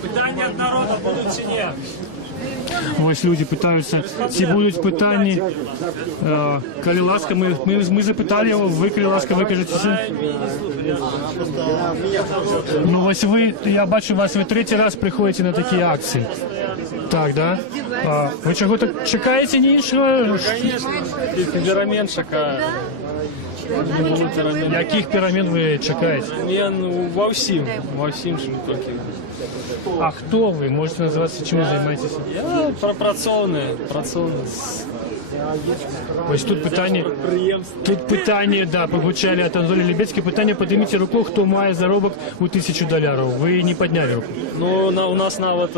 Питання від народу будуть чи ні? Ось люди питаються, ці будуть питання. Коли ласка, ми запитали його, ви, коли ласка, викажетеся. Ну ось ви, я бачу вас, ви третій раз приходите на такі акції. Так, да? Ви чого-то чекаєте іншого? Звісно, перемен чекаю. Яких перемен ви чекаєте? Перемен во всім, що не тільки. А хто ви? Можете називатися, чим ви займаєтеся? Я працовний. Ось тут питання, да, прозвучали від Анатолія Лебедського. Питання, підніміть руку, хто має заробок у $1000. Ви не підняли руку. Ну, у нас навіть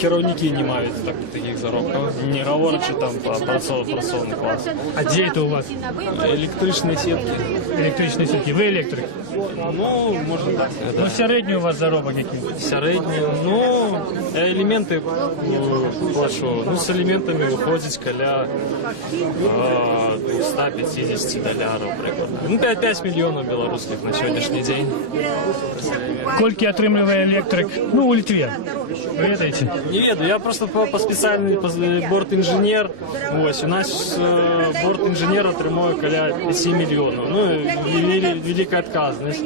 керівники не мають таких заробків. Не говорячи там про працовний клас. А де це у вас? Електричні сітки. Електричні сітки. Ви електрик? Ну, можна так сказати. Ну, середній у вас заробок який? Середній, ну, елементи плачу. Ну, з елементами виходить коля $150, приблизно. Ну, 5 мільйонів білоруських на сьогоднішній день. Скільки отримує електрик, ну, у Литві? Ви ведаєте? Не ведаю, я просто по спеціальній бортінженер. Ось, у нас бортінженер отримує коля 7 мільйонів. Ну, велика відказність.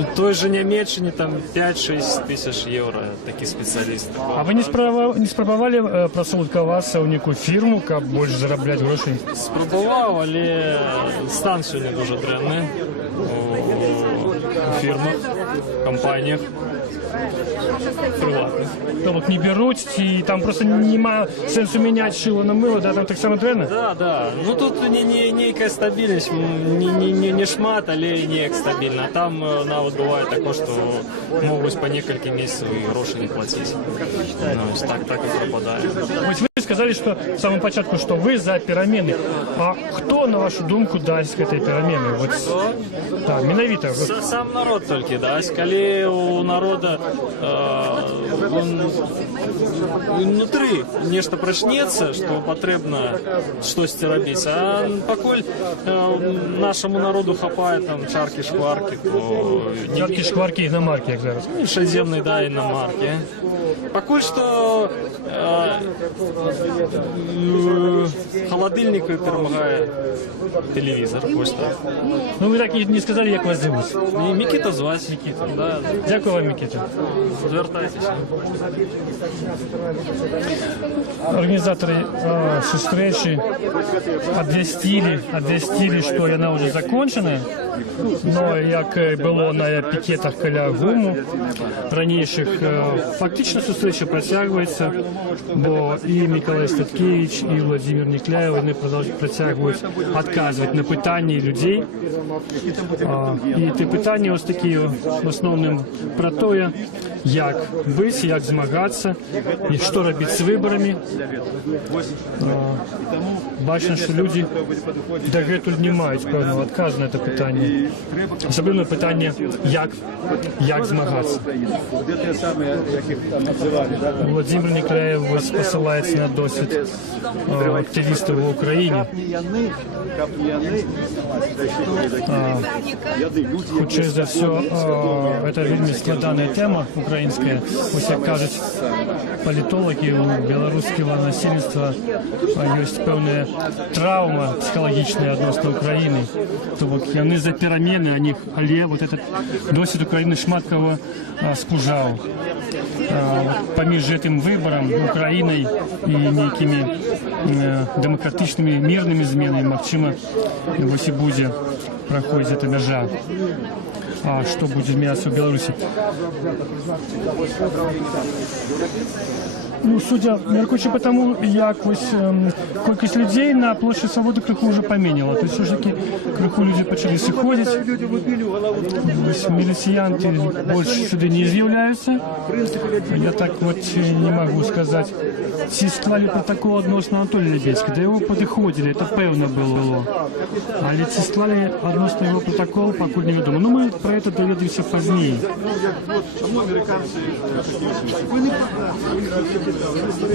В той же Німеччині там 5-6 тисяч євро такі спеціалісти. А ви не спробували працевлаштуватися у яку фірму, як більше заробляти грошей? Спробував, але стан сьогодні дуже дрянний у фірмах, компаніях. Приватних. Тобто не беруть, і там просто немає сенсу міняти шило на мило, да, там так само дренно? Да. Ну тут некая стабільність, не шмат, але і не стабільна. А там навіть буває таке, що можуть по кілька місяців і гроші не платити. Ну, так і пропадає. Ось ви сказали, що в самому початку, що ви за переміни. А хто, на вашу думку, дасть цієї переміни? Хто? Так, менавіта. Сам народ тільки дасть. Коли у народу внутри нечто прочнется, что потребно что-то робить. А покуль нашему народу хапает там чарки-шкварки, то... Чарки-шкварки, іномарки, як зараз. Шеземные, да, иномарки. Покуль что холодильник перемагає телевізор. Ось так. Ну ви так і не сказали, як вас зовуть. Микита звать. Микита. Да. Дякую вам, Микита. Звертайтеся. Організатори зустрічі обвістили, що вона вже закінчена. Но як було на пікетах біля ГУМу раніших, фактично зустріча протягується, бо і Миколай Статкевич, і Владимир Некляєв, вони протягують відказувати на питання людей. І ті питання ось такі в основному про те, як бути, як змагатися, і що робити з виборами. Бачимо, що люди догетуль не мають певного відказу на це питання. Особливо питання, як змагатися. Владимир Некляєв посилається на досвід активістів в Україні. Хоча за все, це вельми складана тема українська. Ось як кажуть політологи, у білоруського насильства є певна травма психологічна відносно України. Тобто вони за переміни, але вот этот досвід України шмат кого спужав. Поміж цим вибором Україною і некими демократичними мирними змінами, можливо, ось і буде проходити ця межа. А что будет меняться в Беларуси? Ну, судя, міркуючи по тому, як ось кількість людей на площі Свободи криху вже поміняла. Тобто, все ж таки, криху люди почали сходити. Ось міліціянти більше сюди не з'являються. Я так от не можу сказати. Ці склали протокол відносно Анатолія Лебедського. До його підходили, це певно було. Але ці склали відносно його протокол, поки невідомо. Ну, ми про це довідомося пізніше.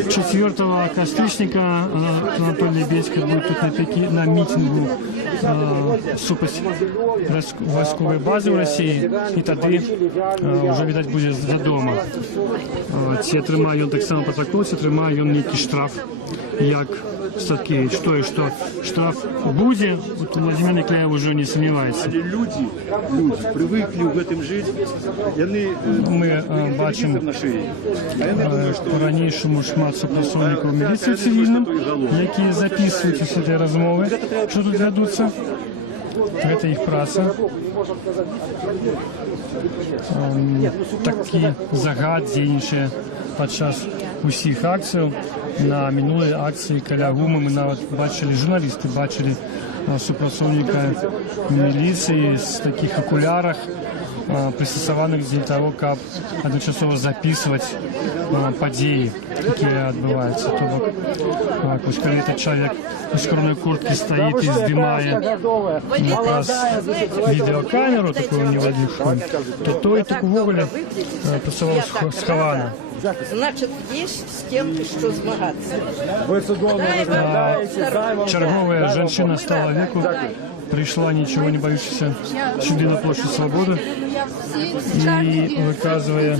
4-го костричника Анатолий Лебедский будет тут на митингу супасть військової бази в Росії, і тоді вже, видать, буде задома. Ці отримає він так само протокол, ці отримає він некий штраф, як Статкевич. То і що штраф буде, от Владимир Николаєв вже не сумнівається. Люди привикли в этом жити, ми бачимо по-ранішому шмат супротивників міліції цивільним, які записують усі ці розмови, що тут ведуться. Це їх праця. Такі загадзі під час усіх акцій. На минулій акції каля ГУМу ми навіть бачили, журналісти бачили супротивника міліції з таких окулярах, пристосованих для того, як одночасово записувати події, які відбуваються. Тобто, ось коли цей чоловік у скромній куртці стоїть і знімає якраз відеокамеру, таку невеличку, то той і так вуголі працював сховано. Значить, є з ким, що змагатися. Черговая женщина стала веку, пришла, ничего не боюще, сюда на площадь Свободы и выказывая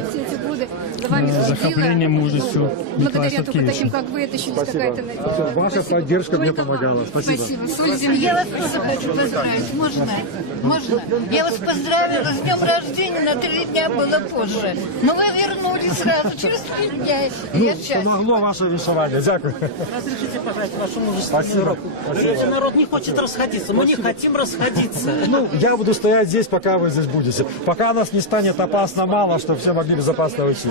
захопление мужностью Николая Статкевича. Ваша поддержка мне помогала. Спасибо. Я вас тоже хочу поздравить. Можно? Можно? Я вас поздравила с днем рождения, на 3 дня было позже. Но вы вернулись сразу, через 3 дня. Я счастлива. Помогло ваше вишивание. Дякую. Разрешите, пожалуйста, вашему мужеству. Короче, народ не хочет расходиться. Мы не хотим расходиться. Ну, я буду стоять здесь, пока вы здесь будете. Пока нас не станет опасно мало, чтобы все могли безопасно уйти.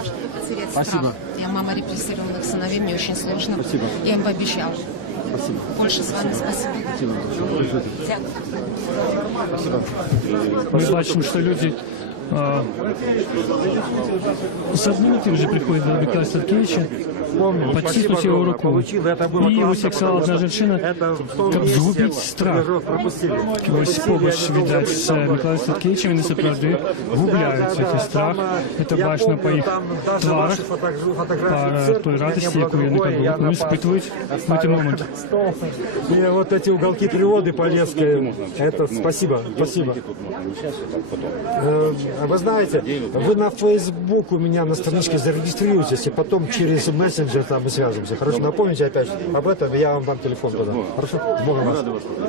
Спасибо. Я мама репрессированных сыновей, мне очень сложно. Спасибо. Я им пообещала. Спасибо. Больше с вами спасибо. Спасибо. Мы бачим, что люди с одним и тем же приходят до Николая Статкевича, потиснуть его руку. И ось як сказала одна женщина, как згубить страх. Ось побач, видать, с Николаем Статкевичем, вони справді губляють цей страх. Це бачно по їх тварах, по той радості, яку вони спитують в цей момент. И вот эти уголки природы полесские, это спасибо, спасибо. Вы знаете, вы на Facebook у меня на страничке зарегистрируетесь, и потом через мессенджер там мы свяжемся. Хорошо, напомните опять об этом, и я вам дам телефон туда. Хорошо? Бога вас.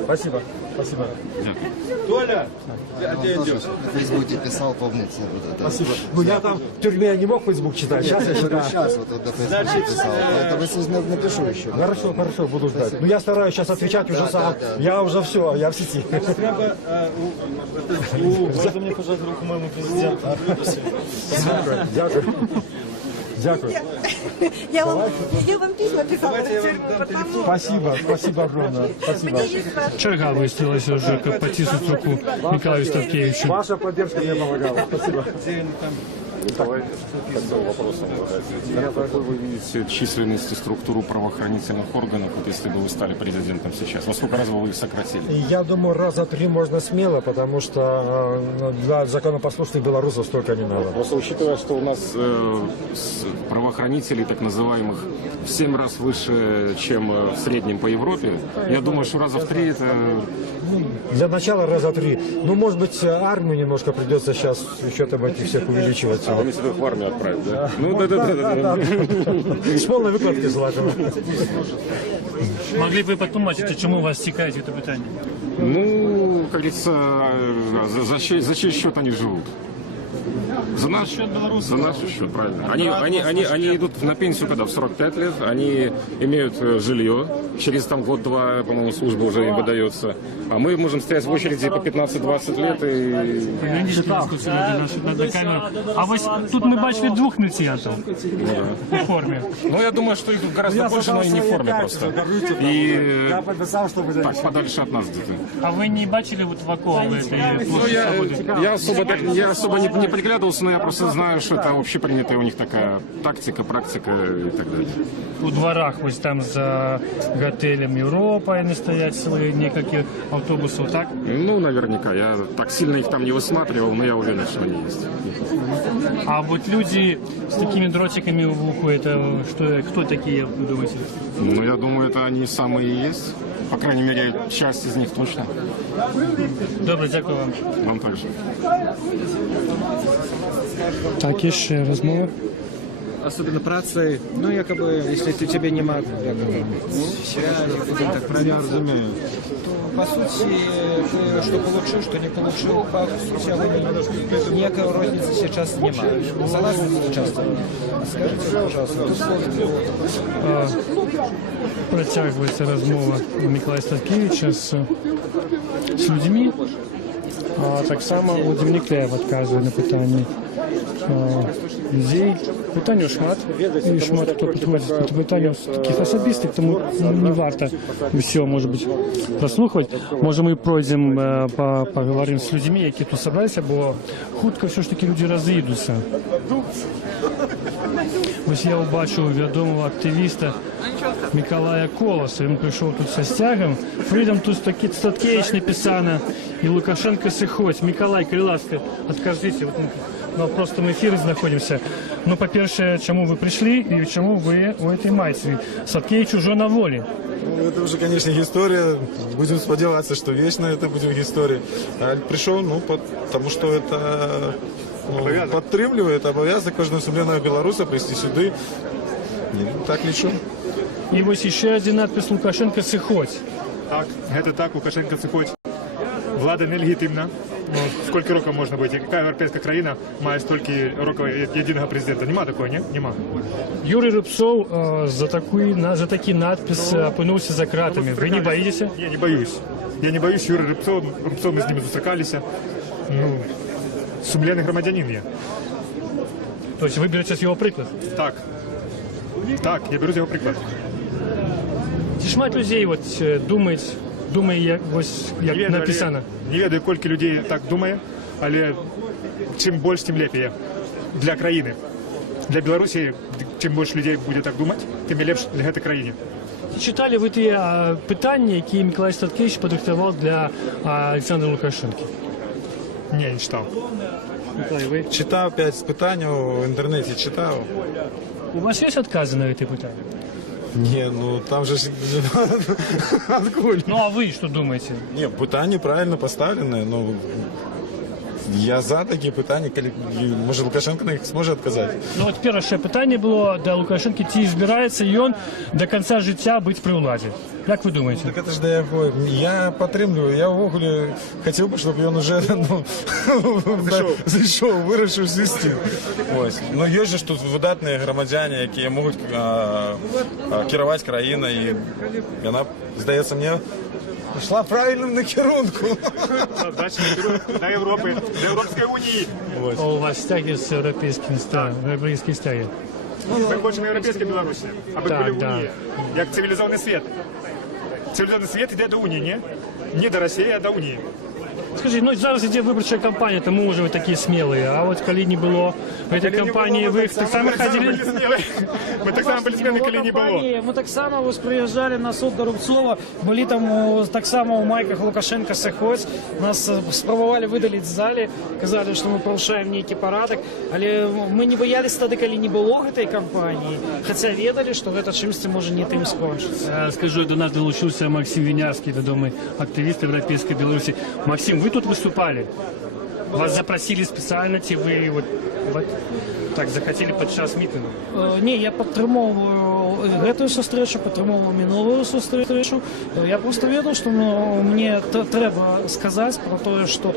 Спасибо. Спасибо. Толя! В Фейсбуке писал, помните. Спасибо. Ну я там в тюрьме не мог Facebook читать, сейчас я читаю. Сейчас вот это Фейсбуке писал. Это вы напишу еще. Хорошо, хорошо, буду ждать. Ну я стараюсь сейчас отвечать уже сам. Я уже все, я в сети. Можете мне пожать руку моему президенту? Дякую. Дякую. Я вам письма писала. Спасибо, спасибо огромное. Спасибо. Черга выстроилась уже, как потиснуть руку Николаю Статкевичу. Ваша поддержка мне помогала. Спасибо. Какой вы видите численность и структуру правоохранительных органов, вот если бы вы стали президентом сейчас? Во сколько раз вы их сократили? Я думаю, раза 3 можно смело, потому что для законопослушных белорусов столько не надо. Просто учитывая, что у нас правоохранителей так называемых в 7 раз выше, чем в среднем по Европе, я думаю, что раза в 3 это... Для начала раза 3. Ну, может быть, армию немножко придется сейчас еще там этих всех увеличивать. А вы себя в армию отправить, да? Ну, да. С полной выкладки желательно. Могли б ви потлумачити, чому вас цікавить це питання? Ну, как говорится, за чей счет они живут? За наш счет Беларусь? За наш счет, правильно. Они идут на пенсию, когда в 45 лет, они имеют жилье, через там год-два, по-моему, служба уже им выдается. А мы можем стоять в очереди по 15-20 лет и... А ось тут ми бачили двох міліціянтів у формі. Ну, я думаю, что их гораздо больше, но и не в форме просто. И так, подальше от нас где-то. А ви не бачили вот вокруг этой площади Свободы? Я особо не приглядывался, но я просто знаю, что это общепринятая у них такая тактика, практика и так далее. У дворах ось там за готелем Європа вони стоять свої некілька автобусів, так? Ну, наверняка. Я так сильно их там не высматривал, но я уверен, что они есть. А вот люди с такими дротиками в уху, это что, кто такие, вы думаете? Ну, я думаю, это они самые и есть. По крайней мере, часть из них точно. Добре, дякую вам. Вам также. Так, еще розмова. Особенно працы, ну, якобы, если ты тебе нема, якобы, так правильно разумею, то, по сути, ты что получил, что не получил, по сути, некой розницы сейчас нема. Согласны часто? Скажите, пожалуйста, тут Протягується розмова Миколая Статкевича з людьми. А так само Володимир Никлеєв відказує на питання людей. Питання шмат, і шмат хто підходить до питання таких особистих, тому не варто все, може бути, прослухати. Може ми пройдемо, поговоримо з людьми, які тут зібралися, бо хутко все ж таки люди розійдуться. Ось я побачив відомого активіста Миколая Колоса. Він прийшов тут зі стягом. Freedom to Statkevich написано, і Лукашенко сиходь. Миколай, коли ласка, откажите. На простому ефірі знаходимося. Ну, по-перше, чому ви прийшли і чому ви у этой майці? Статкевич уже на волі. Ну, это уже, конечно, история. Будем сподеваться, что вечно это будет история. А пришел, ну, потому что это подтримливает, обов'язок кожного сумленного білоруса прийти сюди. Так лічу. І ось ще один надпис Лукашенко сиходь. Так, это так, Лукашенко сиходь. Влада нелегітимна. Ну, сколько років можна бути? Яка європейська країна має стільки років єдиного президента? Нема такого, ні? Нема. Юрий Рубцов за такий надпис опинився за кратами. Ви не боїтеся? Я не боюсь. Я не боюсь Юрия Рубцова. Рубцов, ми з ними зустрікалися. Ну, сумленний громадянин я. Тобто ви берете з його приклад? Так. Так, я беру з його приклад. Шмат людей от думає, ось як написано. Не ведаю, кілька людей так думає, але чим більше, тим ліпше для країни. Для Білорусі, чим більше людей буде так думати, тим ліпше для цієї країни. Читали ви ті питання, які Миколай Статкевич підготував для Олександра Лукашенка? Ні, не читав. Миколай, ви? Читав 5 питань, в інтернеті читав. У вас є відкази на ці питання? Ні, ну там же... Откуль? Ну, а ви що думаєте? Ні, питання правильно поставлене, ну... Я за такі питання, може Лукашенко на їх зможе відказати. Ну от перше питання було до Лукашенка, чи збирається він до кінця життя бути при владі. Як ви думаєте? Так це ж до його. Я підтримую, я ввогуле хотів би, щоб він вже зайшов, вирішив звести. Ось. Ну є ж тут видатні громадяни, які можуть керувати країною, і вона, здається мені, пішла в правильному накерунку. До Європи, до Європейської Унії. У вас стяги з європейські стяги. Ми хочемо європейські Білорусі, аби були в Унії, як цивілізований світ. Цивілізований світ йде до Унії, ні? Не до Росії, а до Унії. Скажіть, ну зараз йде виборча кампанія, тому вже ви такі сміливі, а от коли не було в цій кампанії, ви так само ходили? Ми так само були сміливі, коли не було. Ми так само ось приїжджали на суд до Рубцова, були там так само у майках Лукашенка сиходь, нас спробували видалити з залі, казали, що ми порушаємо некий порядок, але ми не боялися тоді, коли не було цієї кампанії, хоча ведали, що це чимось може не тим скончиться. Скажу, до нас долучився Максим Винярский, відомий активіст Європейської Білорусі. Максим, вы тут выступали. Вас запросили специально, ці ви вот так захотели падчас мітингу? Ні, я підтримовую гэтую сустрэчу, підтримовую мінулую сустрэчу. Я просто ведаю, што мне трэба сказаць про тое, што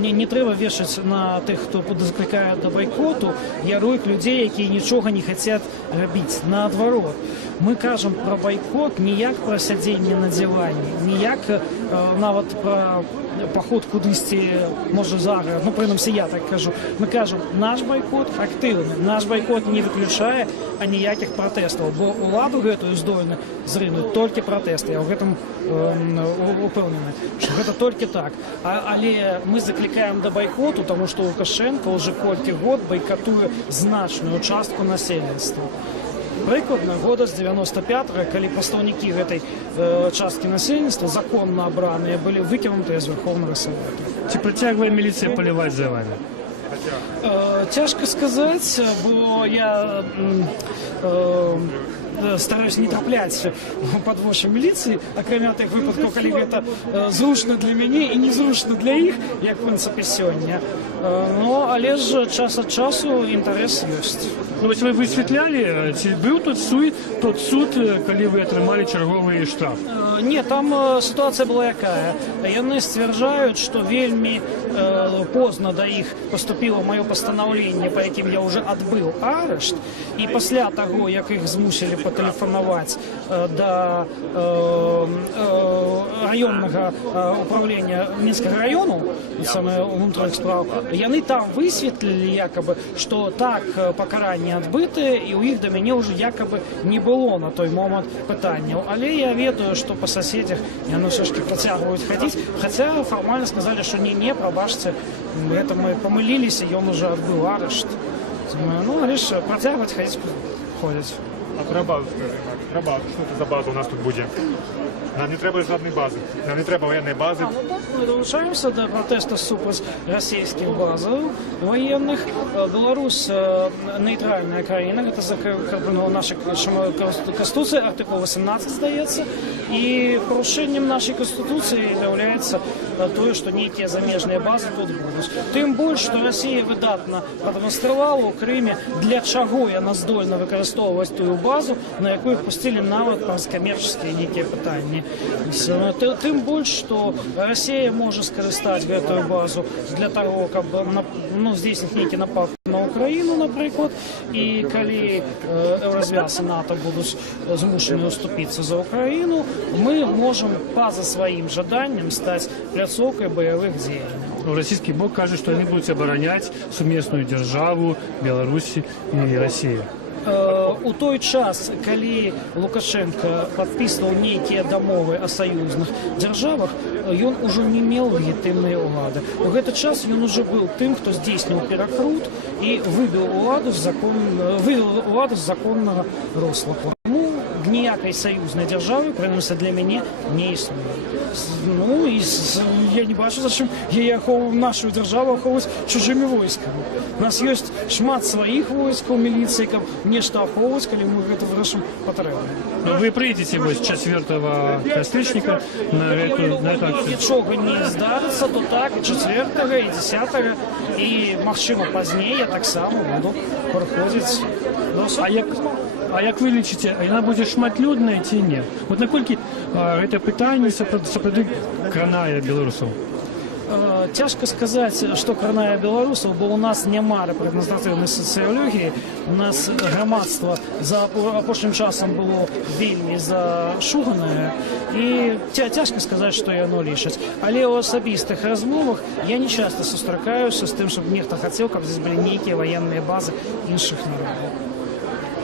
не трэба вешаць на тых, хто закликае до бойкоту, ярлык людей, якія нічога не хотят рабіць. Наадварот, мы кажам про бойкот не як про сядзенне на диване, не як нават про поход кудысьці, можа зараз, прынамсі я так кажу. Мы кажам, наш бойкот актыўны, наш бойкот не выключае аніякіх пратэстаў, бо уладу гэтую здольны зрынуць толькі пратэсты. Я ў гэтым упэўнены, што гэта толькі так. Але мы заклікаем да бойкоту, таму што Лукашенко ўжо колькі год бойкатуе значную частку насельніцтва. Прыкладна, года з 95-го, калі прадстаўнікі гэтай часткі насельніцтва, законна абраныя, былі выкінутыя з Верховнага Савета. Ці працягвае міліцыя паліваць за вами? Цяжка сказаць, бо я стараюсь не трапляць пад вочы міліцыі, акрамя тых выпадкаў, калі гэта зручна для мяне і незручна для іх, як в прынцыпе сёння. Але ж час ад часу інтарэс ёсць. Вось вы высвятлялі, ці быў тот суд, калі вы атрымалі чарговы штраф? Не, там ситуация была якая. Яны сцвярджаюць, што вельмі позна да іх поступило маё пастанаўленне, па якім я уже адбыў арышт, і пасля таго, як іх змусілі патэлефанаваць да раённага управлення Мінскага раёну, самае ўнутраных спраў, яны там высветлілі якобы, што так пакаранне адбытае, і ў іх да мяне ўжо якобы не было на той момант пытанняў. Але я ведаю, што па соседях яны ўсё ж таки працягваюць хадзіць, хаця фармальна сказалі, што не, прабачце, гэта мы памыліліся, ён уже адбыў арышт. Але ж працягваць хадзіць ходзяць. А про базу скажи, що це за база у нас тут буде? Нам не треба жодної бази, нам не треба воєнної бази. Мы долучаемся до протеста супраць расійскіх базаў военных. Беларусь нейтральная краіна, гэта закрыпано нашай Конституцыі, артыкул 18, здаецца, і парушэннем нашай Конституцыі з'яўляецца тое, што нейкія замежныя базы тут будуць. Тым больш, што Расія выдатна прадэманстравала ў Крыме, для чаго яна здольна выкарыстоўваць тую базу, на якую іх пусцілі нават праз камерческія нейкія пытанні. Тым больш, што Расія можа скарыстаць гэтую базу для таго, каб здзейсніць нейкі напад на Украіну, напрыклад, і калі Еўразвяз і НАТО будуць змушаны уступіцца за Украіну, мы можам па-за сваім жаданнем стаць пляцоўкай баявых дзеянняў. Расійскі бок кажа, што яны будуць абараняць сумесную дзяржаву Беларусі і Расіі. У той час, калі Лукашенко падпісваў нейкія дамовы о саюзных дзяржавах, ён ужо не меў легітымныя ўлады. У гэты час ён ужо быў тым, хто здзейсніў перакрут і вывел уладу з законнага русла. Ніякай саюзнай дзяржавы, прынамсі для мяне, не існуе. Я не бачу, зачем нашу дзяржаву ахоўваць чужымі войскамі. У нас ёсць шмат сваіх войскаў, міліцыі, каб нешта ахоўваць, калі мы гэта вырашым патрэбна. Вы прыйдзеце 4 кастрычніка на эту акцыю? Нічога не здарыцца, то так, 4 і 10, і, магчыма, пазней я таксама буду прыходзіць. А як вы лічыце, яна будзе шматлюдная ці не? Вот наколькі гэта пытанне сапраўды кранае беларусаў? Цяжка сказаць, што кранае беларусаў, бо ў нас няма рэпрэзентатыўнай сацыялогіі. У нас грамадства за апошнім часам было вельмі зашуганае, і цяжка сказаць, што яно лічыць. Але ў асабістых размовах я не часта сустракаюся з тым, щоб нехта хацеў, каб здесь былі нейкія ваенныя базы іншых народаў.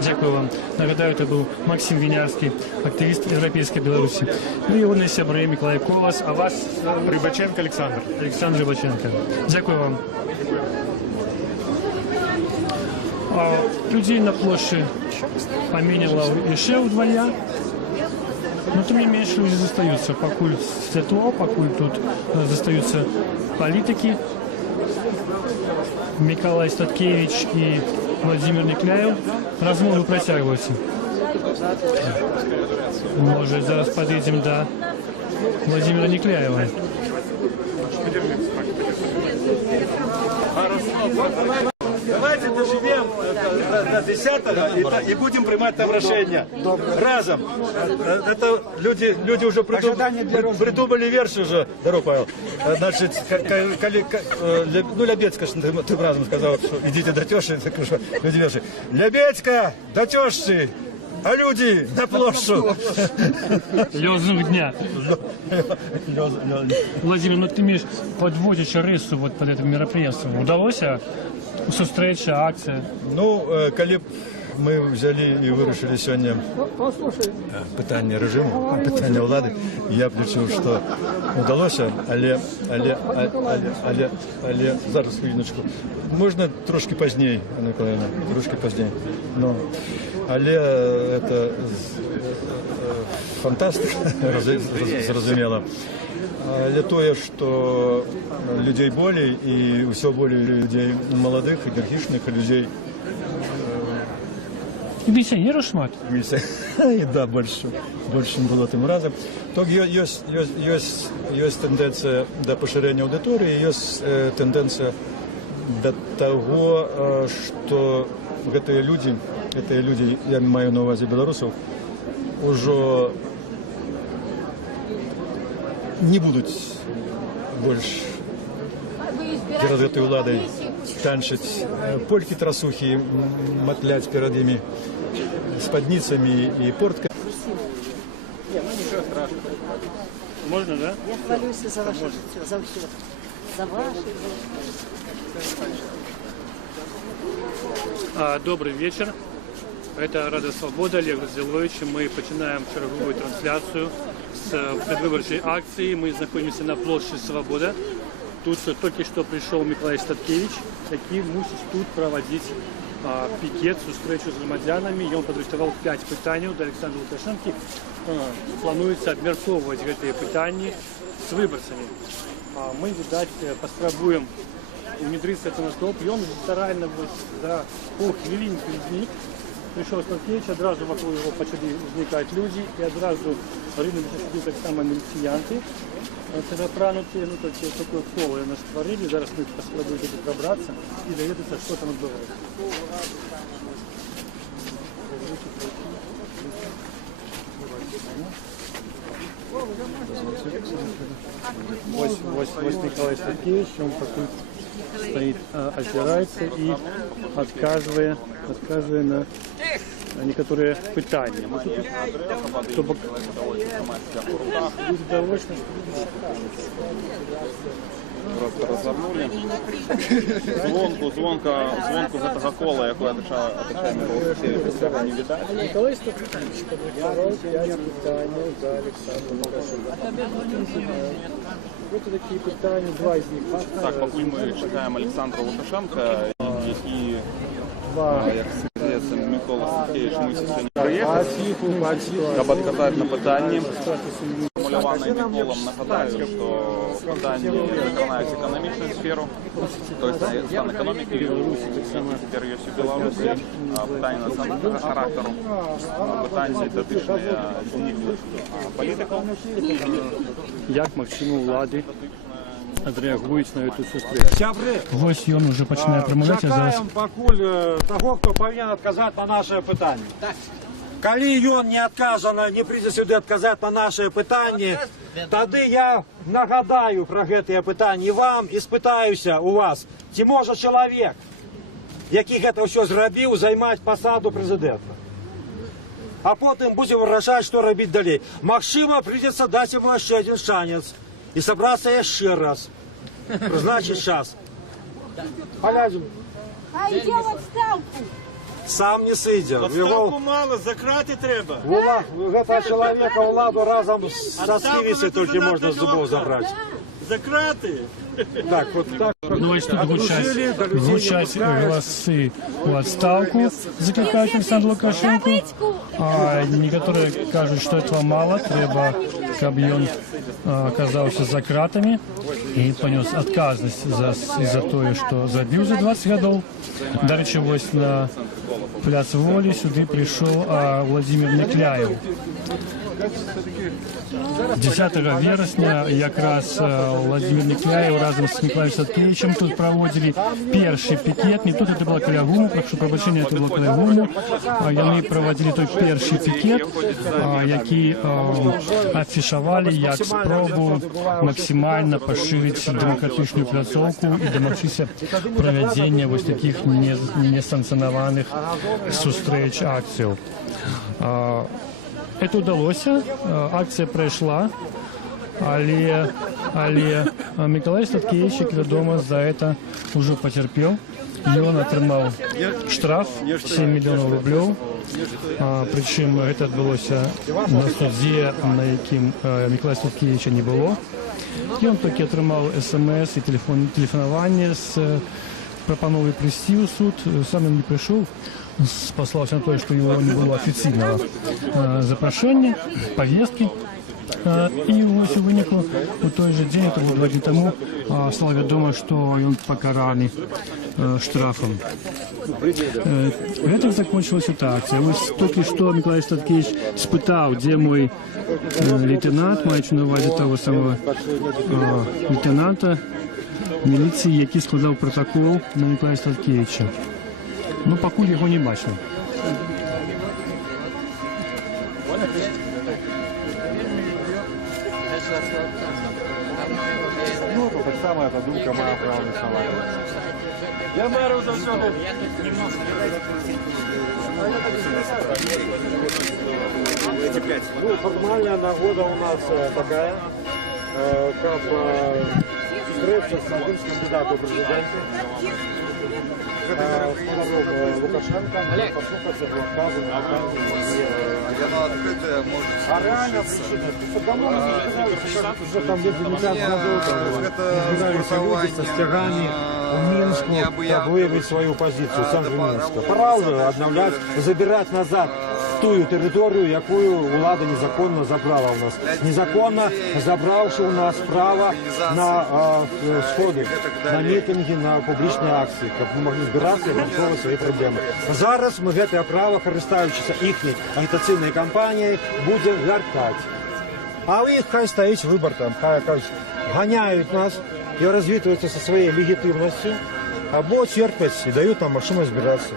Дякую вам. Нагадаю, это был Максим Винярский, активист Европейской Беларуси. Ну и он и сябры Миколай Колос, а вас... Рыбаченко Александр. Александр Рыбаченко. Дякую вам. Людей на площади поменяло еще вдвоя. Но тем не меньше люди застаются. Покуль светло, покуль тут застаются политики. Миколай Статкевич и Владимир Никляев. Размовы працягваюцца. Может, зараз подъедем до Владимира Никляева. Давайте доживем до 10-го и будем принимать там решения. Разом. Это люди уже придумали версию уже, здорово, Павел. Значит, Лябецька, ты разом сказал, что идите до тещи, так что люди верши. Лябецька, до тещи, а люди на площадь. Лозунг дня. Владимир, ну ты имеешь подводящую рису вот под этим мероприятием. Удалось встреча, акция? Ну, коли мы взяли и вырушили сегодня питание режиму, питание влады, я включил, что удалось, але, зараз хвилиночку, можно трошки позднее, Анна Николаевна, трошки позднее, но, але это фантастика, зразумела. Але тое, што людзей болей і ўсё болей людзей маладых, энергічных, людей... І пенсіонерів шмат. І да, больше было тым разам. Так ёсць тэндэнцыя да пашырэння аўдыторыі, ёсць тэндэнцыя да таго, што гэтыя людзі, я маю на ўвазе беларусаў, ужо не будуць больш перад гэтай уладай танчыць полькі-трасухі, матляць перад імі спадніцамі і порткамі. Ничего страшного. Можно, да? Я хвалюсь за ваше життя, за все. За ваше. Добрый вечер. Это Рада Свобода, Олег Зилович. Мы починаем черговую трансляцию с предвыборчей акции. Мы находимся на площади Свобода. Тут только что пришел Миколай Статкевич, який мусить тут проводить пікет, зустрічу з громадянами. Ён падрыхтаваў 5 пытанняў да Александра Лукашэнкі. Плануецца абмяркоўваць гэтыя пытанні з выбарцамі. Мы, відаць, паспрабуем умудриться на стоп. Ён літаральна за паўхвілінкі знік. Пришел Статкевич, одразу вокруг его почали возникать люди, и одразу рынуться сюди так само милиціянти. Це запрануті, ну таке коло нас створили, зараз ми спробуємо туди пробратися і довідатися, що там відбувається. Ось Миколай Статкевич, он такой стоит, озирается и отказывая на некоторые пытания. Чтобы просто развернули. Звонку з этого кола, якое отачає Микола не видать. Николай Статкевич подготовил 5 пытаний за Александра Лукашенко. Вот такие пытания, 2 из них. Так, поки ми чекаємо Олександра Лукашенка, який, як здається, Микола Статкевич мусить сьогодні приїхати, щоб відказати на питання. Формулюваний Миколом, нагадаю, що питання закривають економічну сферу, тобто стан економіки Білорусі, тепер є у Білорусі, питання національного характеру, питання дотичні політиків. Як Максиму влади відреагують на цю зустріч? Ось ён уже починає промовляти, а зараз... Чакаем пакуль того, хто повинен відказати на наше питання. Коли ён не адказана, не прийде сюди відказати на наше питання, тоді я нагадаю про гэтые питання і вам, і спитаюся у вас, ці може чоловік, який гэта все зробив, займати посаду президента. А потім будемо вирішати, що робити далі. Максима прийдеться дати йому ще один шанс. І зібратися ще раз. Призначить час. Полязем. А йде в відставку. Сам не сидя. Відставку мало, закрати треба. Этого человека владу разом со Скивицы только можно с зубов забрать. Закрати. Так, вот так. Ну, ось тут звучать голоси у отставку, закликають Александра Лукашенко. А некоторые кажуть, що этого мало, треба, щоб він оказався за кратами і понес отказність за те, що забив за 20 років. До речі, ось на Пляц Волі сюди прийшов Владимир Некляєв. 10 вересня якраз Владимир Никляев разом з Миколаєм Садкевичем тут проводили перший пікет. Не тут це була каля ГУМу, прошу пробачення, це була каля ГУМу. Вони проводили той перший пікет, який афішували як спробу максимально поширити демократичну пляцовку і домогтися проведення ось таких несанкціонованих зустріч акцій. Это удалося, акція пройшла, але Миколай Садкевич, як відомо, за це вже потерпів. І він отримав штраф 7 мільйонів рублів. Причому це відбулося на суді, на яким Миколая Садкевича не було. І він тільки отримав смс і телефонування з пропановою прийти у суд. Сам він не прийшов. Послался на то, что его не было официального запрошения, повестки. И ось у вынику у той же день, это было 2 дня тому, стало ведомо, что он покараны штрафом. Этим закончилась ситуация. Ось только что Миколай Садкевич спытал, где мой лейтенант, маючи на увазі того самого лейтенанта міліції, який складав протокол на Миколая Садкевича. Ну, покуль його не бачив. Ну, так само эта думка має право на словами. Я меру за все. Ну, формальная нагода у нас такая, как встреча с одним из кандидатов в президенты. Лукашенко, послухайте его отказы на Оно открытое, может... А реально, уже там где-то это со стягами в Минску, как выявить свою позицию, сам же Минска. Пора уже обновлять, забирать назад ту территорию, якую влада незаконно забрала у нас. Незаконно забравши у нас право на сходы, на митинги, на публичные акции, как мы могли збиратися і вирішувати свої проблеми. Зараз ми це право, користуючись їхньою агітаційною кампанією, будемо вертати. А у їх хай стоїть вибір там, хай ганяють нас і розвітуються зі своєю легітимністю, або терпять і дають нам можливість збиратися.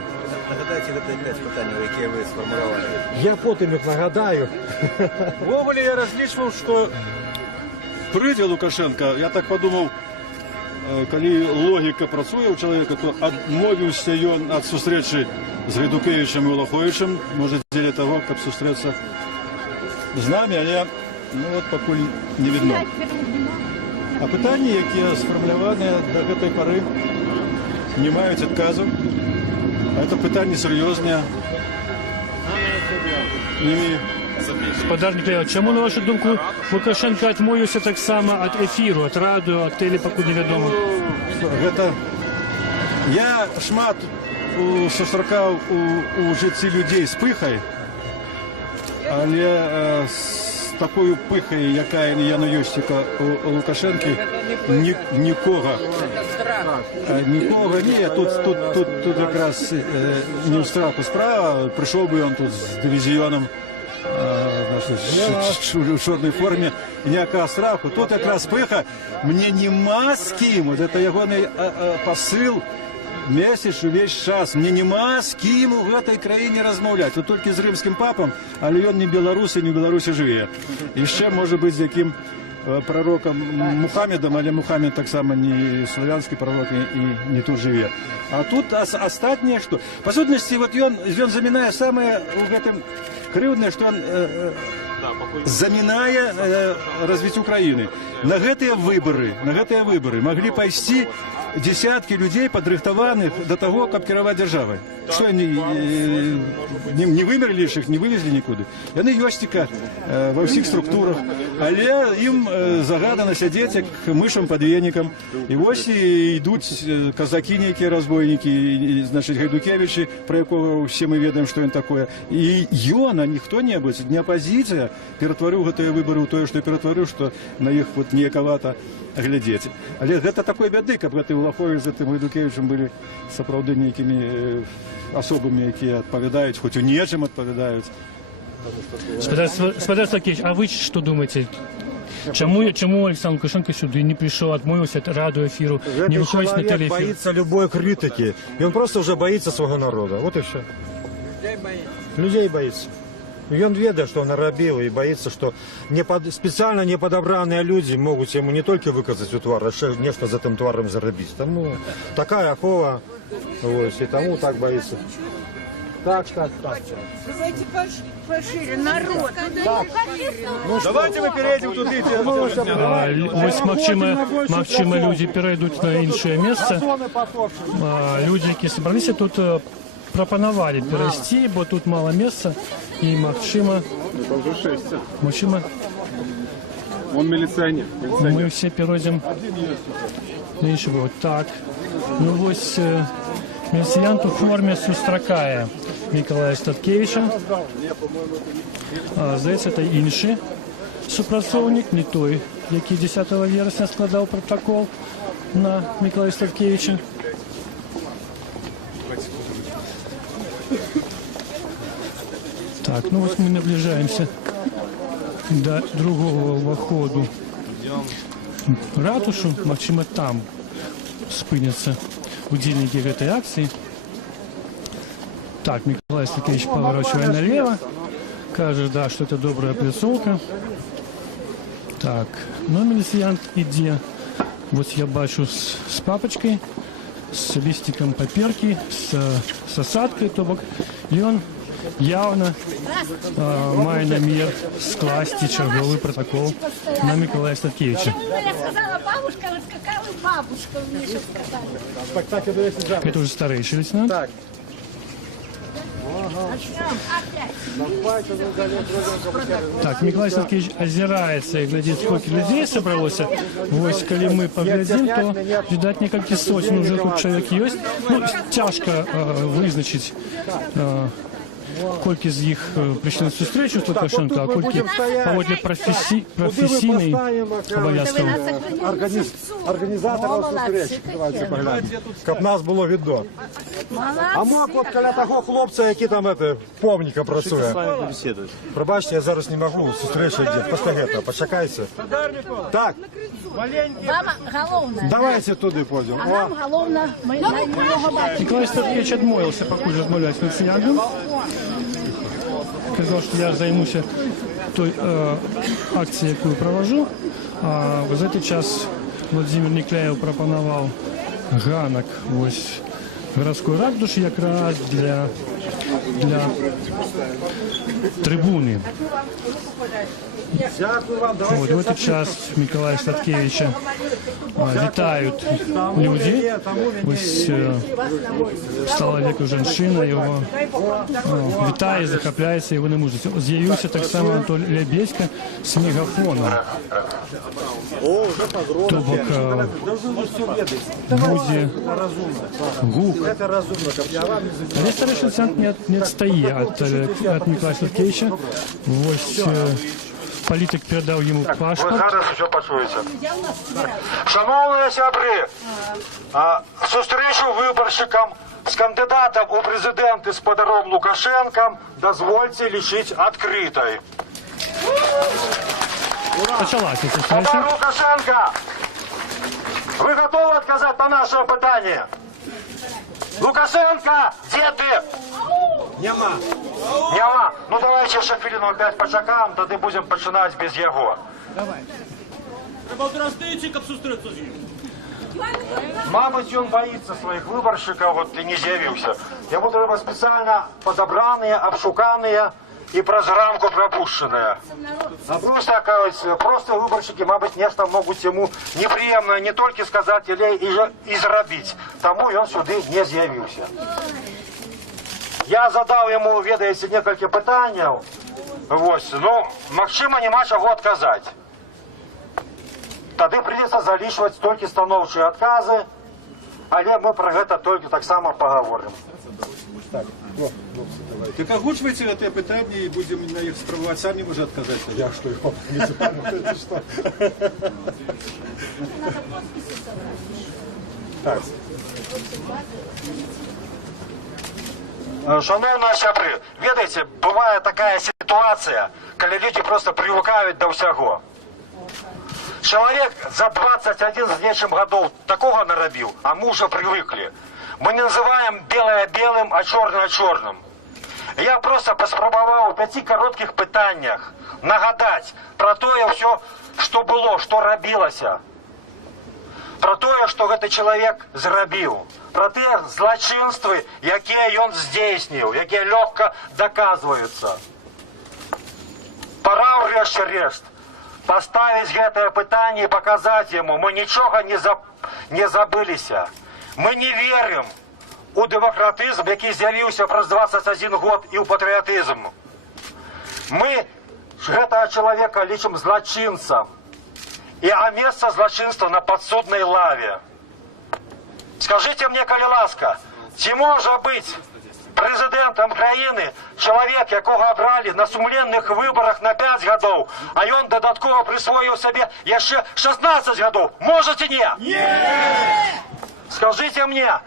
Нагадайте опять питання, яке ви сформулювали. Я потім їх нагадаю. Воволі я розлічував, що прийде Лукашенко, я так подумав, коли логіка працює у чоловіка, то відмовився він від зустрічі з Гайдукевичем і Улаховичем, може, для того, щоб зустрітися з нами, але ну, от поки не видно. А питання, які сформульовані до цієї пори, не мають відказу. Це питання серйозне. Господар Николаевич, чому, на вашу думку, Лукашенко відмовився так само від ефіру, від радіо, від теле, поки невідомо? Я шмат зустрічав у житті людей з пихою, але з такою пихою, яка є на Йостика у Лукашенки, нікого. Нікого ні, тут якраз не в страху справа, прийшов би він тут з дивізіоном в чорній формі, ніякого страху. Тут якраз пиха, мені нема з ким, от це його посил, месяц, весь час. Мне нема з ким в этой країні розмовляти. От тільки з римським папом, але він не білорус і не в Білорусі живе. І ще, може бути, з яким пророком Мухаммедом, але Мухаммед так само не славянський пророк і не тут живе. А тут остатнє, що... По сутності, вот він замінає саме в этом кривдне, що він замінає развитие Украины. На гэтыя выборы могли пойти десятки людей, подрыхтованных до того, как кіраваць державой. Что они не вымерли их, не вывезли никуда. Яны ёстика во всех структурах, але им загадано сядзець як мышам под веником. И вось идут казаки некие разбойники, значит, Гайдукевичи, про якого все мы ведаем, что он такое. И ён, а ніхто-небудзь, не оппозиция, ператварыў гэтыя выборы ў тое, што ператварыў, што на іх вот неякавата глядзець. Але гэта такой бяды, каб гэты Улахович з гэтым Гайдукевичем былі сапраўды нейкімі асобамі, якія адпавядаюць, хоць у нечым адпавядаюць Спадар Сакевич, а вы что думаете? Чему Александр Лукашенко сюда не пришел, отмолился от радиоэфиру, не выходит на телеэфир? Боится любой критики. И он просто уже боится своего народа. Вот и все. Людей боится. И он ведает, что он наробил, и боится, что специально неподобранные люди могут ему не только выказать у твара, а ще нечто за тем тваром заробить. Тому такая ахова, ось, и тому так боится. Так. Давайте пошире, народ. Давайте мы перейдем туда. Ось магчыма люди перейдут на іншае месца. Люди, які сабраліся тут, прапанавалі перайсці, бо тут мало месца і магчыма. Это уже 6. Магчыма. Он милиционер. Мы все перейдем на іншы бок. Так. Ну вось міліцыянт у форме сустракае Миколая Статкевича. Здаецца, это іншы супрацоўнік, не той, які 10 верасня складаў протокол на Миколая Статкевича. Так, ну вот мы наближаемся до другого выходу ратушу. Магчыма, там спыняцца удзельнікі гэтай акцыі. Так, Миколай Статкевич поворачивает налево, кажет, да, что это добрая пляцоўка. Так, ну милициянт идет, вот я бачу с папочкой, с листиком паперки, с осадкой, то бок, и он явно мае намер скласти черговый протокол на Миколая Статкевича. Я сказала, бабушка, раскакала бабушка, мне сейчас сказали. Это уже старейший лейтенант. Так, Миколай Статкевич озирается и глядит, сколько людей собралось. Вось, коли мы поглядим, то, видать, некалькі сотен уже тут человек есть. Ну, тяжко вызначить, колькі з іх прийшли на сустрэчу з Лукашенко, а колькі паводле професійнай абавязкаў. Організаторів зустрічі, давайте поглянемо, щоб нас було видно. А мог от коля того хлопця, який там помніка працює. Пробачте, я зараз не можу, зустріча йде, постагетно, почекайте. Так. Вам головне. Давайте туди пойдемо. А нам головне, ми його бачимо. Миколай Статкевич адмовился, пакуль размаўляць з міліцыянтам. Сказал, что я займусь той акцией, якую провожу. А в этот час Владимир Никляев пропонував ганок ось городской ратуши якраз для трибуны. Вот, в этот час Миколая Статкевича вітають люди. Ось стала віку жанчина, його вітає, захопляється його мужності. З'явився так само Анатолій Лебедько з мегафоном. Тобок буде гук. Але старший лейтенант не відстає від Миколая Статкевича. Ось політик передав йому паспорт. Ви зараз що почуєте. Шановні сябри, зустрічу виборщикам з кандидатом у президенти Сподаром Лукашенком дозвольте лишить відкритою. Почалася ця Спадар встреча. Лукашенко, ви готові відказати на наше питання? Лукашенко, де ти? Нема. Нема. Ну давайте ще хвилину опять почекаємо, тоді будемо починати без його. Треба одразу йти, щоб зустрітися з ним. Мабуть, він боїться своїх виборщиків, от і не з'явився. Йому треба спеціально подобрані, обшукані і през рамку пропущені. А просто виборщики, мабуть, нечто можуть йому неприємно не тільки сказати, але і зробити. Тому він сюди не з'явився. Я задав йому, ведаєте, некілька питань. Ось, ну, магчыма, нема чого відказати. Тоді придется залишувати тільки становчі відкази, але ми про це тільки так само поговоримо. Так озвучивайте это питання і будемо на їх спробувати самі може відказати. Я що, його муніципального, це що? Так. Шановні сябри, ведаеце, бывае такая ситуація, коли люди просто привыкают до всего. Человек за 21 с нечем годов такого наробил, а мы уже привыкли. Мы не называем белое белым, а черное черным. Я просто поспробовал в 5 коротких питаннях нагадать про то все, что было, что робилося. Про то, что этот человек зробил. Про те злочинства, які он здійснив, які легко доказуються. Пора врешті-решт поставить это питание и показать ему, мы ничего не забылися. Мы не верим у демократизм, який з'явився през 21 год, и у патриотизм. Мы этого человека лічим злочинцем. А место злочинства на подсудной лаве. Скажите мне, коли ласка, чи може бути президентом країни чоловік, якого обрали на сумленних виборах на 5 годов, а він додатково присвоїв собі ще 16 годов? Можете ні? Скажите мне,